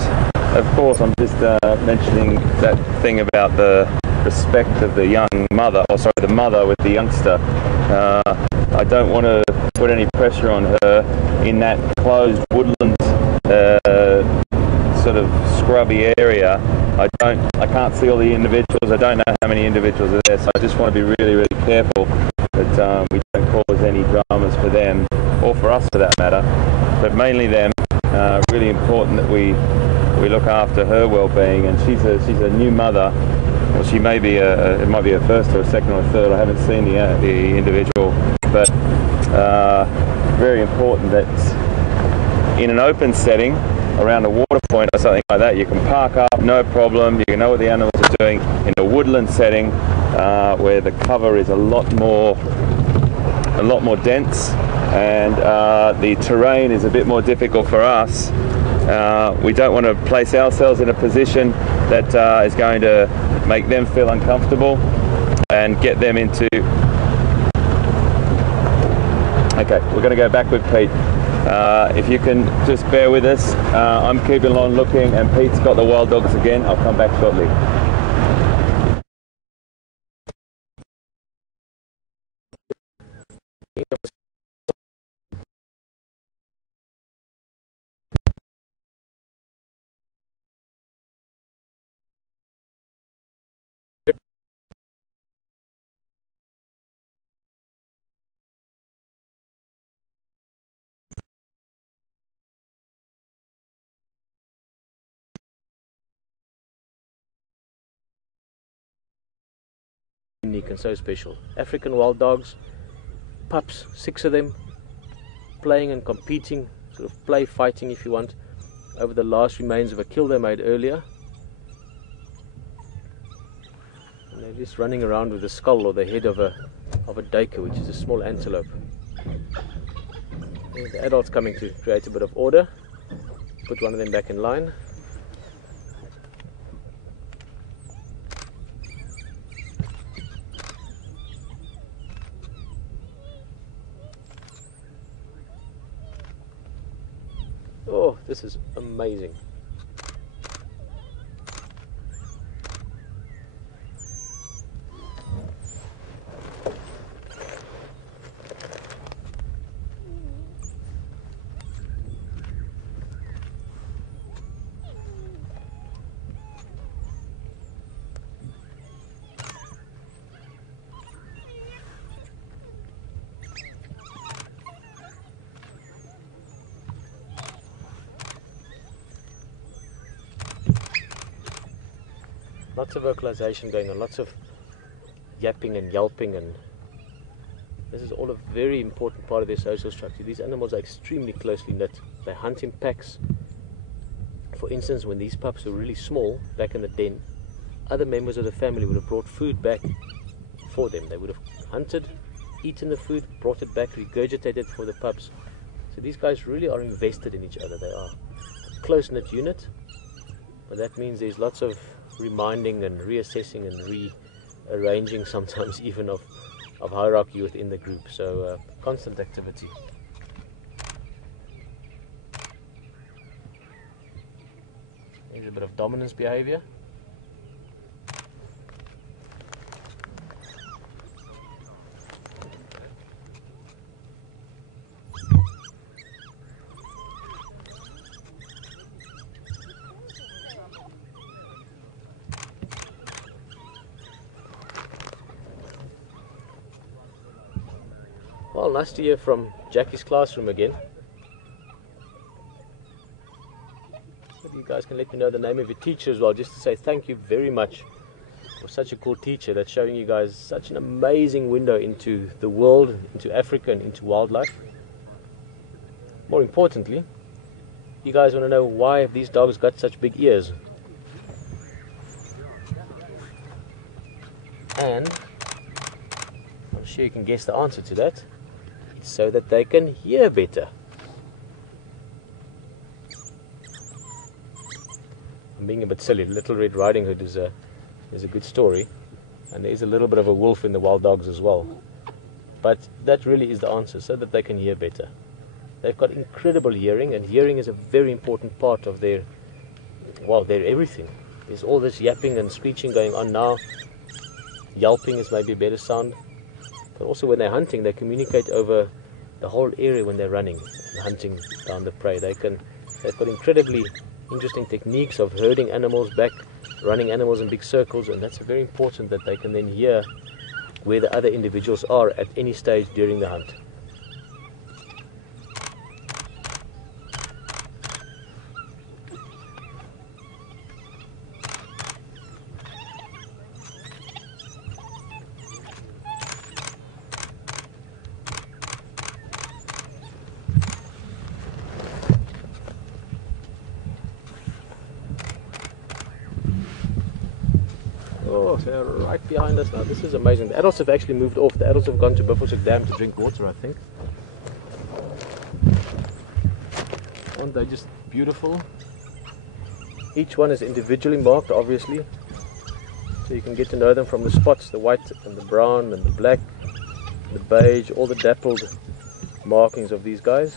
of course I'm just mentioning that thing about the respect of the young mother, or sorry, the mother with the youngster. I don't want to put any pressure on her in that closed woodland sort of scrubby area. I can't see all the individuals. I don't know how many individuals are there, so I just want to be really, really careful that we don't cause any dramas for them, or for us for that matter, but mainly them. Really important that we look after her well-being, and she's a new mother. Well, she may be it might be a first or a second or a third. I haven't seen the individual, but very important that in an open setting around a water point or something like that, you can park up, no problem. You can know what the animals are doing. In a woodland setting where the cover is a lot more dense, and the terrain is a bit more difficult for us. We don't want to place ourselves in a position that is going to make them feel uncomfortable and get them into... Okay, we're going to go back with Pete. If you can just bear with us, I'm keeping on looking, and Pete's got the wild dogs again. I'll come back shortly. Unique and so special. African wild dogs, pups, 6 of them, playing and competing, sort of play fighting if you want, over the last remains of a kill they made earlier. And they're just running around with the skull or the head of a duiker, which is a small antelope. And the adults coming to create a bit of order, put one of them back in line. Oh, this is amazing. Lots of vocalization going on, lots of yapping and yelping, and this is all a very important part of their social structure. These animals are extremely closely knit. They hunt in packs. For instance, when these pups were really small, back in the den, other members of the family would have brought food back for them. They would have hunted, eaten the food, brought it back, regurgitated for the pups. So these guys really are invested in each other. They are a close-knit unit, but that means there's lots of reminding and reassessing and rearranging sometimes even of hierarchy within the group. So constant activity. There's a bit of dominance behavior. Well, nice to hear from Jackie's classroom again. Maybe you guys can let me know the name of your teacher as well, just to say thank you very much for such a cool teacher that's showing you guys such an amazing window into the world, into Africa and into wildlife. More importantly, you guys want to know why have these dogs got such big ears? And I'm sure you can guess the answer to that. So that they can hear better. being a bit silly. Little Red Riding Hood is a good story, and there is a little bit of a wolf in the wild dogs as well. But that really is the answer, so that they can hear better. They've got incredible hearing, and hearing is a very important part of their everything. There's all this yapping and screeching going on now. Yelping is maybe a better sound. But also when they're hunting, they communicate over the whole area when they're running and hunting down the prey. They've got incredibly interesting techniques of herding animals back, running animals in big circles, and that's very important that they can then hear where the other individuals are at any stage during the hunt. Oh, so they're right behind us now. This is amazing. The adults have actually moved off. The adults have gone to Buffelshoek Dam to drink water, I think. Aren't they just beautiful? Each one is individually marked, obviously. So you can get to know them from the spots, the white and the brown and the black, the beige, all the dappled markings of these guys.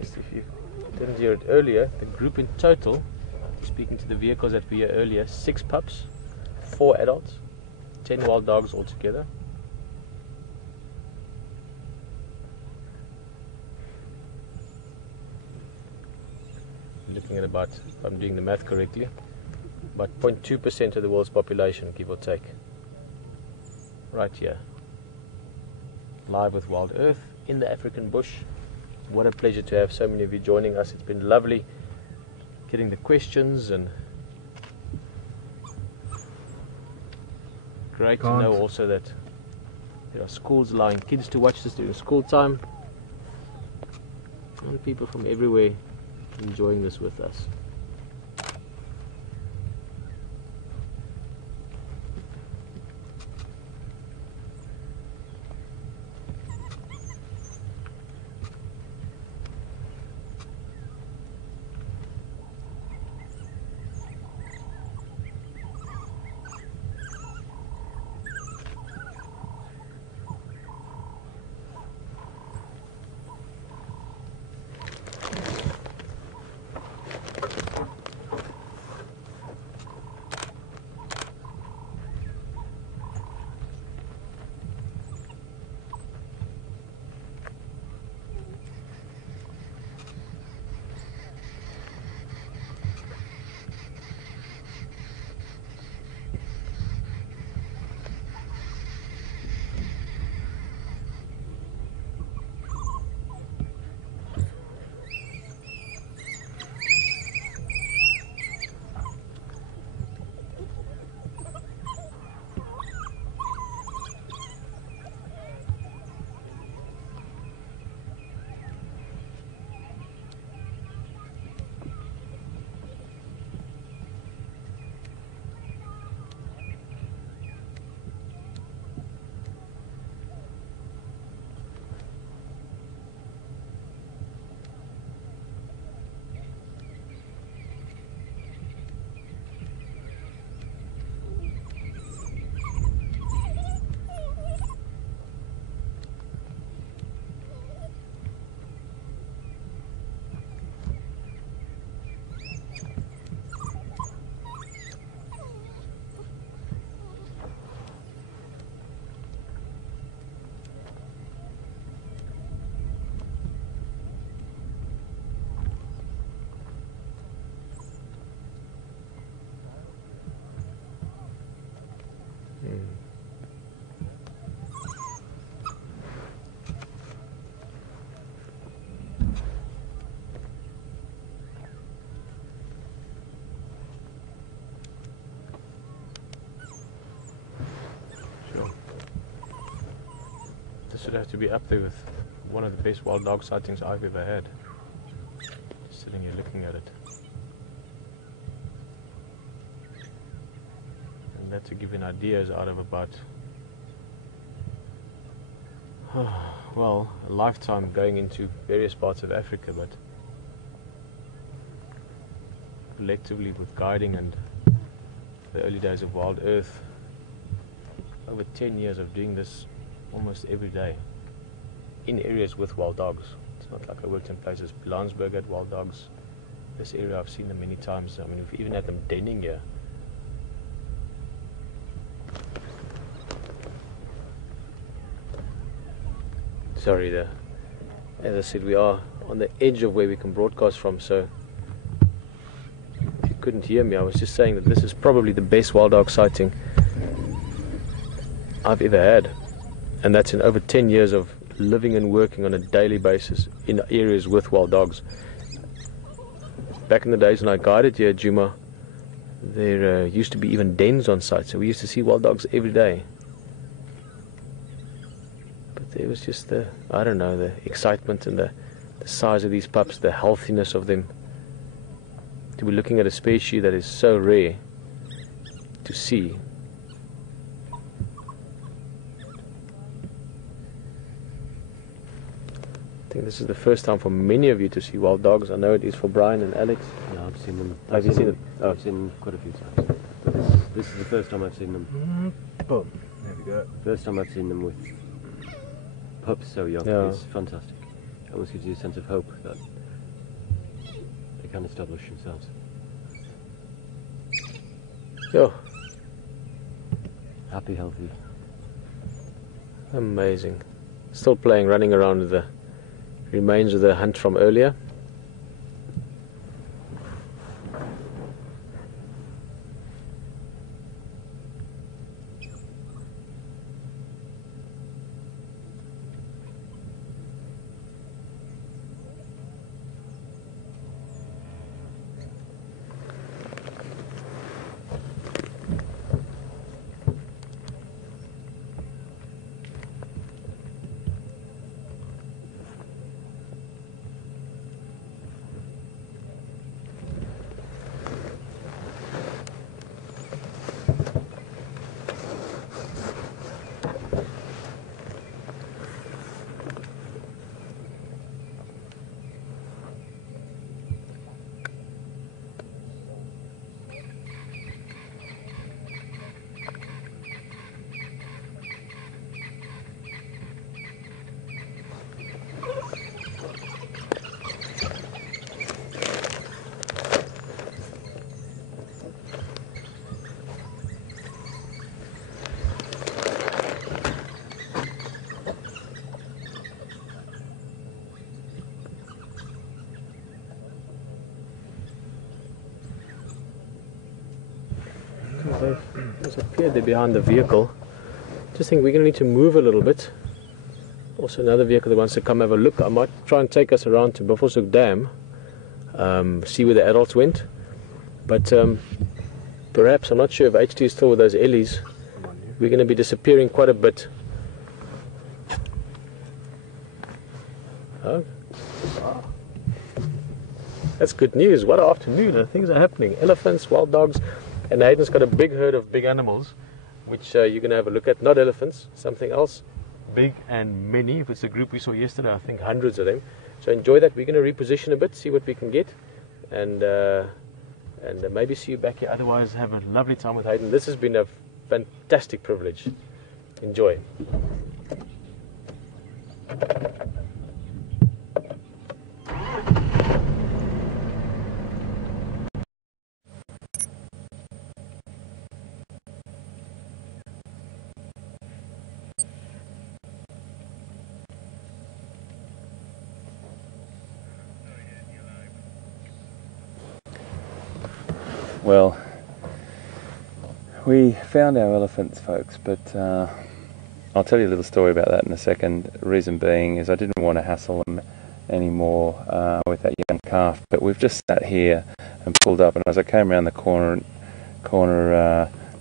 Just if you didn't hear it earlier, the group in total, speaking to the vehicles that we heard earlier, 6 pups, 4 adults, 10 wild dogs altogether. Looking at about, if I'm doing the math correctly, about 0.2% of the world's population, give or take. Right here. Live with Wild Earth in the African bush. What a pleasure to have so many of you joining us. It's been lovely getting the questions, and great to know also that there are schools allowing kids to watch this during school time, and people from everywhere enjoying this with us. Sure. This would have to be up there with one of the best wild dog sightings I've ever had. Just sitting here looking at it. And that to give you an idea is out of about well, a lifetime going into various parts of Africa, but collectively with guiding and the early days of Wild Earth, over 10 years of doing this almost every day in areas with wild dogs. It's not like I worked in places, Landsberg had wild dogs. This area I've seen them many times. I mean, we've even had them denning here. Sorry there. As I said, we are on the edge of where we can broadcast from, so if you couldn't hear me, I was just saying that this is probably the best wild dog sighting I've ever had, and that's in over 10 years of living and working on a daily basis in areas with wild dogs. Back in the days when I guided here at Djuma, there used to be even dens on site, so we used to see wild dogs every day. But there was just the, I don't know, the excitement and the size of these pups, the healthiness of them. To be looking at a species that is so rare to see. I think this is the first time for many of you to see wild dogs. I know it is for Brian and Alex. No, I've seen them. Have you seen them? Oh, I've seen them quite a few times. But this is the first time I've seen them. Boom. There we go. First time I've seen them with pups so young. Yeah. It's fantastic. It almost gives you a sense of hope that they can establish themselves. Yo, Happy, healthy. amazing. Still playing, running around with the remains of the hunt from earlier. They've disappeared there behind the vehicle. Just think we're going to need to move a little bit. Also another vehicle that wants to come have a look. I might try and take us around to Buffelshoek Dam, see where the adults went. But perhaps, I'm not sure if HT is still with those Ellies. We're going to be disappearing quite a bit. Oh. That's good news. What an afternoon. Things are happening. Elephants, wild dogs. And Hayden's got a big herd of big animals, which you're going to have a look at. Not elephants, something else. Big and many. If it's the group we saw yesterday, I think hundreds of them. So enjoy that. We're going to reposition a bit, see what we can get. And maybe see you back here. Otherwise, have a lovely time with Hayden. This has been a fantastic privilege. Enjoy. Well, We found our elephants, folks, but I'll tell you a little story about that in a second. Reason being is I didn't want to hassle them anymore with that young calf, but we've just sat here and pulled up, and as I came around the corner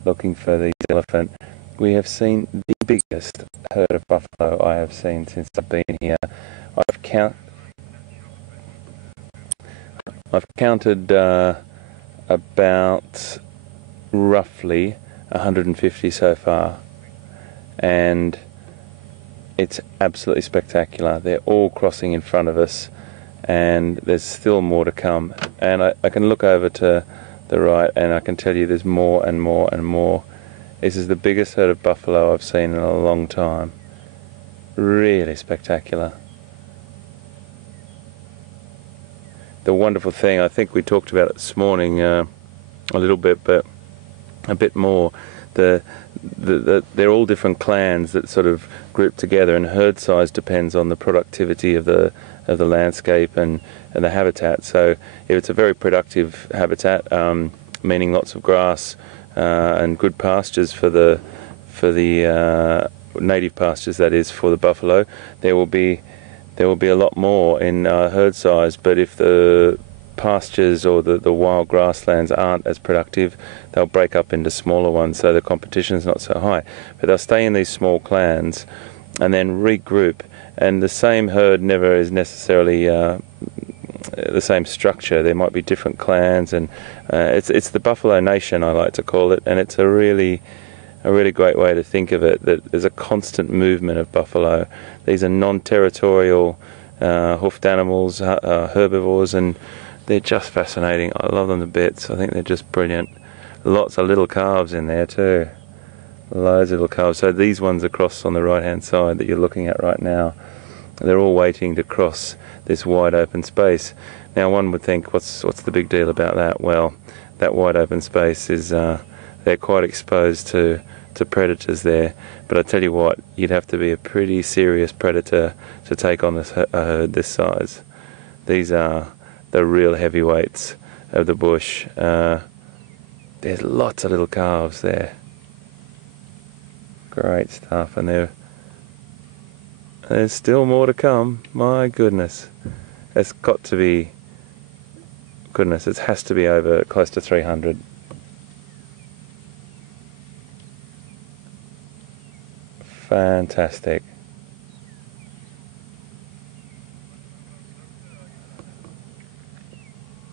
looking for the elephant, we have seen the biggest herd of buffalo I have seen since I've been here. I've counted about roughly 150 so far, and it's absolutely spectacular. They're all crossing in front of us, and there's still more to come. And I can look over to the right and I can tell you there's more and more and more. This is the biggest herd of buffalo I've seen in a long time. Really spectacular. The wonderful thing, I think we talked about it this morning a little bit, but a bit more, they're all different clans that sort of group together, and herd size depends on the productivity of the landscape and the habitat. So if it's a very productive habitat, meaning lots of grass and good pastures for the native pastures, that is, for the buffalo, there will be a lot more in herd size. But if the pastures or the wild grasslands aren't as productive, they'll break up into smaller ones, so the competition's not so high. But they'll stay in these small clans and then regroup, and the same herd never is necessarily the same structure. There might be different clans, and it's the Buffalo Nation, I like to call it, and it's a really great way to think of it, that there's a constant movement of buffalo. These are non-territorial hoofed animals, herbivores, and they're just fascinating. I love them to bits. I think they're just brilliant. Lots of little calves in there too. Loads of little calves. So these ones across on the right hand side that you're looking at right now, they're all waiting to cross this wide open space. Now one would think, what's the big deal about that? Well, that wide open space is they're quite exposed to predators there. But I tell you what, you'd have to be a pretty serious predator to take on a herd this size. These are the real heavyweights of the bush. There's lots of little calves there. Great stuff, and there's still more to come. My goodness, it's got to be, goodness, it has to be over close to 300. Fantastic.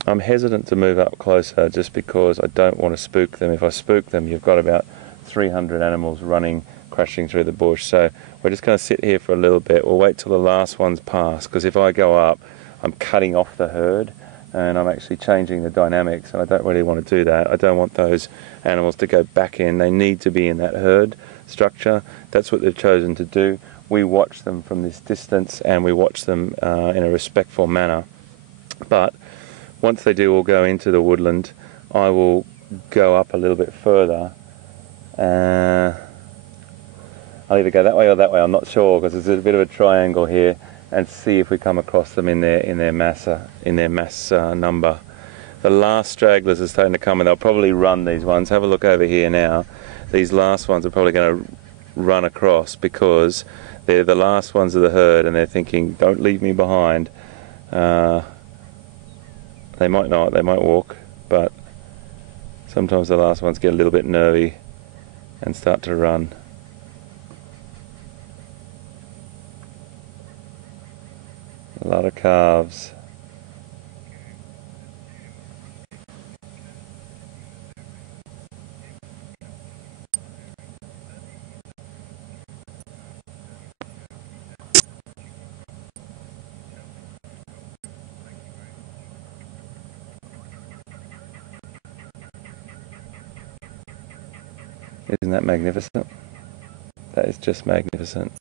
I'm hesitant to move up closer just because I don't want to spook them. If I spook them, you've got about 300 animals running, crashing through the bush. So we're just going to sit here for a little bit. We'll wait till the last one's passed, because if I go up, I'm cutting off the herd and I'm actually changing the dynamics, and I don't really want to do that. I don't want those animals to go back in. They need to be in that herd structure. That's what they've chosen to do. We watch them from this distance, and we watch them in a respectful manner. But once they do all go into the woodland, I will go up a little bit further. I'll either go that way or that way, I'm not sure, because there's a bit of a triangle here, and see if we come across them in their mass number. The last stragglers are starting to come, and they'll probably run, these ones. Have a look over here now. These last ones are probably going to run across, because they're the last ones of the herd, and they're thinking, don't leave me behind. They might not, they might walk, but sometimes the last ones get a little bit nervy and start to run. A lot of calves. Isn't that magnificent? That is just magnificent.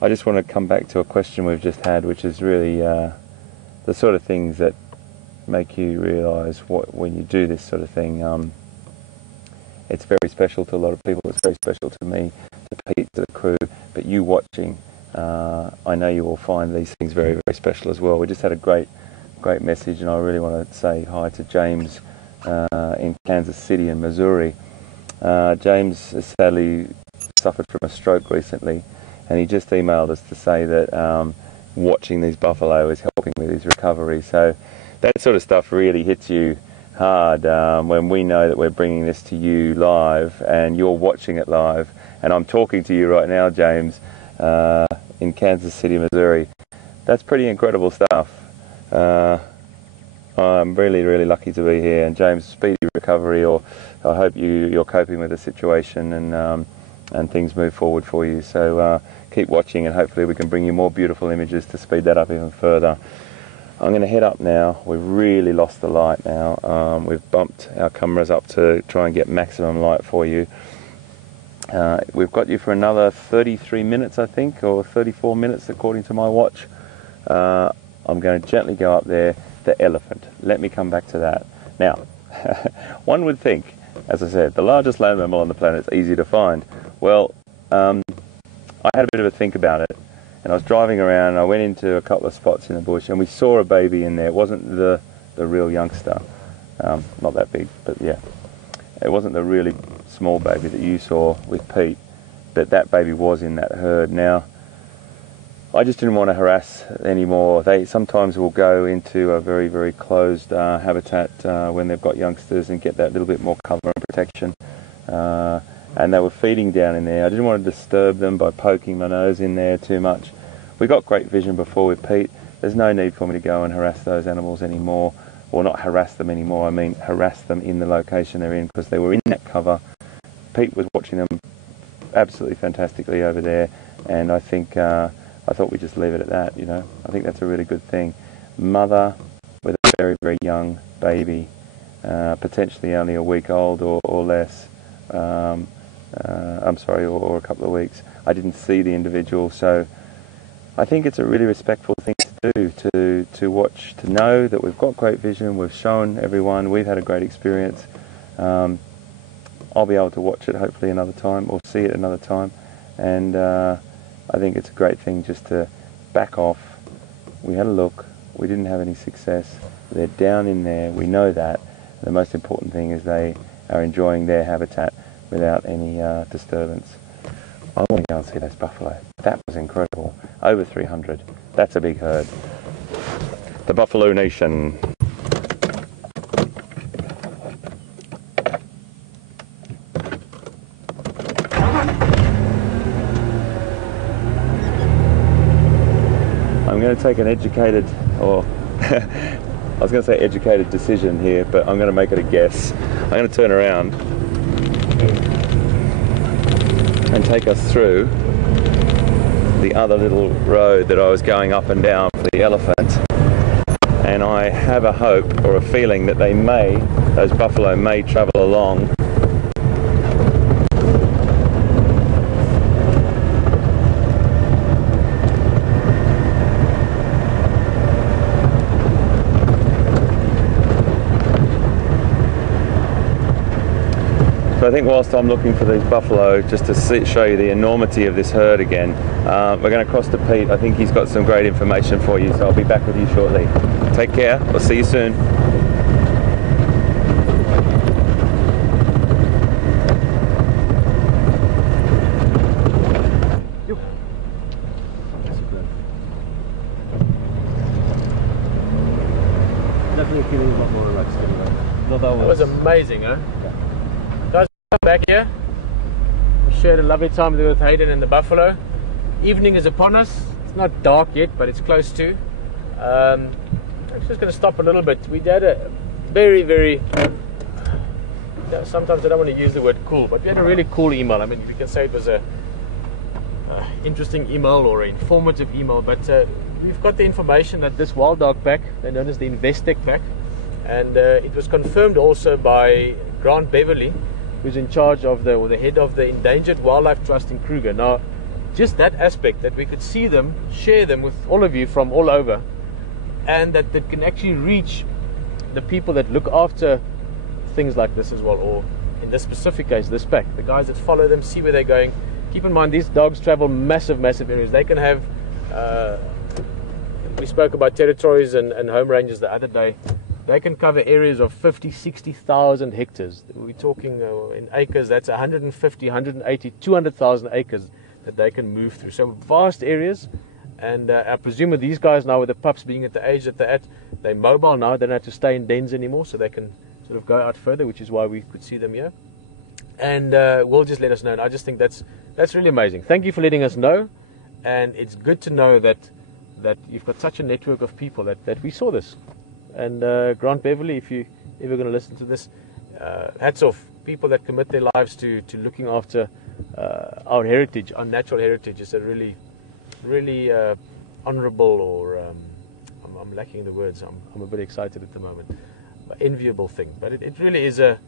I just want to come back to a question we've just had, which is really the sort of things that make you realise when you do this sort of thing. It's very special to a lot of people. It's very special to me, to Pete, to the crew. But you watching, I know you will find these things very, very special as well. We just had a great message, and I really want to say hi to James in Kansas City and Missouri. James has sadly suffered from a stroke recently, and he just emailed us to say that watching these buffalo is helping with his recovery. So that sort of stuff really hits you hard when we know that we're bringing this to you live and you're watching it live, and I'm talking to you right now, James, in Kansas City, Missouri. That's pretty incredible stuff. I'm really, really lucky to be here, and James, speedy recovery, or I hope you're coping with the situation and things move forward for you. So keep watching, and hopefully we can bring you more beautiful images to speed that up even further. I'm going to head up now. We've really lost the light now. We've bumped our cameras up to try and get maximum light for you. We've got you for another 33 minutes, I think, or 34 minutes according to my watch. I'm going to gently go up there. The elephant. Let me come back to that. Now, one would think, as I said, the largest land mammal on the planet is easy to find. Well, I had a bit of a think about it, and I was driving around and I went into a couple of spots in the bush and we saw a baby in there. It wasn't the real youngster, not that big, but yeah, it wasn't the really small baby that you saw with Pete, but that baby was in that herd. Now, I just didn't want to harass anymore. They sometimes will go into a very, very closed habitat when they've got youngsters and get that little bit more cover and protection. And they were feeding down in there. I didn't want to disturb them by poking my nose in there too much. We got great vision before with Pete. There's no need for me to go and harass those animals anymore. Or not harass them anymore, I mean harass them in the location they're in, because they were in that cover. Pete was watching them absolutely fantastically over there, and I think I thought we'd just leave it at that, you know. I think that's a really good thing. Mother with a very, very young baby, potentially only a week old or less, I'm sorry, or a couple of weeks. I didn't see the individual, so I think it's a really respectful thing to do, to watch, to know that we've got great vision, we've shown everyone, we've had a great experience. I'll be able to watch it hopefully another time, or see it another time, and I think it's a great thing just to back off. We had a look, we didn't have any success. They're down in there, we know that. The most important thing is they are enjoying their habitat without any disturbance. I want to go and see those buffalo. That was incredible. Over 300. That's a big herd. The Buffalo Nation. I'm going to take an educated, or I was going to say educated decision here, but I'm going to make it a guess. I'm going to turn around and take us through the other little road that I was going up and down for the elephant. And I have a hope or a feeling that those buffalo may travel along I think whilst I'm looking for these buffalo, just to show you the enormity of this herd again, we're going to cross to Pete. I think he's got some great information for you, so I'll be back with you shortly. Take care, I'll see you soon. Definitely feeling a lot more relaxed anyway. That was amazing, huh? Back here, we shared a lovely time with Hayden and the buffalo. Evening is upon us. It's not dark yet, but it's close to. I'm just going to stop a little bit. We had a very, very, sometimes I don't want to use the word cool, but we had a really cool email. I mean, we can say it was a interesting email or an informative email, but we've got the information that this wild dog pack, they're known as the Investec pack, and it was confirmed also by Grant Beverly, who's in charge of or the head of the Endangered Wildlife Trust in Kruger. Now, just that aspect, that we could see them, share them with all of you from all over, and that can actually reach the people that look after things like this as well, or in this specific case, this pack, the guys that follow them, see where they're going. Keep in mind, these dogs travel massive areas. They can have, we spoke about territories and home ranges the other day. they can cover areas of 50, 60,000 hectares. We're talking in acres, that's 150, 180, 200,000 acres that they can move through. So vast areas. And I presume with these guys now, with the pups being at the age that they're at, they're mobile now. They don't have to stay in dens anymore, so they can sort of go out further, which is why we could see them here. And will just let us know. And I just think that's really amazing. Thank you for letting us know. And it's good to know that you've got such a network of people that we saw this. And Grant Beverly, if you're ever going to listen to this, hats off. People that commit their lives to looking after our heritage, our natural heritage, is a really honorable, or I'm lacking the words. I'm a bit excited at the moment. Enviable thing, but it really is an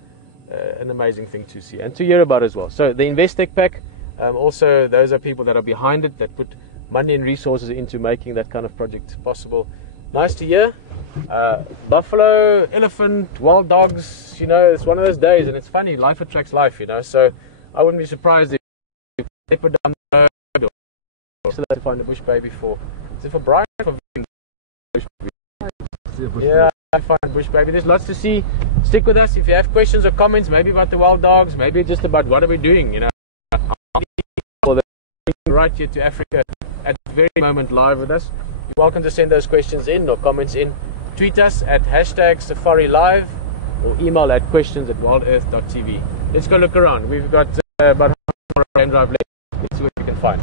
amazing thing to see and to hear about as well. So the Investec pack, also those are people that are behind it, that put money and resources into making that kind of project possible. Nice to hear. Buffalo, elephant, wild dogs, it's one of those days, and it's funny, life attracts life, so I wouldn't be surprised if they put down the road or still have to find a bush baby for, is it for Brian or for bush baby? Yeah, I find bush baby. There's lots to see. Stick with us if you have questions or comments, maybe about the wild dogs, maybe just about what are we doing, right here to Africa at the very moment live with us. You're welcome to send those questions in or comments in. Tweet us at #SafariLive or email at questions@WildEarth.tv. Let's go look around. We've got about half an hour drive left. Let's see what we can find.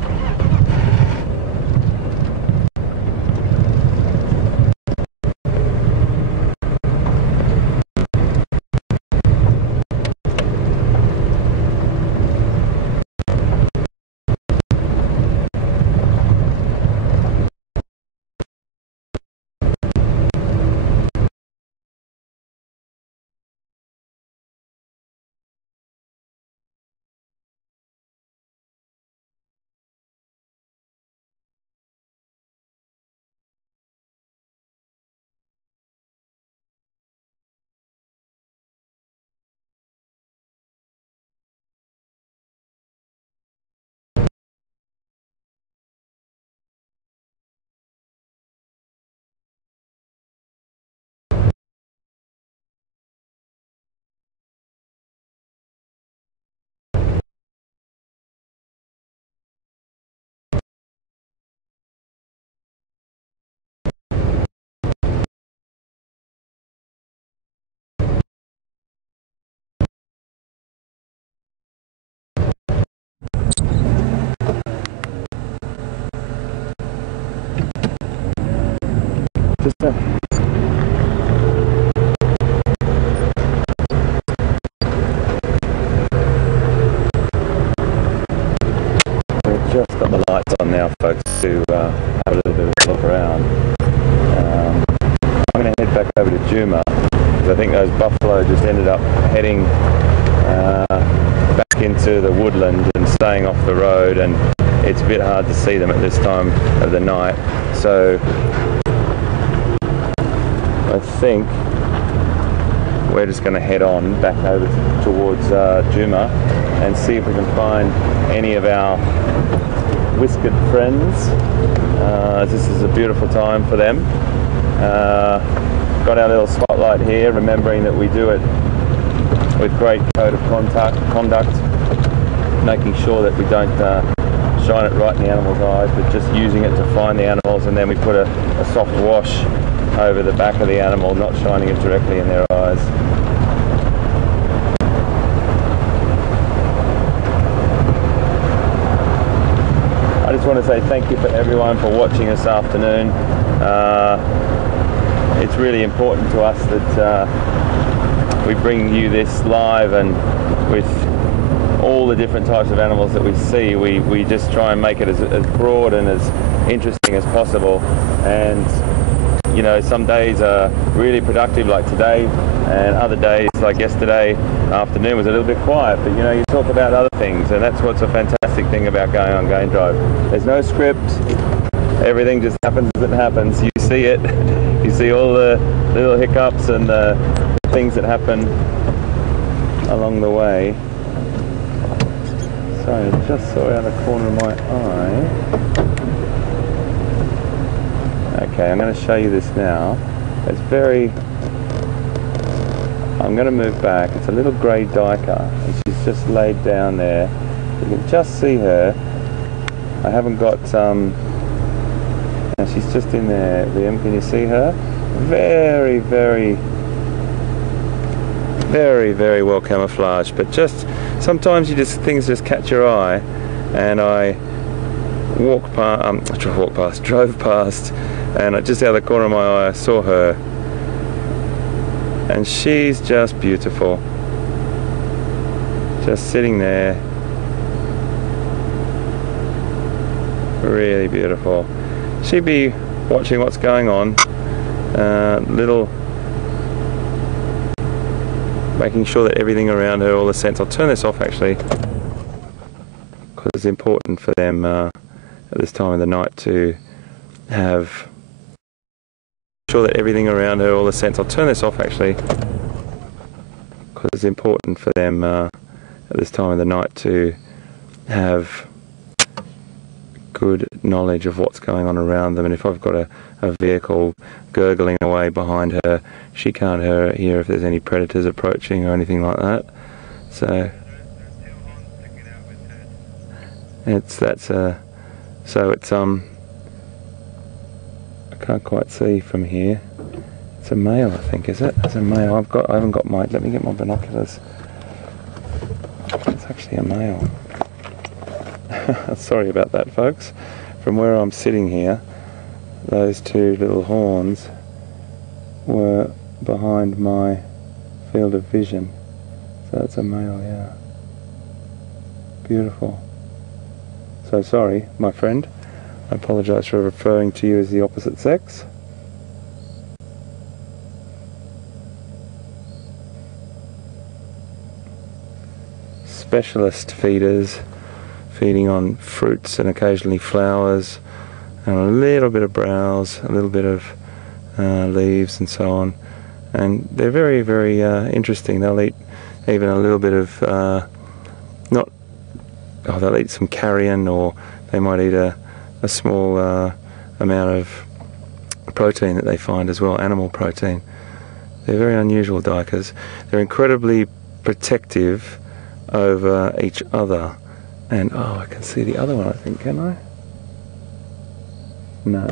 Just got the lights on now, folks, to have a little bit of a look around. I'm going to head back over to Djuma, because I think those buffalo just ended up heading back into the woodland and staying off the road, and it's a bit hard to see them at this time of the night. So I think we're just going to head on back over towards Djuma and see if we can find any of our whiskered friends. This is a beautiful time for them. Got our little spotlight here, remembering that we do it with great code of conduct, making sure that we don't shine it right in the animal's eyes, but just using it to find the animals, and then we put a soft wash over the back of the animal, not shining it directly in their eyes. I just want to say thank you for everyone for watching this afternoon. It's really important to us that we bring you this live, and with all the different types of animals that we see, we just try and make it as broad and as interesting as possible. And some days are really productive like today, and other days like yesterday afternoon was a little bit quiet, but you talk about other things, and that's what's a fantastic thing about going on Game Drive. There's no script, everything just happens as it happens. You see it, you see all the little hiccups and the things that happen along the way. Sorry, I just saw out of the corner of my eye. Okay, I'm going to show you this now. It's very I'm going to move back. It's a little grey duiker, and she's just laid down there. You can just see her. I haven't got and she's just in there. Liam, can you see her? Very, very, very, very well camouflaged, but just sometimes things just catch your eye, and I drove past, and just out of the corner of my eye I saw her, and she's just beautiful, just sitting there, really beautiful. She'd be watching what's going on, making sure that everything around her, all the scents. I'll turn this off actually, because it's important for them at this time of the night to have sure that everything around her, all the scents. I'll turn this off actually, because it's important for them at this time of the night to have good knowledge of what's going on around them, and if I've got a vehicle gurgling away behind her, she can't hear if there's any predators approaching or anything like that. So it's I can't quite see from here. It's a male, I think, is it? It's a male. I haven't got my. Let me get my binoculars. It's actually a male. Sorry about that, folks. From where I'm sitting here, those two little horns were behind my field of vision. So it's a male, yeah. Beautiful. So sorry, my friend. I apologise for referring to you as the opposite sex. Specialist feeders, feeding on fruits and occasionally flowers, and a little bit of browse, a little bit of leaves and so on. And they're very, very interesting. They'll eat even a little bit of, they'll eat some carrion, or they might eat a small amount of protein that they find as well, animal protein. They're very unusual duikers. They're incredibly protective over each other. And I can see the other one, I think, can I? No.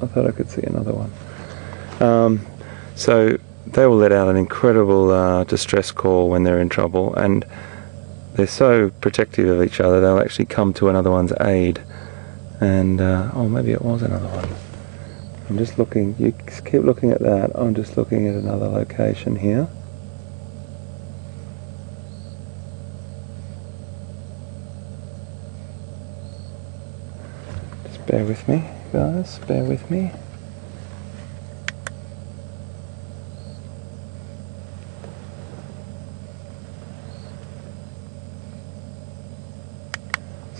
I thought I could see another one. So they will let out an incredible distress call when they're in trouble, and they're so protective of each other they'll actually come to another one's aid. And maybe it was another one. I'm just looking. You keep looking at that. I'm just looking at another location here. Bear with me, guys, bear with me.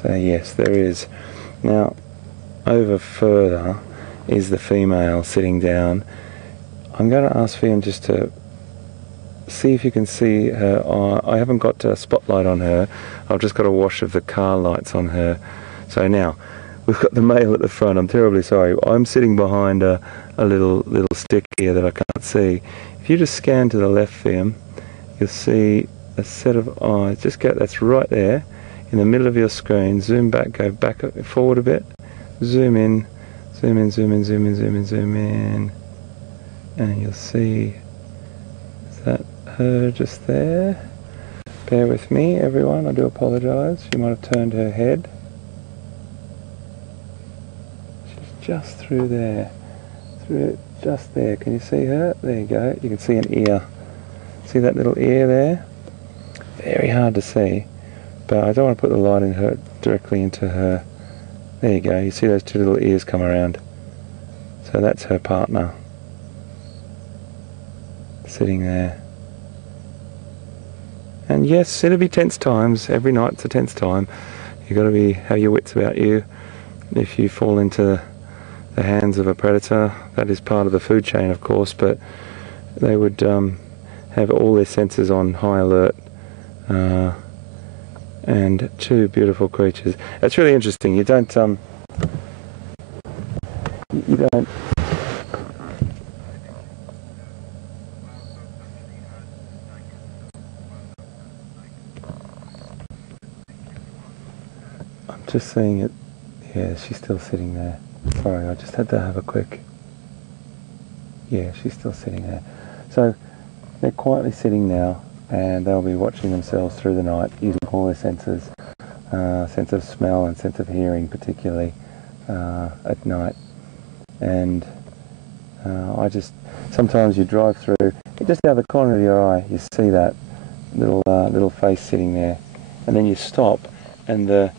So yes, there is. Now, over further is the female sitting down. I'm going to ask Fiam just to see if you can see her eye. I haven't got a spotlight on her. I've just got a wash of the car lights on her. So now, we've got the male at the front. I'm terribly sorry. I'm sitting behind a little stick here that I can't see. If you just scan to the left, Fiam, you'll see a set of eyes. Just go. That's right there, in the middle of your screen. Zoom back. Go back forward a bit. Zoom in. Zoom in. Zoom in. Zoom in. Zoom in. Zoom in. And you'll see. Is that her just there? Bear with me, everyone. I do apologise. She might have turned her head. Just through there, just there. Can you see her? There you go. You can see an ear. See that little ear there? Very hard to see, but I don't want to put the light in her directly into her. There you go. You see those two little ears come around. So that's her partner sitting there. And yes, it'll be tense times. Every night's a tense time. You've got to have your wits about you. If you fall into the hands of a predator, that is part of the food chain, of course, but they would have all their senses on high alert. And two beautiful creatures. It's really interesting. You don't Just seeing it. Yeah, she's still sitting there. Sorry, I just had to have a quick... Yeah, she's still sitting there. So they're quietly sitting now, and they'll be watching themselves through the night using all their senses, sense of smell and sense of hearing particularly at night. And I just, sometimes you drive through, just out of the corner of your eye, you see that little face sitting there, and then you stop and the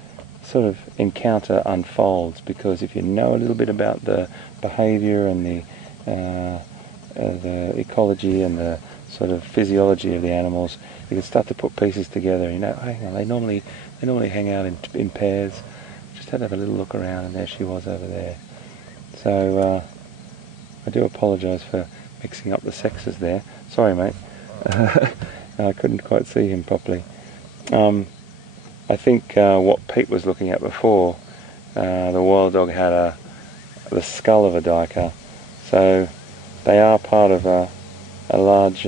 sort of encounter unfolds, because if you know a little bit about the behaviour and the ecology and the sort of physiology of the animals, you can start to put pieces together. You know, hang on, they normally hang out in pairs. Just had to have a little look around, and there she was over there. So I do apologise for mixing up the sexes there. Sorry, mate. I couldn't quite see him properly. I think what Pete was looking at before, the wild dog had the skull of a duiker. So they are part of a large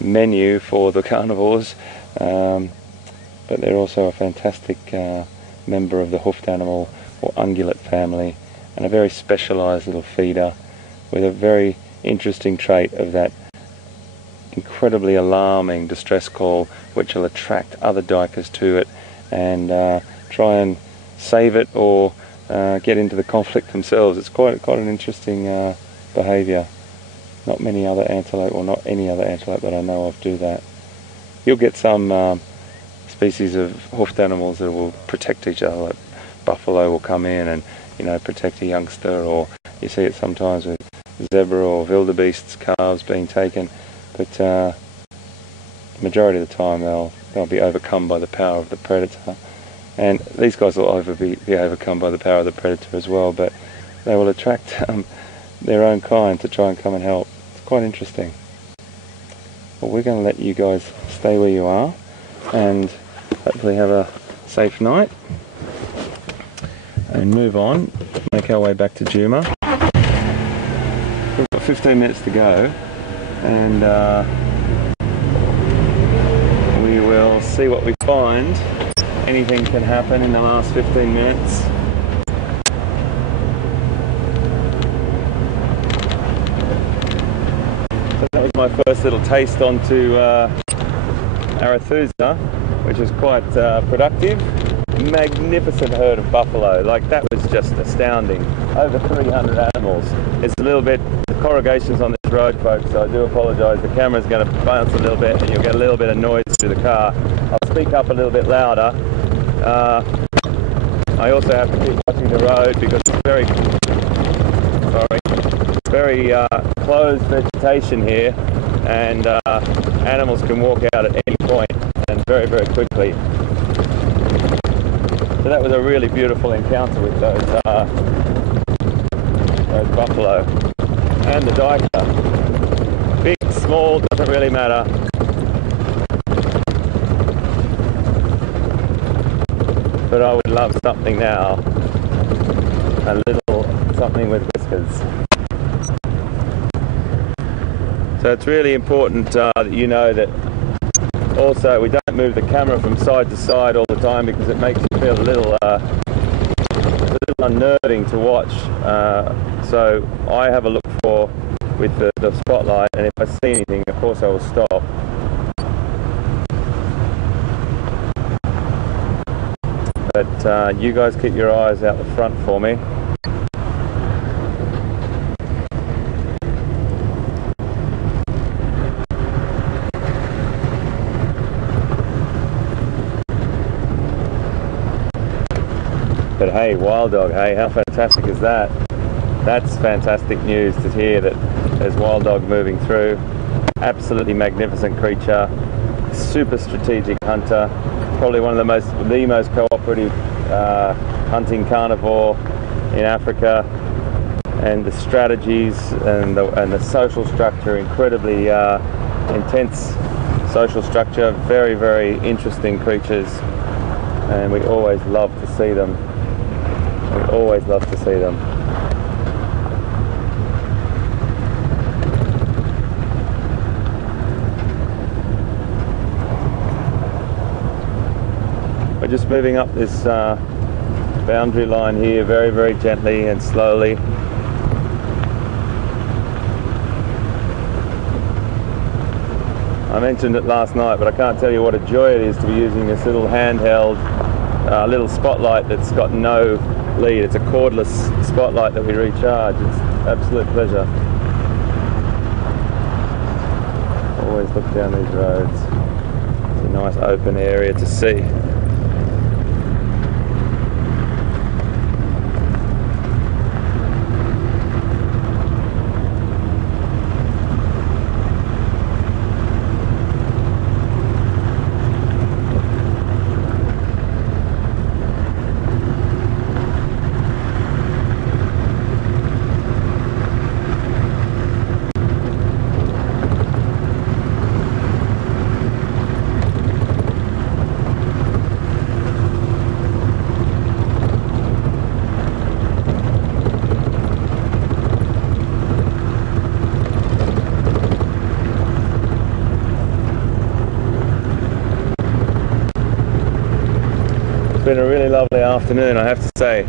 menu for the carnivores, but they're also a fantastic member of the hoofed animal or ungulate family, and a very specialised little feeder with a very interesting trait of that incredibly alarming distress call, which will attract other duikers to it and try and save it or get into the conflict themselves. It's quite an interesting behaviour. Not many other antelope, or not any other antelope that I know of, do that. You'll get some species of hoofed animals that will protect each other, like buffalo will come in and, you know, protect a youngster, or you see it sometimes with zebra or wildebeest's calves being taken, but the majority of the time they'll be overcome by the power of the predator. And these guys will be overcome by the power of the predator as well, but they will attract their own kind to try and come and help. It's quite interesting. Well, we're going to let you guys stay where you are and hopefully have a safe night and move on, make our way back to Djuma. We've got 15 minutes to go, and we will see what we find. Anything can happen in the last 15 minutes. So that was my first little taste onto Arathusa, which was quite productive. Magnificent herd of buffalo, like that was just astounding. Over 300 animals. It's a little bit, the corrugation's on this road, folks, so I do apologise. The camera's going to bounce a little bit and you'll get a little bit of noise through the car. I'll speak up a little bit louder. I also have to keep watching the road because it's very closed vegetation here, and animals can walk out at any point and very, very quickly. So that was a really beautiful encounter with those buffalo and the duiker. Big, small, doesn't really matter. But I would love something now, a little something with whiskers. So it's really important that you know that also we don't move the camera from side to side all the time, because it makes you feel a little unnerving to watch. So I have a look for with the spotlight, and if I see anything, of course I will stop. But you guys keep your eyes out the front for me. But hey, wild dog, hey, how fantastic is that? That's fantastic news to hear that there's wild dog moving through. Absolutely magnificent creature, super strategic hunter, probably one of the most cooperative hunting carnivore in Africa, and the strategies and the social structure, incredibly intense social structure, very, very interesting creatures, and we always love to see them. We always love to see them. We're just moving up this boundary line here, very, very gently and slowly. I mentioned it last night, but I can't tell you what a joy it is to be using this little handheld little spotlight that's got no lead. It's a cordless spotlight that we recharge. It's absolute pleasure. Always look down these roads. It's a nice open area to see. It's been a really lovely afternoon, I have to say.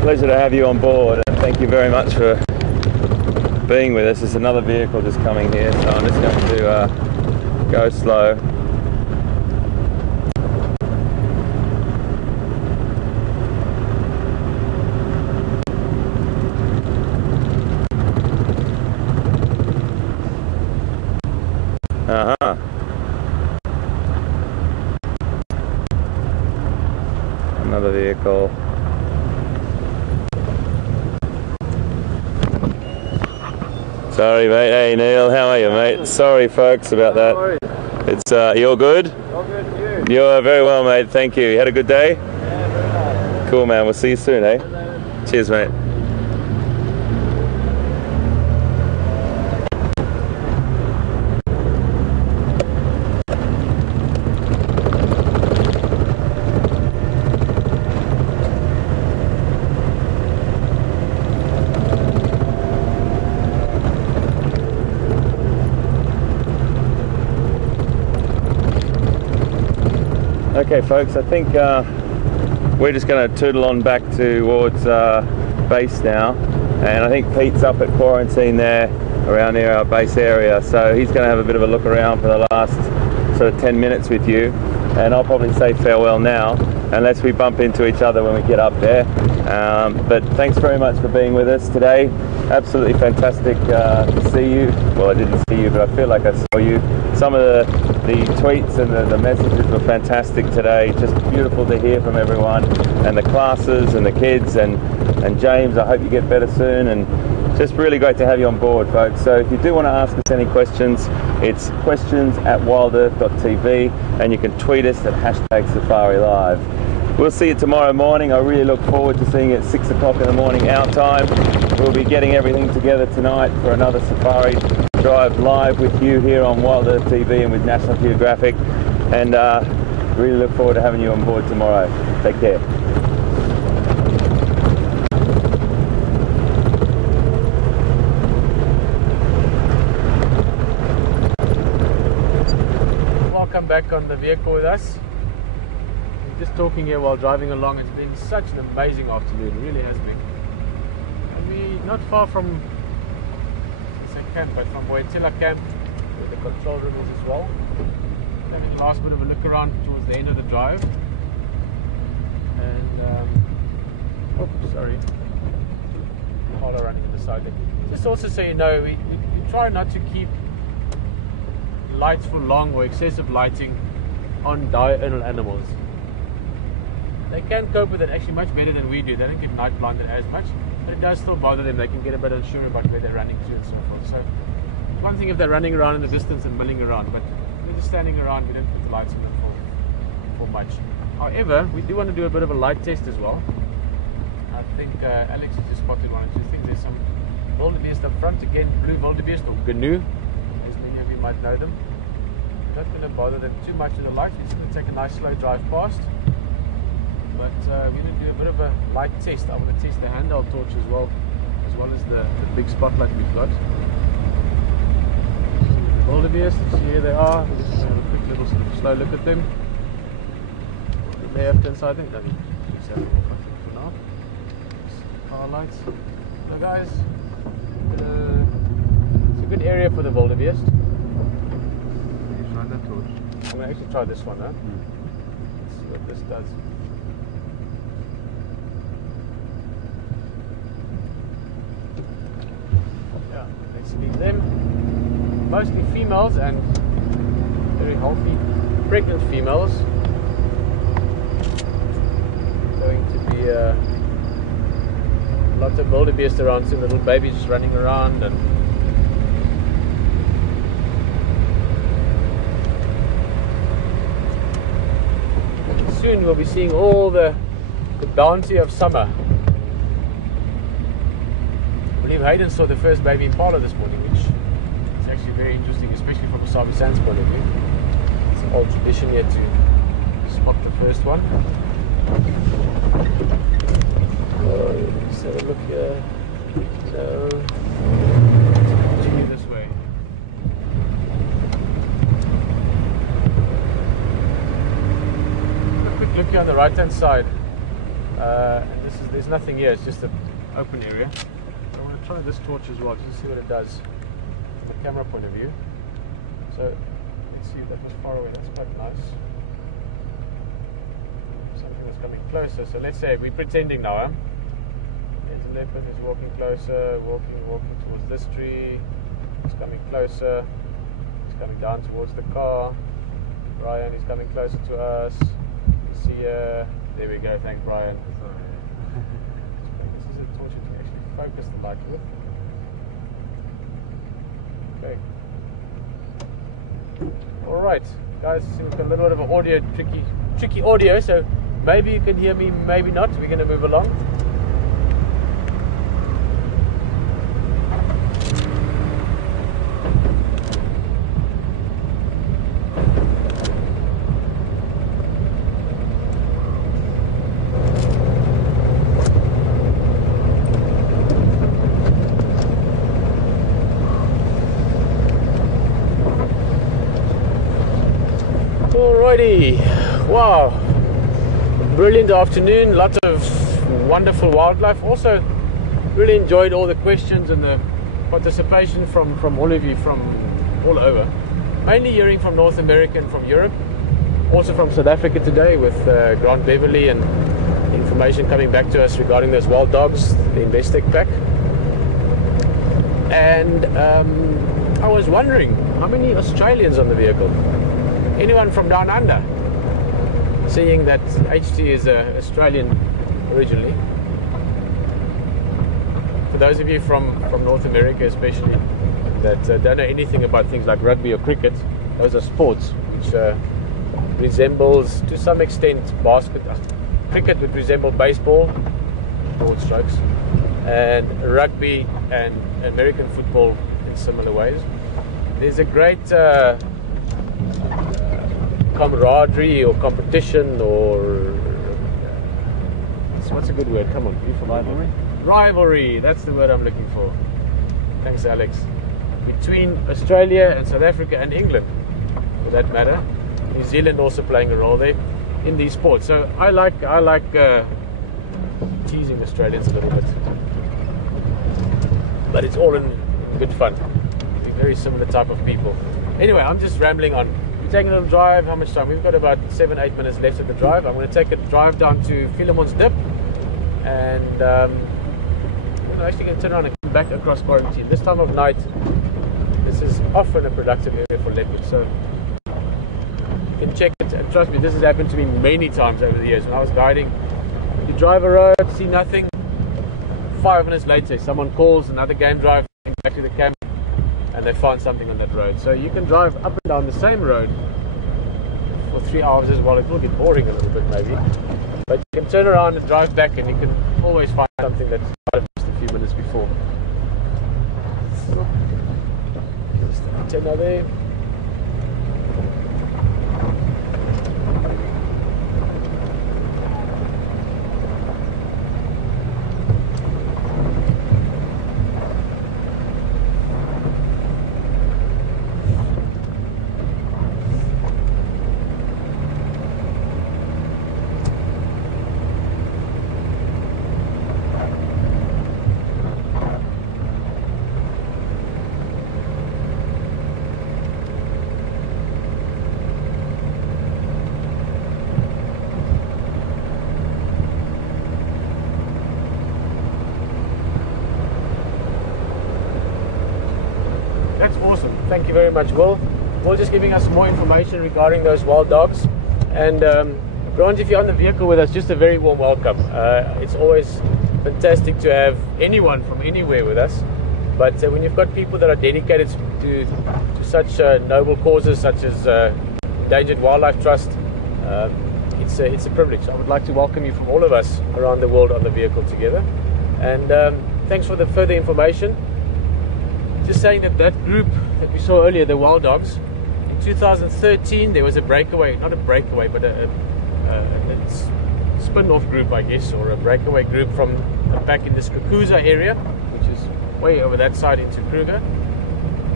Pleasure to have you on board, and thank you very much for being with us. There's another vehicle just coming here, so I'm just going to go slow. Uh-huh. Another vehicle. Sorry mate, hey Neil, how are you mate? Sorry folks about that. It's you're good? All good, you? You're very well mate, thank you. You had a good day? Yeah, very nice. Cool man, we'll see you soon, eh? Cheers mate. Okay folks, I think we're just going to tootle on back towards base now, and I think Pete's up at quarantine there around near our base area, so he's going to have a bit of a look around for the last sort of 10 minutes with you, and I'll probably say farewell now unless we bump into each other when we get up there. But thanks very much for being with us today. Absolutely fantastic to see you. Well, I didn't see you, but I feel like I saw you. Some of the tweets and the messages were fantastic today. Just beautiful to hear from everyone, and the classes and the kids, and James, I hope you get better soon, and just really great to have you on board folks. So if you do want to ask us any questions, it's questions@wildearth.tv, and you can tweet us at #SafariLive. We'll see you tomorrow morning. I really look forward to seeing you at 6 o'clock in the morning our time. We'll be getting everything together tonight for another safari drive live with you here on WildEarthTV and with National Geographic, and really look forward to having you on board tomorrow. Take care. Welcome back on the vehicle with us. We're just talking here while driving along. It's been such an amazing afternoon, it really has been. And we're not far from camp, but from Boetila camp, where the control room is as well. Having a last bit of a look around towards the end of the drive, and sorry, Paula running on the side there. Just also so you know, we try not to keep lights for long or excessive lighting on diurnal animals. They can cope with it actually much better than we do. They don't get night blinded as much, but it does still bother them. They can get a bit unsure about where they're running to and so forth. So one thing if they're running around in the distance and milling around, but if they're just standing around, we don't put the lights on them for much. However, we do want to do a bit of a light test as well. I think Alex has just spotted one. I just think there's some wildebeest up front again, blue wildebeest or gnu, as many of you might know them. Not going to bother them too much with the lights. We're just going to take a nice slow drive past. But we're going to do a bit of a light test. I want to test the handheld torch as well as the big spotlight we've got. Wildebeest, here they are. We'll just have a quick little slow look at them. Left hand side, I think. set it off, I think, for now. Car lights. So guys, it's a good area for the wildebeest. You try that torch. I'm going to actually try this one, huh? Let's see what this does. Yeah, let's leave them. Mostly females and very healthy, pregnant females. Going to be lots of wildebeest around, some little babies just running around, and soon we'll be seeing all the bounty of summer. I believe Hayden saw the first baby impala this morning, which is actually very interesting, especially from a Sabi Sands point of view. It's an old tradition here to spot the first one. Let's have a look here. So, let's continue this way. A quick look here on the right hand side. And there's nothing here, it's just an open area. I want to try this torch as well, just to see what it does from a camera point of view. So, let's see if that was far away, that's quite nice. Something that's coming closer. So let's say we're pretending now, huh? The leopard is walking closer, walking towards this tree. It's coming closer. It's coming down towards the car. Brian is coming closer to us. You see, there we go. Thanks, Brian. This is a torch to actually focus the light with. Okay. All right, guys. So we've got a little bit of an audio, tricky audio. So maybe you can hear me, maybe not. We're going to move along. Alrighty, wow, brilliant afternoon, lots of wonderful wildlife. Also really enjoyed all the questions and the participation from all of you from all over, mainly hearing from North America and from Europe, also from South Africa today with Grant Beverly and information coming back to us regarding those wild dogs, the Investec pack. And I was wondering, how many Australians on the vehicle? Anyone from down under? Seeing that HT is Australian originally. For those of you from North America especially that don't know anything about things like rugby or cricket, those are sports which resembles to some extent cricket would resemble baseball, broad strokes, and rugby and American football in similar ways. There's a great camaraderie or competition or what's a good word? Come on, Rivalry? Rivalry, that's the word I'm looking for. Thanks, Alex. Between Australia and South Africa and England, for that matter. New Zealand also playing a role there in these sports. So I like teasing Australians a little bit, but it's all in good fun. We're very similar type of people. Anyway, I'm just rambling on. Taking a little drive. How much time? We've got about 7-8 minutes left of the drive. I'm going to take a drive down to Philemon's Dip, and I'm actually going to turn around and come back across quarantine. This time of night, this is often a productive area for leopards, so you can check it. And trust me, this has happened to me many times over the years. When I was guiding, you drive a road, see nothing. 5 minutes later, someone calls, another game drive, back to the camp, and they find something on that road. So you can drive up and down the same road for 3 hours as well. It will get boring a little bit maybe, but you can turn around and drive back, and you can always find something that's out of just a few minutes before. Just the antenna there. you very much, Will. Will just giving us more information regarding those wild dogs. And Grant, if you're on the vehicle with us, just a very warm welcome. It's always fantastic to have anyone from anywhere with us. But when you've got people that are dedicated to such noble causes such as Endangered Wildlife Trust, it's a privilege. I would like to welcome you from all of us around the world on the vehicle together. And thanks for the further information. Just saying that group that we saw earlier, the wild dogs, in 2013 there was a breakaway, not a breakaway, but a spin-off group, I guess, or a breakaway group from back in this Kukuza area, which is way over that side into Kruger.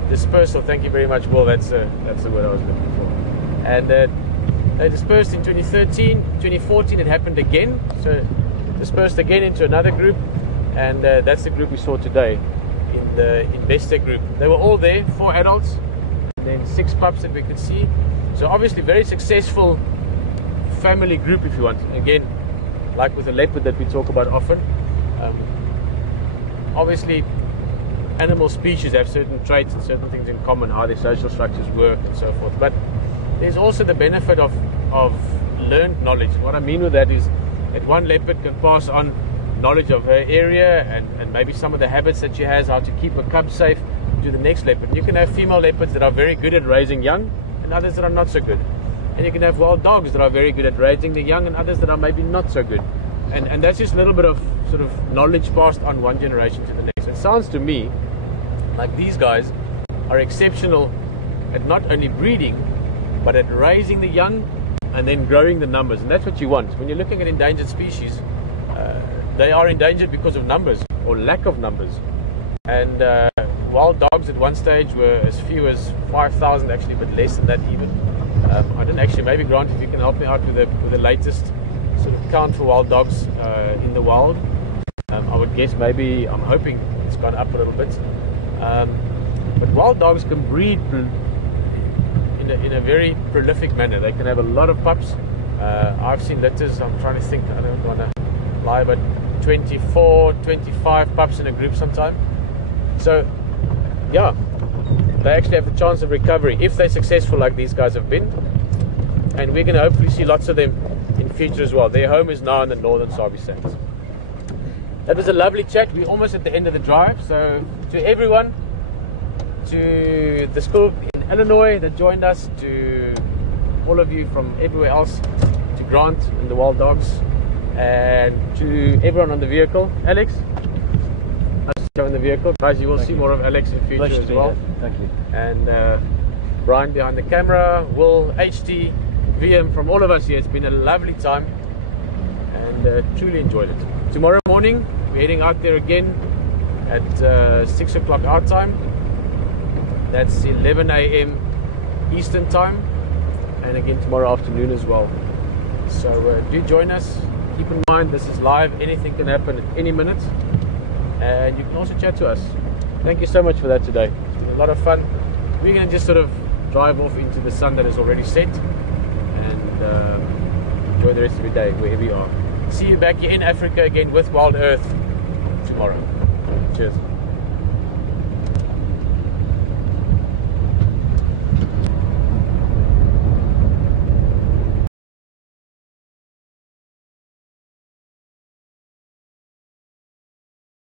Dispersal, thank you very much, Will. That's the word I was looking for. And they dispersed in 2013, 2014 it happened again, so dispersed again into another group, and that's the group we saw today in the Investor group. They were all there, 4 adults, and then 6 pups that we could see. So obviously very successful family group, if you want. Again, like with the leopard that we talk about often, obviously animal species have certain traits and certain things in common, how their social structures work and so forth, but there's also the benefit of learned knowledge. What I mean with that is that one leopard can pass on knowledge of her area and maybe some of the habits that she has, how to keep a cub safe, to the next leopard. You can have female leopards that are very good at raising young and others that are not so good. And you can have wild dogs that are very good at raising the young and others that are maybe not so good. And that's just a little bit of sort of knowledge passed on one generation to the next. It sounds to me like these guys are exceptional at not only breeding, but at raising the young and then growing the numbers. And that's what you want. When you're looking at endangered species, they are endangered because of numbers or lack of numbers. And wild dogs at one stage were as few as 5,000, actually, but less than that even. I don't actually, maybe Grant, if you can help me out with the latest sort of count for wild dogs in the wild. I would guess maybe, I'm hoping it's gone up a little bit. But wild dogs can breed in a very prolific manner. They can have a lot of pups. I've seen litters, I'm trying to think, I don't want to lie, but 24, 25 pups in a group sometime. So yeah, they actually have the chance of recovery if they're successful like these guys have been, and we're going to hopefully see lots of them in future as well. Their home is now in the northern Sabi Sands. That was a lovely chat. We're almost at the end of the drive, so to everyone, to the school in Illinois that joined us, to all of you from everywhere else, to Grant and the wild dogs, and to everyone on the vehicle. Alex, on the vehicle, guys, you will see more of Alex in future as well. Thank you. And Brian behind the camera, Will, HT, VM, from all of us here. It's been a lovely time and truly enjoyed it. Tomorrow morning we're heading out there again at 6 o'clock our time. That's 11 a.m. Eastern time, and again tomorrow afternoon as well. So do join us. Keep in mind this is live, anything can happen at any minute, and you can also chat to us. Thank you so much for that today. It's been a lot of fun. We're going to just sort of drive off into the sun that is already set and enjoy the rest of your day wherever you are. See you back here in Africa again with Wild Earth tomorrow. Cheers.